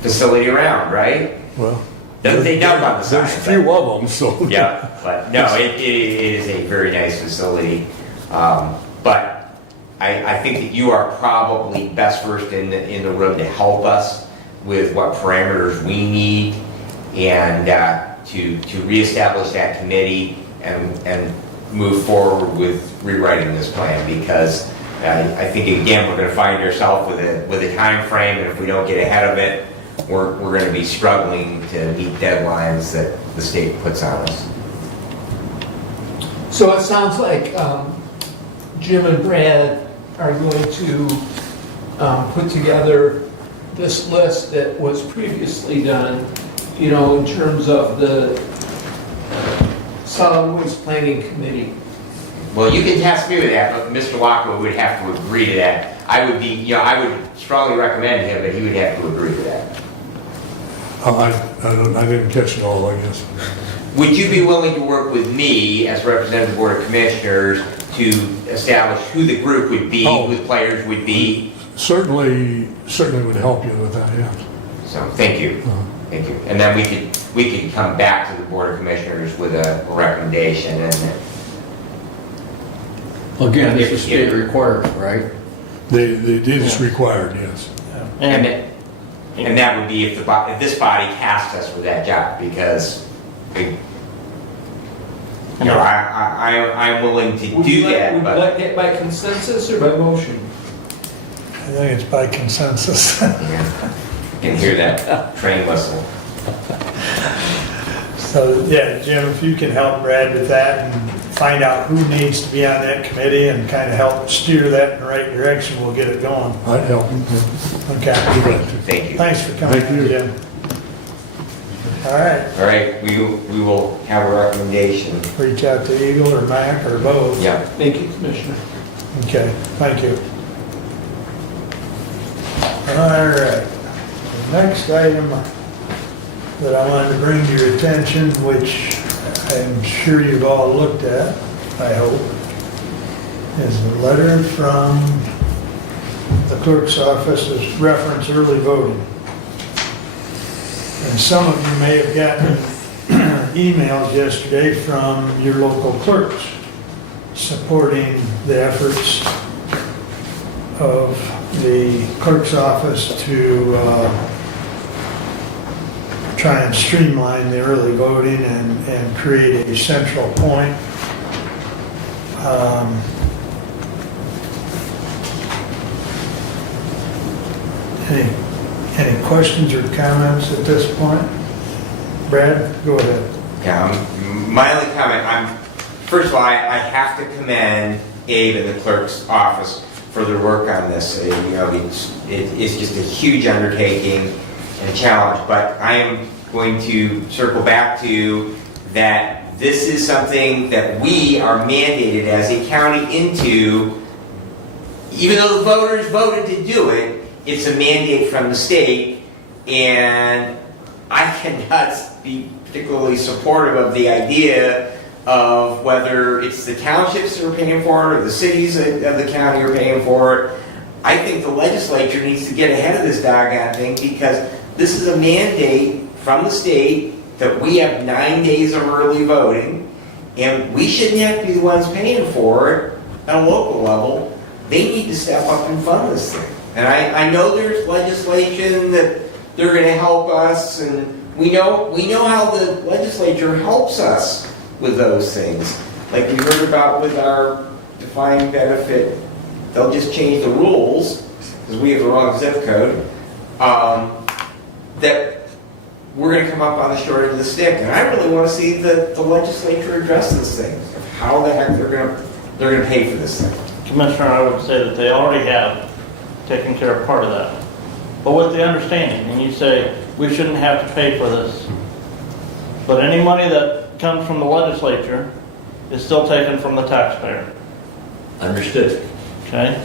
facility around, right? Well, Doesn't say dump on the side. there's a few of them, so. Yeah, but no, it is a very nice facility. But I think that you are probably best versed in the room to help us with what parameters we need and to reestablish that committee and move forward with rewriting this plan, because I think again we're going to find ourselves with a time frame, and if we don't get ahead of it, we're going to be struggling to meet deadlines that the state puts on us. So it sounds like Jim and Brad are going to put together this list that was previously done, you know, in terms of the Solid Waste Planning Committee. Well, you can task me with that, but Mr. Walker would have to agree to that. I would strongly recommend him, but he would have to agree to that. I didn't catch it all, I guess. Would you be willing to work with me as representative of the Board of Commissioners to establish who the group would be, who the players would be? Certainly would help you with that, yeah. So, thank you. Thank you. And then we could come back to the Board of Commissioners with a recommendation, and Again, this is state required, right? It is required, yes. and that would be if this body tasked us with that job, because I'm willing to do that. Would you But like that by consensus or by motion? I think it's by consensus. you can hear that train whistle. So, yeah, Jim, if you can help Brad with that and find out who needs to be on that committee and kind of help steer that in the right direction, we'll get it going. I'd help you. Okay. Thank you. Thanks for coming, Thank you. Jim. All right, All right, we will have a recommendation. reach out to Eagle or Mac or both. Yeah. Thank you, Commissioner. Okay, thank you. All right, the next item that I wanted to bring to your attention, which I'm sure you've all looked at, I hope, is a letter from the clerk's office that reference early voting. And some of you may have gotten emails yesterday from your local clerks supporting the efforts of the clerk's office to try and streamline the early voting and create a central point. Any questions or comments at this point? Brad, go ahead. Yeah, my only comment, first of all, I have to commend Abe and the clerk's office for their work on this. You know, it's just a huge undertaking and a challenge, but I am going to circle back to that this is something that we are mandated as a county into. Even though the voters voted to do it, it's a mandate from the state, and I cannot be particularly supportive of the idea of whether it's the townships that are paying for it or the cities of the county are paying for it. I think the legislature needs to get ahead of this doggone thing, because this is a mandate from the state that we have 9 days of early voting, and we shouldn't have to be the ones paying for it at a local level. They need to step up and fund this thing. And I know there's legislation that they're going to help us, and we know how the legislature helps us with those things. like we heard about with our defined benefit, they'll just change the rules, because we have the wrong zip code, that we're going to come up on the short end of the stick. And I really want to see the legislature address this thing, of how the heck they're going to pay for this thing. Commissioner, I would say that they already have taken care of part of that. But with the understanding, and you say, we shouldn't have to pay for this. But any money that comes from the legislature is still taken from the taxpayer. Understood. Okay?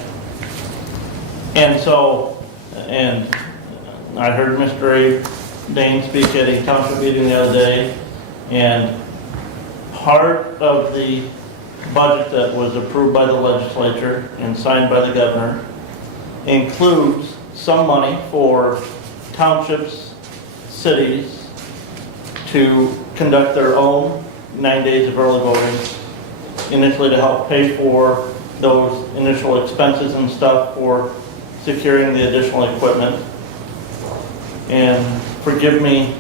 And so, and I heard Mr. Abe Dane speak at a township meeting the other day, and part of the budget that was approved by the legislature and signed by the governor includes some money for townships, cities to conduct their own 9 days of early voting, initially to help pay for those initial expenses and stuff for securing the additional equipment. And forgive me,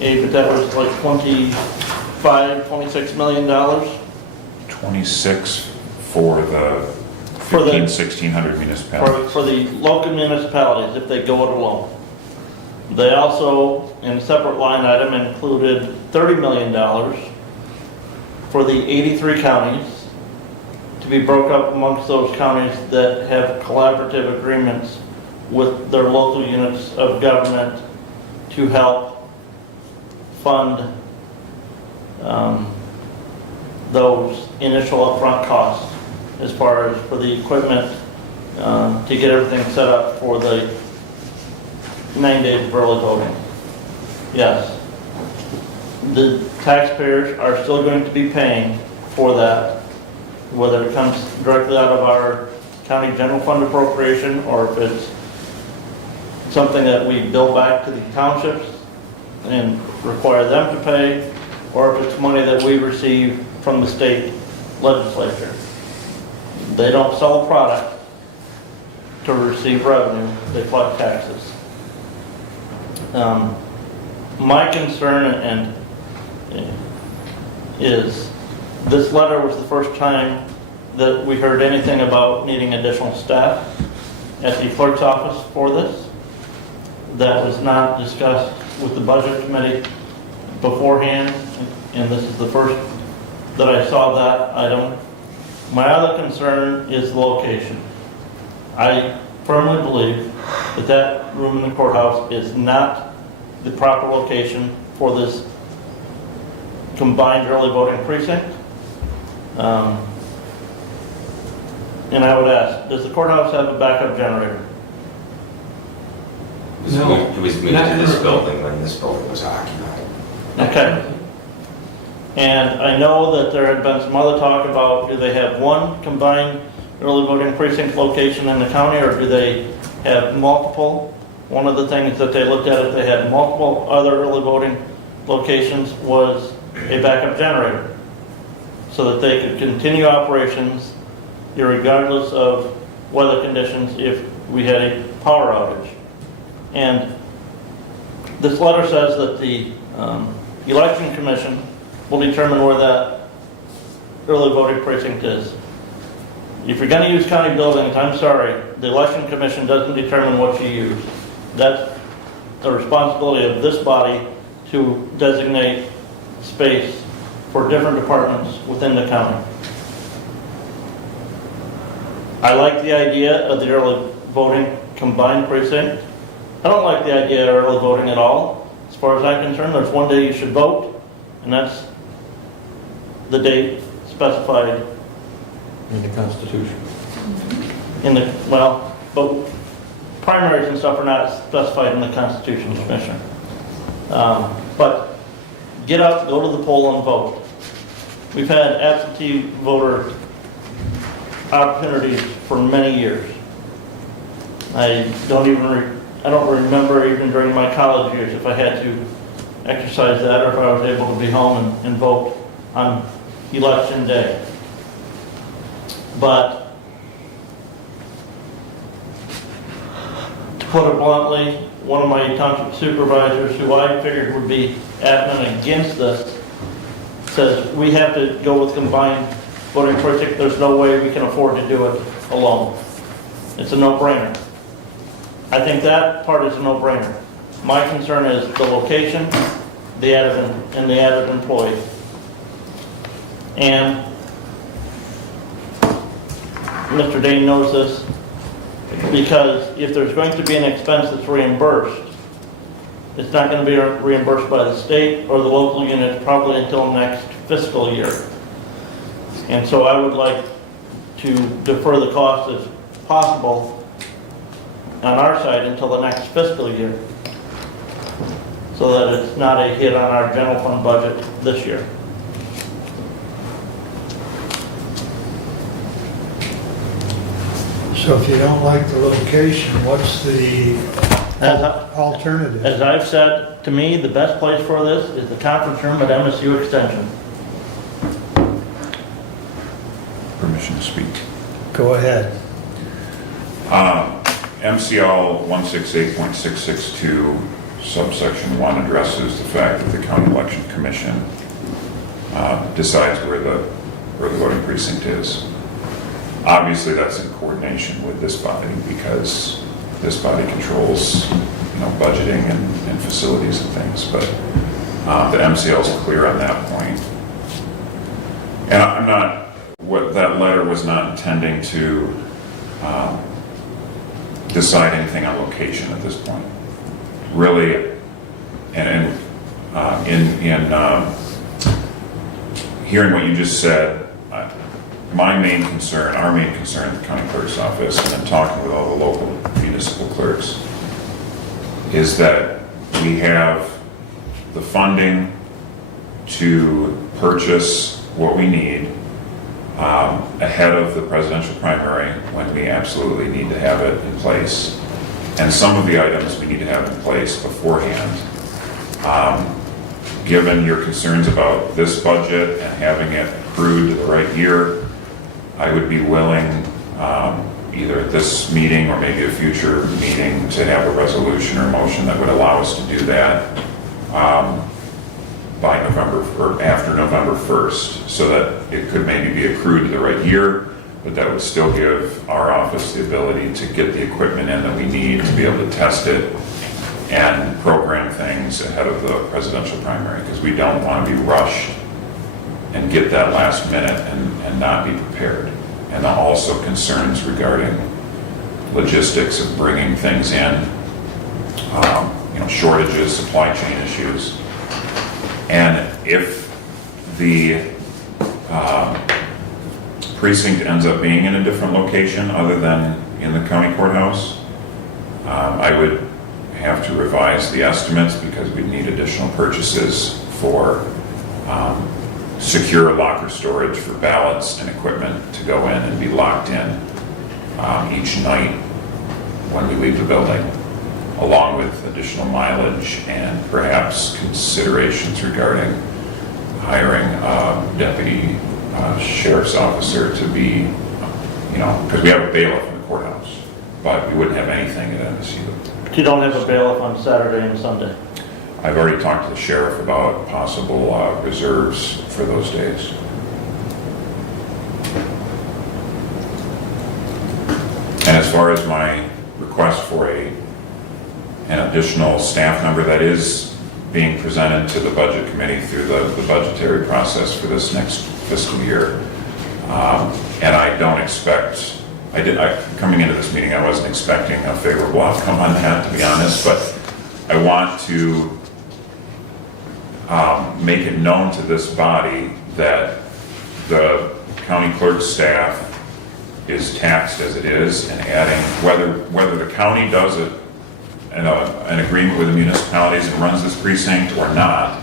Abe, but that was like $26 million. 26 for the For the- 1,600 municipalities. For the local municipalities, if they go it alone. They also, in a separate line item, included $30 million for the 83 counties to be broke up amongst those counties that have collaborative agreements with their local units of government to help fund those initial upfront costs as far as for the equipment to get everything set up for the 9 days of early voting. Yes. The taxpayers are still going to be paying for that, whether it comes directly out of our county general fund appropriation or if it's something that we bill back to the townships and require them to pay, or if it's money that we receive from the state legislature. They don't sell a product to receive revenue, they collect taxes. My concern is this letter was the first time that we heard anything about needing additional staff at the clerk's office for this. That was not discussed with the budget committee beforehand, and this is the first that I saw that item. My other concern is the location. I firmly believe that that room in the courthouse is not the proper location for this combined early voting precinct. And I would ask, does the courthouse have a backup generator? No. It was moved to this building when this building was occupied. Okay. And I know that there had been some other talk about, do they have one combined early voting precinct location in the county, or do they have multiple? One of the things that they looked at, if they had multiple other early voting locations, was a backup generator, so that they could continue operations irregardless of weather conditions if we had a power outage. And this letter says that the election commission will determine where that early voting precinct is. If you're going to use county buildings, I'm sorry, the election commission doesn't determine what you use. That's the responsibility of this body to designate space for different departments within the county. I like the idea of the early voting combined precinct. I don't like the idea of early voting at all. As far as I'm concerned, there's one day you should vote, and that's the date specified In the Constitution. in the, well, but primaries and stuff are not specified in the Constitution, Commissioner. But get out, go to the poll and vote. We've had absentee voter opportunities for many years. I don't remember even during my college years if I had to exercise that or if I was able to be home and vote on election day. But to put it bluntly, one of my township supervisors, who I figured would be adamant against this, says we have to go with combined voting precinct, there's no way we can afford to do it alone. It's a no-brainer. I think that part is a no-brainer. My concern is the location, the added employee. And Mr. Dane knows this, because if there's going to be an expense that's reimbursed, it's not going to be reimbursed by the state or the local unit probably until next fiscal year. And so I would like to defer the cost as possible on our side until the next fiscal year, so that it's not a hit on our general fund budget this year. So if you don't like the location, what's the alternative? As I've said, to me, the best place for this is the conference room at MSU Extension. Permission to speak. Go ahead. MCL 168.662 subsection 1 addresses the fact that the County Election Commission decides where the voting precinct is. Obviously, that's in coordination with this body, because this body controls, budgeting and facilities and things. But the MCL is clear on that point. And I'm not. What that letter was not intending to decide anything on location at this point. Really, and in hearing what you just said, our main concern at the county clerk's office, and then talking with all the local municipal clerks, is that we have the funding to purchase what we need ahead of the presidential primary, when we absolutely need to have it in place. And some of the items we need to have in place beforehand. Given your concerns about this budget and having it accrued to the right year, I would be willing, either at this meeting or maybe a future meeting, to have a resolution or motion that would allow us to do that by November, or after November 1st, so that it could maybe be accrued to the right year, but that would still give our office the ability to get the equipment in that we need to be able to test it and program things ahead of the presidential primary, because we don't want to be rushed and get that last minute and not be prepared. And also concerns regarding logistics of bringing things in, shortages, supply chain issues. And if the precinct ends up being in a different location other than in the county courthouse, I would have to revise the estimates, because we'd need additional purchases for secure locker storage for ballots and equipment to go in and be locked in each night when we leave the building, along with additional mileage and perhaps considerations regarding hiring a deputy sheriff's officer to be, because we have a bailiff in the courthouse, but we wouldn't have anything at MSU. But you don't have a bailiff on Saturday and Sunday. I've already talked to the sheriff about possible reserves for those days. And as far as my request for an additional staff member, that is being presented to the budget committee through the budgetary process for this next fiscal year. And I don't expect, coming into this meeting, I wasn't expecting a favorable outcome on that, to be honest, but I want to make it known to this body that the county clerk's staff is taxed as it is, and adding, whether the county does it in an agreement with the municipalities and runs this precinct or not,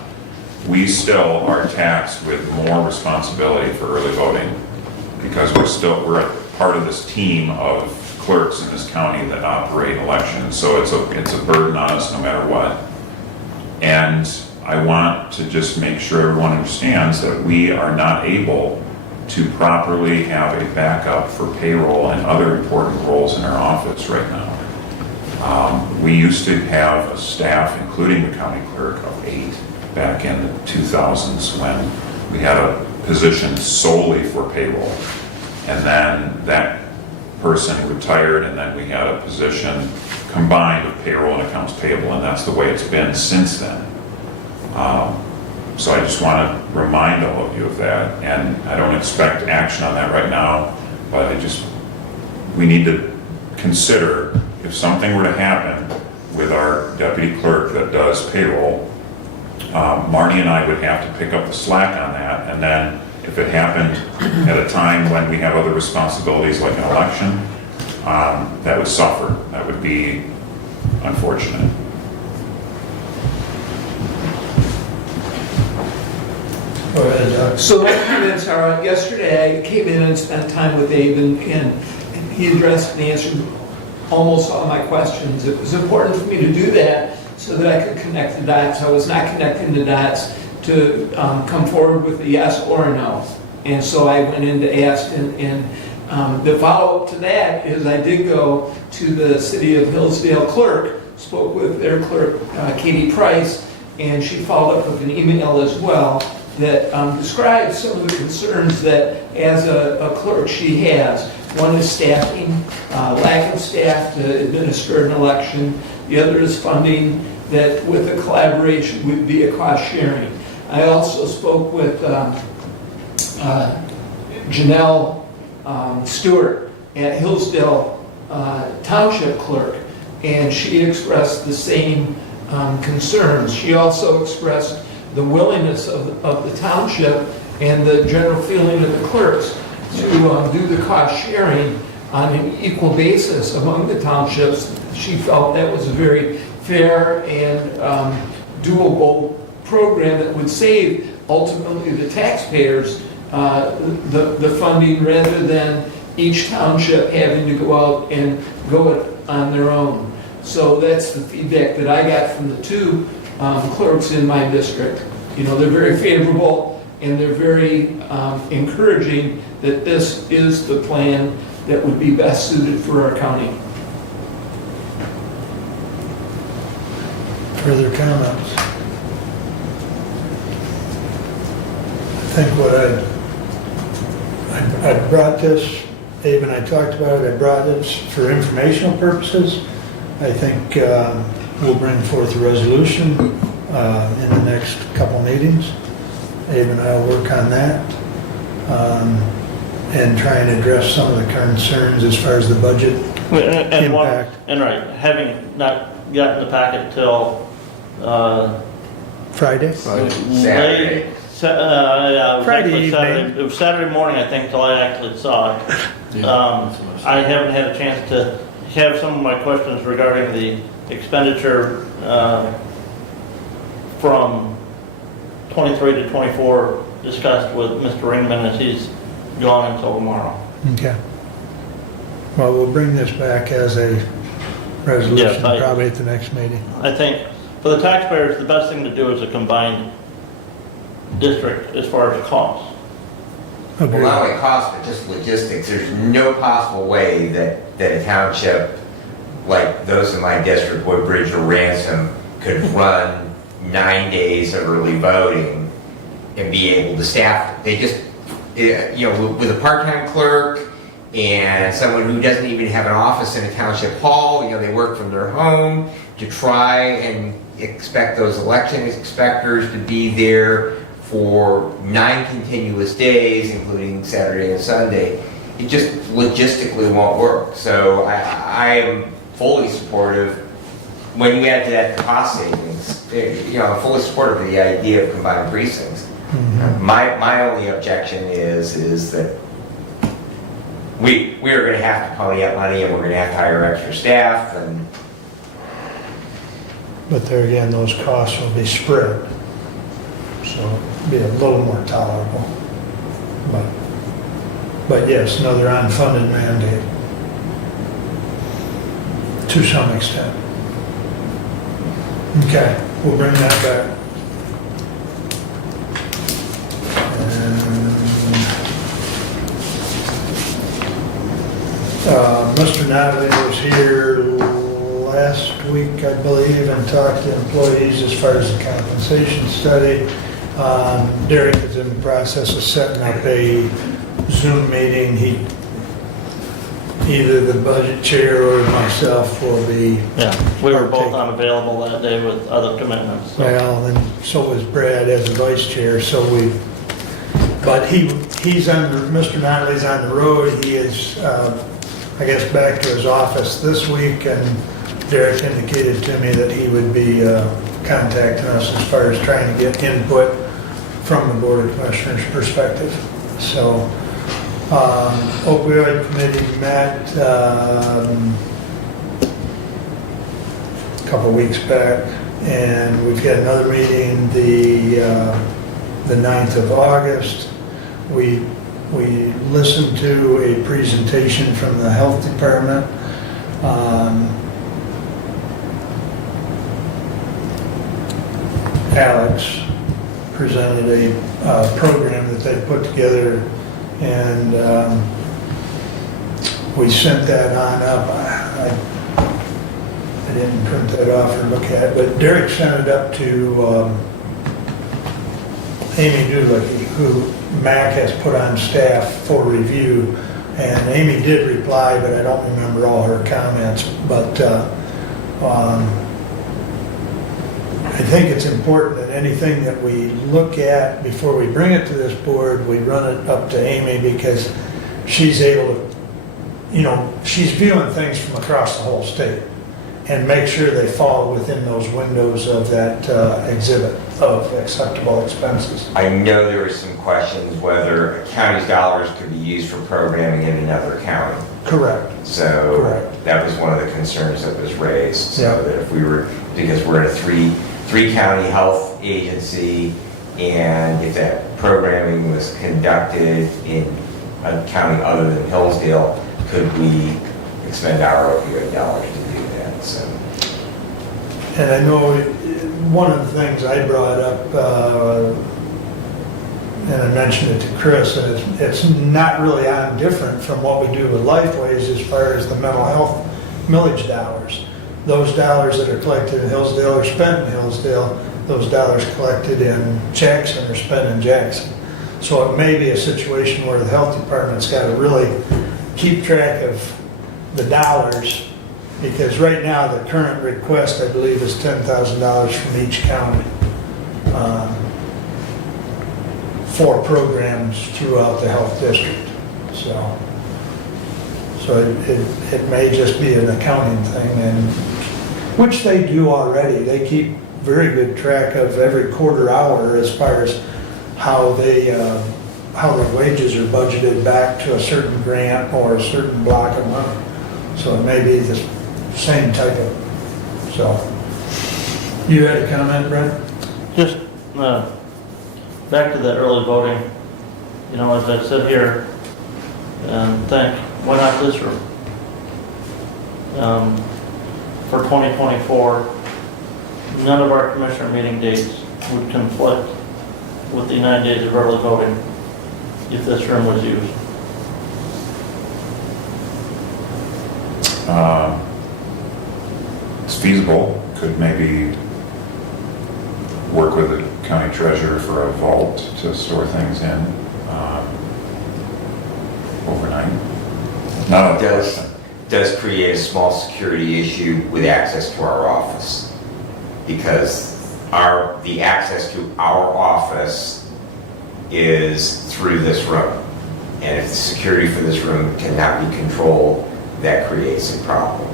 we still are taxed with more responsibility for early voting, because we're a part of this team of clerks in this county that operate elections. So it's a burden on us no matter what. And I want to just make sure everyone understands that we are not able to properly have a backup for payroll and other important roles in our office right now. We used to have a staff, including the county clerk, of 8 back in the 2000s, when we had a position solely for payroll. And then that person retired, and then we had a position combined of payroll and accounts payable, and that's the way it's been since then. So I just want to remind all of you of that, and I don't expect action on that right now, but we need to consider if something were to happen with our deputy clerk that does payroll, Marty and I would have to pick up the slack on that, and then if it happened at a time when we have other responsibilities like an election, that would suffer. That would be unfortunate. Go ahead, Doug. So my comments are, yesterday I came in and spent time with Abe, and he addressed and answered almost all my questions. It was important for me to do that so that I could connect the dots. I was not connecting the dots to come forward with a yes or a no. And so I went in to ask, and the follow-up to that is I did go to the City of Hillsdale clerk, spoke with their clerk, Katie Price, and she followed up with an email as well that describes some of the concerns that as a clerk she has. One is staffing, lack of staff to administer an election. The other is funding that with a collaboration would be a cost sharing. I also spoke with Janelle Stewart at Hillsdale Township Clerk, and she expressed the same concerns. She also expressed the willingness of the township and the general feeling of the clerks to do the cost sharing on an equal basis among the townships. She felt that was a very fair and doable program that would save ultimately the taxpayers the funding rather than each township having to go out and go it on their own. So that's the feedback that I got from the two clerks in my district. You know, they're very favorable and they're very encouraging that this is the plan that would be best suited for our county. Further comments? I think what I brought this, Abe and I talked about it, I brought this for informational purposes. I think we'll bring forth a resolution in the next couple meetings. Abe and I will work on that and try and address some of the concerns as far as the budget impact. And right, having not gotten the packet till Friday? Saturday. Yeah, it was Friday actually evening. It was Saturday morning, I think, till I actually saw it. I haven't had a chance to have some of my questions regarding the expenditure from 23 to 24 discussed with Mr. Ringman as he's gone until tomorrow. Okay. Well, we'll bring this back as a resolution Yes, probably at the next meeting. I think for the taxpayers, the best thing to do is a combined district as far as costs. Well, Agreed. not only cost, but just logistics. There's no possible way that a township like those in my district, Woodbridge or Ransom, could run 9 days of early voting and be able to staff it. They just, you know, with a part-time clerk and someone who doesn't even have an office in a township hall, you know, they work from their home to try and expect those election inspectors to be there for 9 continuous days, including Saturday and Sunday. It just logistically won't work. So I am fully supportive. When you add to that the cost savings, you know, I'm fully supportive of the idea of combined precincts. Mhm. My only objection is that we are going to have to pony up money and we're going to have to hire extra staff. And But there again, those costs will be spread, so it'll be a little more tolerable. But yes, another unfunded mandate to some extent. Okay, we'll bring that back. Mr. Natalie was here last week, I believe, and talked to employees as far as the compensation study. Derek is in the process of setting up a Zoom meeting. Either the budget chair or myself will be, Yeah, we were both unavailable that day with other commitments. So. well, and so was Brad as the vice chair, but he's Mr. Notley's on the road. He is, I guess, back to his office this week, and Derek indicated to me that he would be contacting us as far as trying to get input from the Board of Commissioners' perspective. So, opioid committee met a couple weeks back, and we've got another meeting the 9th of August. We listened to a presentation from the health department. Alex presented a program that they put together, and we sent that on up. I didn't print that off or look at it, but Derek sent it up to Amy Dooley, who Mac has put on staff for review, and Amy did reply, but I don't remember all her comments. But I think it's important that anything that we look at before we bring it to this board, we run it up to Amy, because she's able to, she's viewing things from across the whole state and make sure they fall within those windows of that exhibit of acceptable expenses. I know there were some questions whether a county's dollars could be used for programming in another county. Correct. So Correct. that was one of the concerns that was raised. So Yeah. that if we were, because we're in a three county health agency, and if that programming was conducted in a county other than Hillsdale, could we expend our opioid dollars to do that? So. And I know one of the things I brought up, and I mentioned it to Chris, and it's not really on different from what we do with Lifeways as far as the mental health millage dollars. Those dollars that are collected in Hillsdale are spent in Hillsdale. Those dollars collected in Jackson are spent in Jackson. So it may be a situation where the health department's got to really keep track of the dollars, because right now the current request, I believe, is $10,000 from each county for programs throughout the health district. So it may just be an accounting thing, and which they do already. They keep very good track of every quarter hour as far as how their wages are budgeted back to a certain grant or a certain block of money. So it may be the same type of, so. You had a comment, Brent? Just back to that early voting, as I sit here and think, why not this room? For 2024, none of our commissioner meeting dates would conflict with the 9 days of early voting if this room was used. It's feasible, could maybe work with the county treasurer for a vault to store things in overnight. No, It does create a small security issue with access to our office, because the access to our office is through this room, and if the security for this room cannot be controlled, that creates a problem.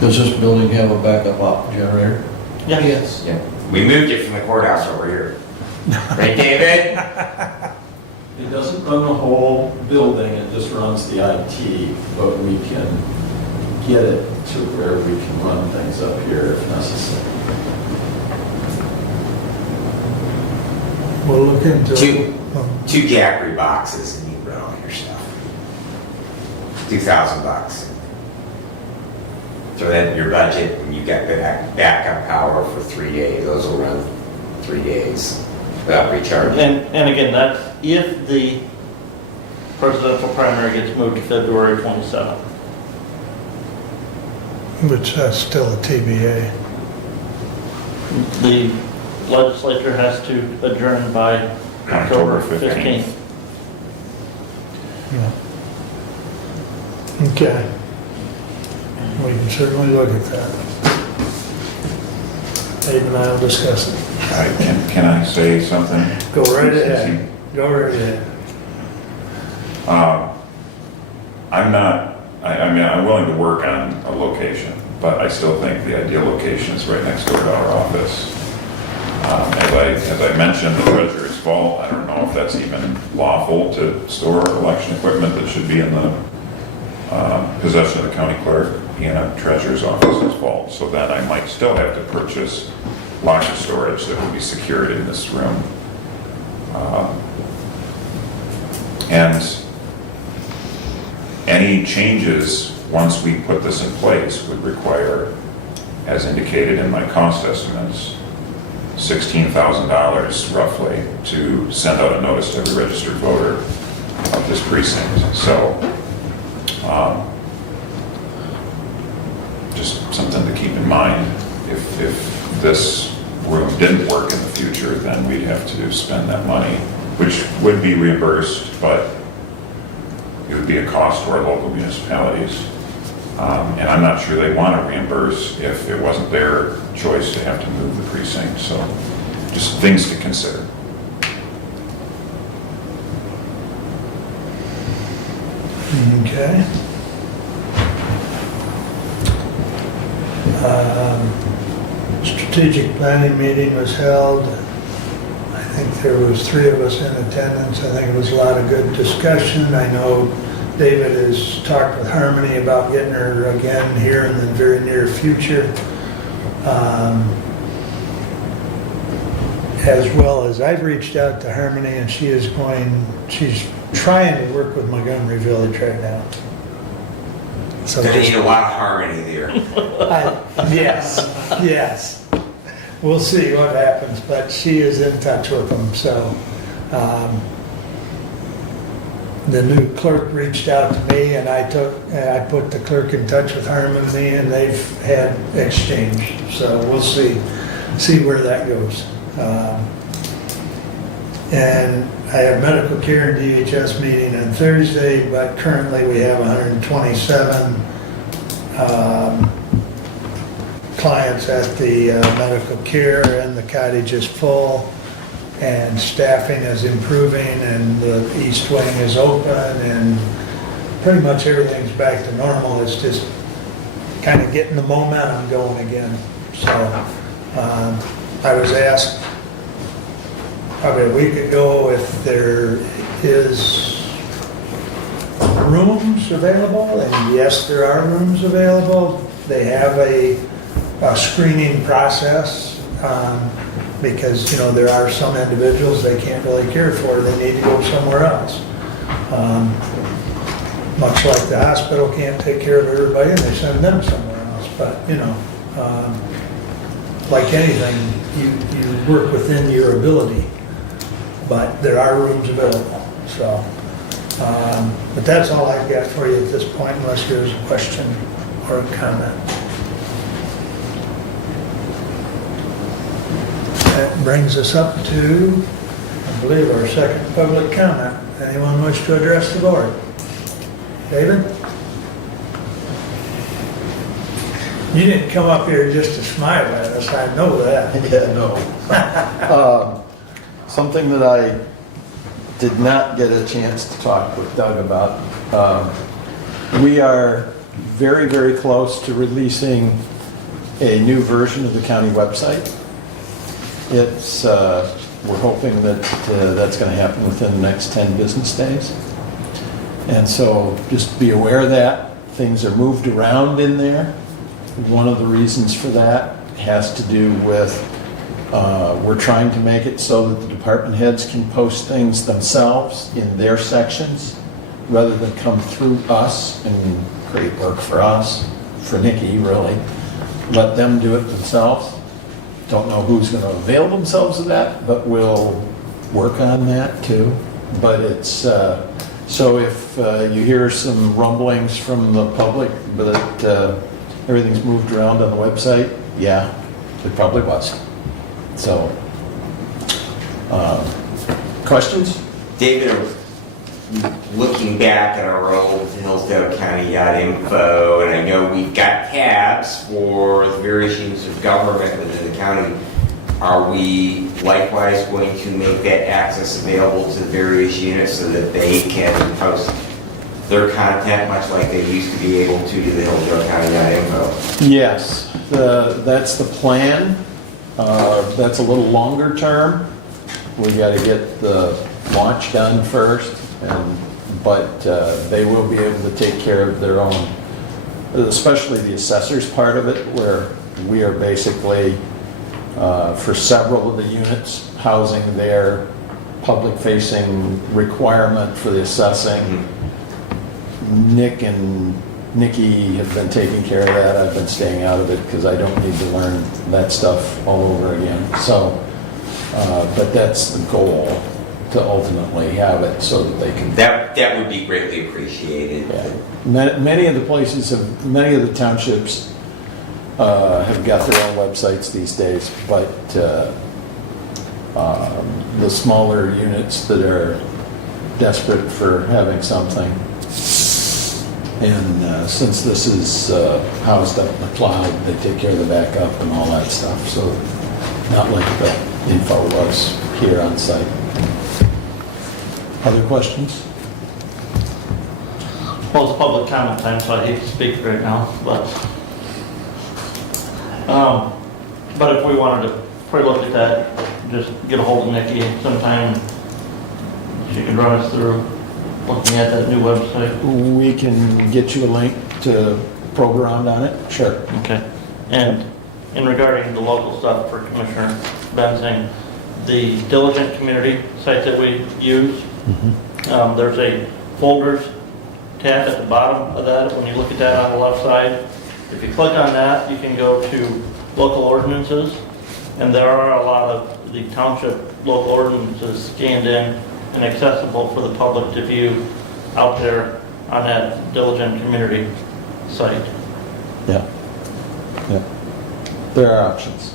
Does this building have a backup op generator? Yes. Yeah, we moved it from the courthouse over here. Right, David? It doesn't run the whole building, it just runs the IT, but we can get it to where we can run things up here if necessary. We'll look into it. Two Jackery boxes and you can run all your stuff. $2,000. Throw that in your budget and you got backup power for 3 days. Those will run 3 days without recharging. And again, that's if the presidential primary gets moved to February 27th. Which that's still a TBA. The legislature has to adjourn by October 15th. Yeah. Okay. We can certainly look at that. Dave and I will discuss it. All right, can I say something? Go right ahead. Go right ahead. I'm willing to work on a location, but I still think the ideal location is right next door to our office. As I mentioned, the treasurer's vault, I don't know if that's even lawful to store election equipment that should be in the possession of the county clerk in a treasurer's office's vault. So then I might still have to purchase locker storage that would be secured in this room. And any changes, once we put this in place, would require, as indicated in my cost estimates, $16,000 roughly to send out a notice to every registered voter of this precinct. So, just something to keep in mind. If this room didn't work in the future, then we'd have to spend that money, which would be reimbursed, but it would be a cost to our local municipalities. And I'm not sure they want to reimburse if it wasn't their choice to have to move the precinct. So just things to consider. Okay. Strategic planning meeting was held. I think there was 3 of us in attendance. I think it was a lot of good discussion. I know David has talked with Harmony about getting her again here in the very near future. As well as I've reached out to Harmony and she's trying to work with Montgomery Village right now. So Gonna need a lot of harmony there. yes. We'll see what happens, but she is in touch with them, so. The new clerk reached out to me and I put the clerk in touch with Harmony and they've had exchange. So we'll see where that goes. And I have medical care and DHS meeting on Thursday, but currently we have 127 clients at the medical care, and the cottage is full, and staffing is improving, and the east wing is open, and pretty much everything's back to normal. It's just kind of getting the momentum going again. So I was asked probably a week ago if there is rooms available, and yes, there are rooms available. They have a screening process because, you know, there are some individuals they can't really care for. They need to go somewhere else. Much like the hospital can't take care of everybody and they send them somewhere else. But, you know, like anything, you work within your ability. But there are rooms available. So, but that's all I've got for you at this point, unless there's a question or a comment. That brings us up to, I believe, our second public comment. Anyone wish to address the board? David? You didn't come up here just to smile at us, I know that. Yeah, no. Something that I did not get a chance to talk with Doug about. We are very, very close to releasing a new version of the county website. It's, we're hoping that that's going to happen within the next 10 business days. And so just be aware of that. Things are moved around in there. One of the reasons for that has to do with we're trying to make it so that the department heads can post things themselves in their sections rather than come through us and create work for us, for Nikki really. Let them do it themselves. Don't know who's going to avail themselves of that, but we'll work on that too. But it's, so if you hear some rumblings from the public that everything's moved around on the website, yeah, it probably was. So, questions? David, looking back at our old Hillsdale County info, and I know we've got tabs for the various units of government within the county. Are we likewise going to make that access available to the various units so that they can post their content much like they used to be able to the Hillsdale County info? Yes, that's the plan. That's a little longer term. We got to get the launch done first, but they will be able to take care of their own, especially the assessors part of it, where we are basically, for several of the units, housing their public-facing requirement for the assessing. Nick and Nikki have been taking care of that. I've been staying out of it because I don't need to learn that stuff all over again. So, but that's the goal, to ultimately have it so that they can. That would be greatly appreciated. Yeah. Many of the places, many of the townships have got their own websites these days, but the smaller units that are desperate for having something. And since this is housed up in the cloud, they take care of the backup and all that stuff. So not like the info was here on site. Other questions? Well, it's public comment time, so I hate to speak right now, but if we wanted to pre-look at that, just get a hold of Nikki sometime. She can run us through looking at that new website. We can get you a link to probe around on it. Sure. Okay. And in regarding the local stuff for Commissioner Benzing, the Diligent Community site that we use, there's a folders tab at the bottom of that. When you look at that on the left side, if you click on that, you can go to local ordinances, and there are a lot of the township local ordinances scanned in and accessible for the public to view out there on that Diligent Community site. Yeah. Yeah. There are options.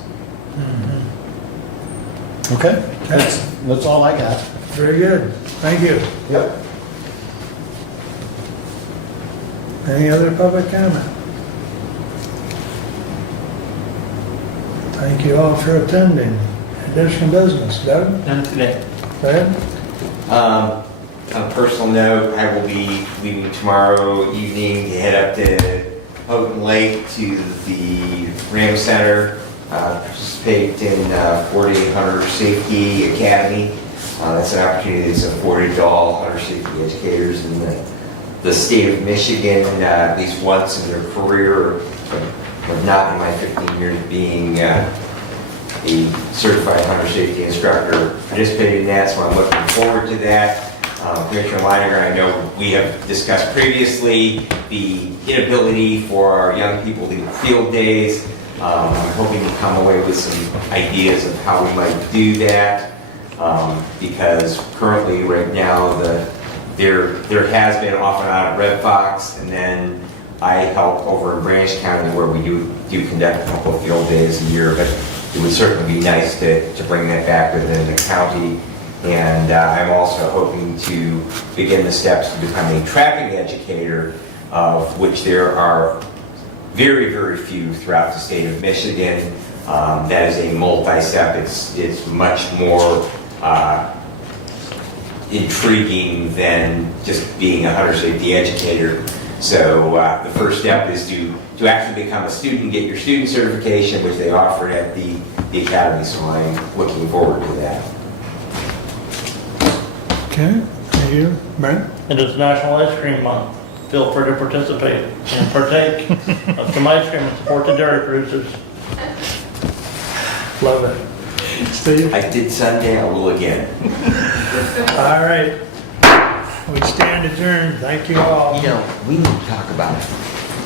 Okay. That's all I got. Very good. Thank you. Yep. Any other public comment? Thank you all for attending. Additional business, Doug? None today. Brad? On a personal note, I will be leaving tomorrow evening to head up to Houghton Lake to the Ram Center, participate in 48 Hunter Safety Academy. That's an opportunity that's afforded to all hunter safety educators in the state of Michigan, at least once in their career, but not in my 15 years being a certified hunter safety instructor, participated in that, so I'm looking forward to that. Commissioner Leininger, I know we have discussed previously the inability for our young people to do field days. I'm hoping to come away with some ideas of how we might do that, because currently, right now, there has been off and on at Red Fox, and then I help over in Branch County where we do conduct a couple of field days a year, but it would certainly be nice to bring that back within the county. And I'm also hoping to begin the steps to become a trapping educator, of which there are very, very few throughout the state of Michigan. That is a multi-step. It's much more intriguing than just being a hunter safety educator. So the first step is to actually become a student, get your student certification, which they offer at the academy. So I'm looking forward to that. Okay, thank you. Brent? And it's National Ice Cream Month. Feel free to participate and partake of some ice cream and support the dairy producers. Love it. Steve? I did Sunday, I will again. All right. We stand adjourned. Thank you all. You know, we need to talk about it.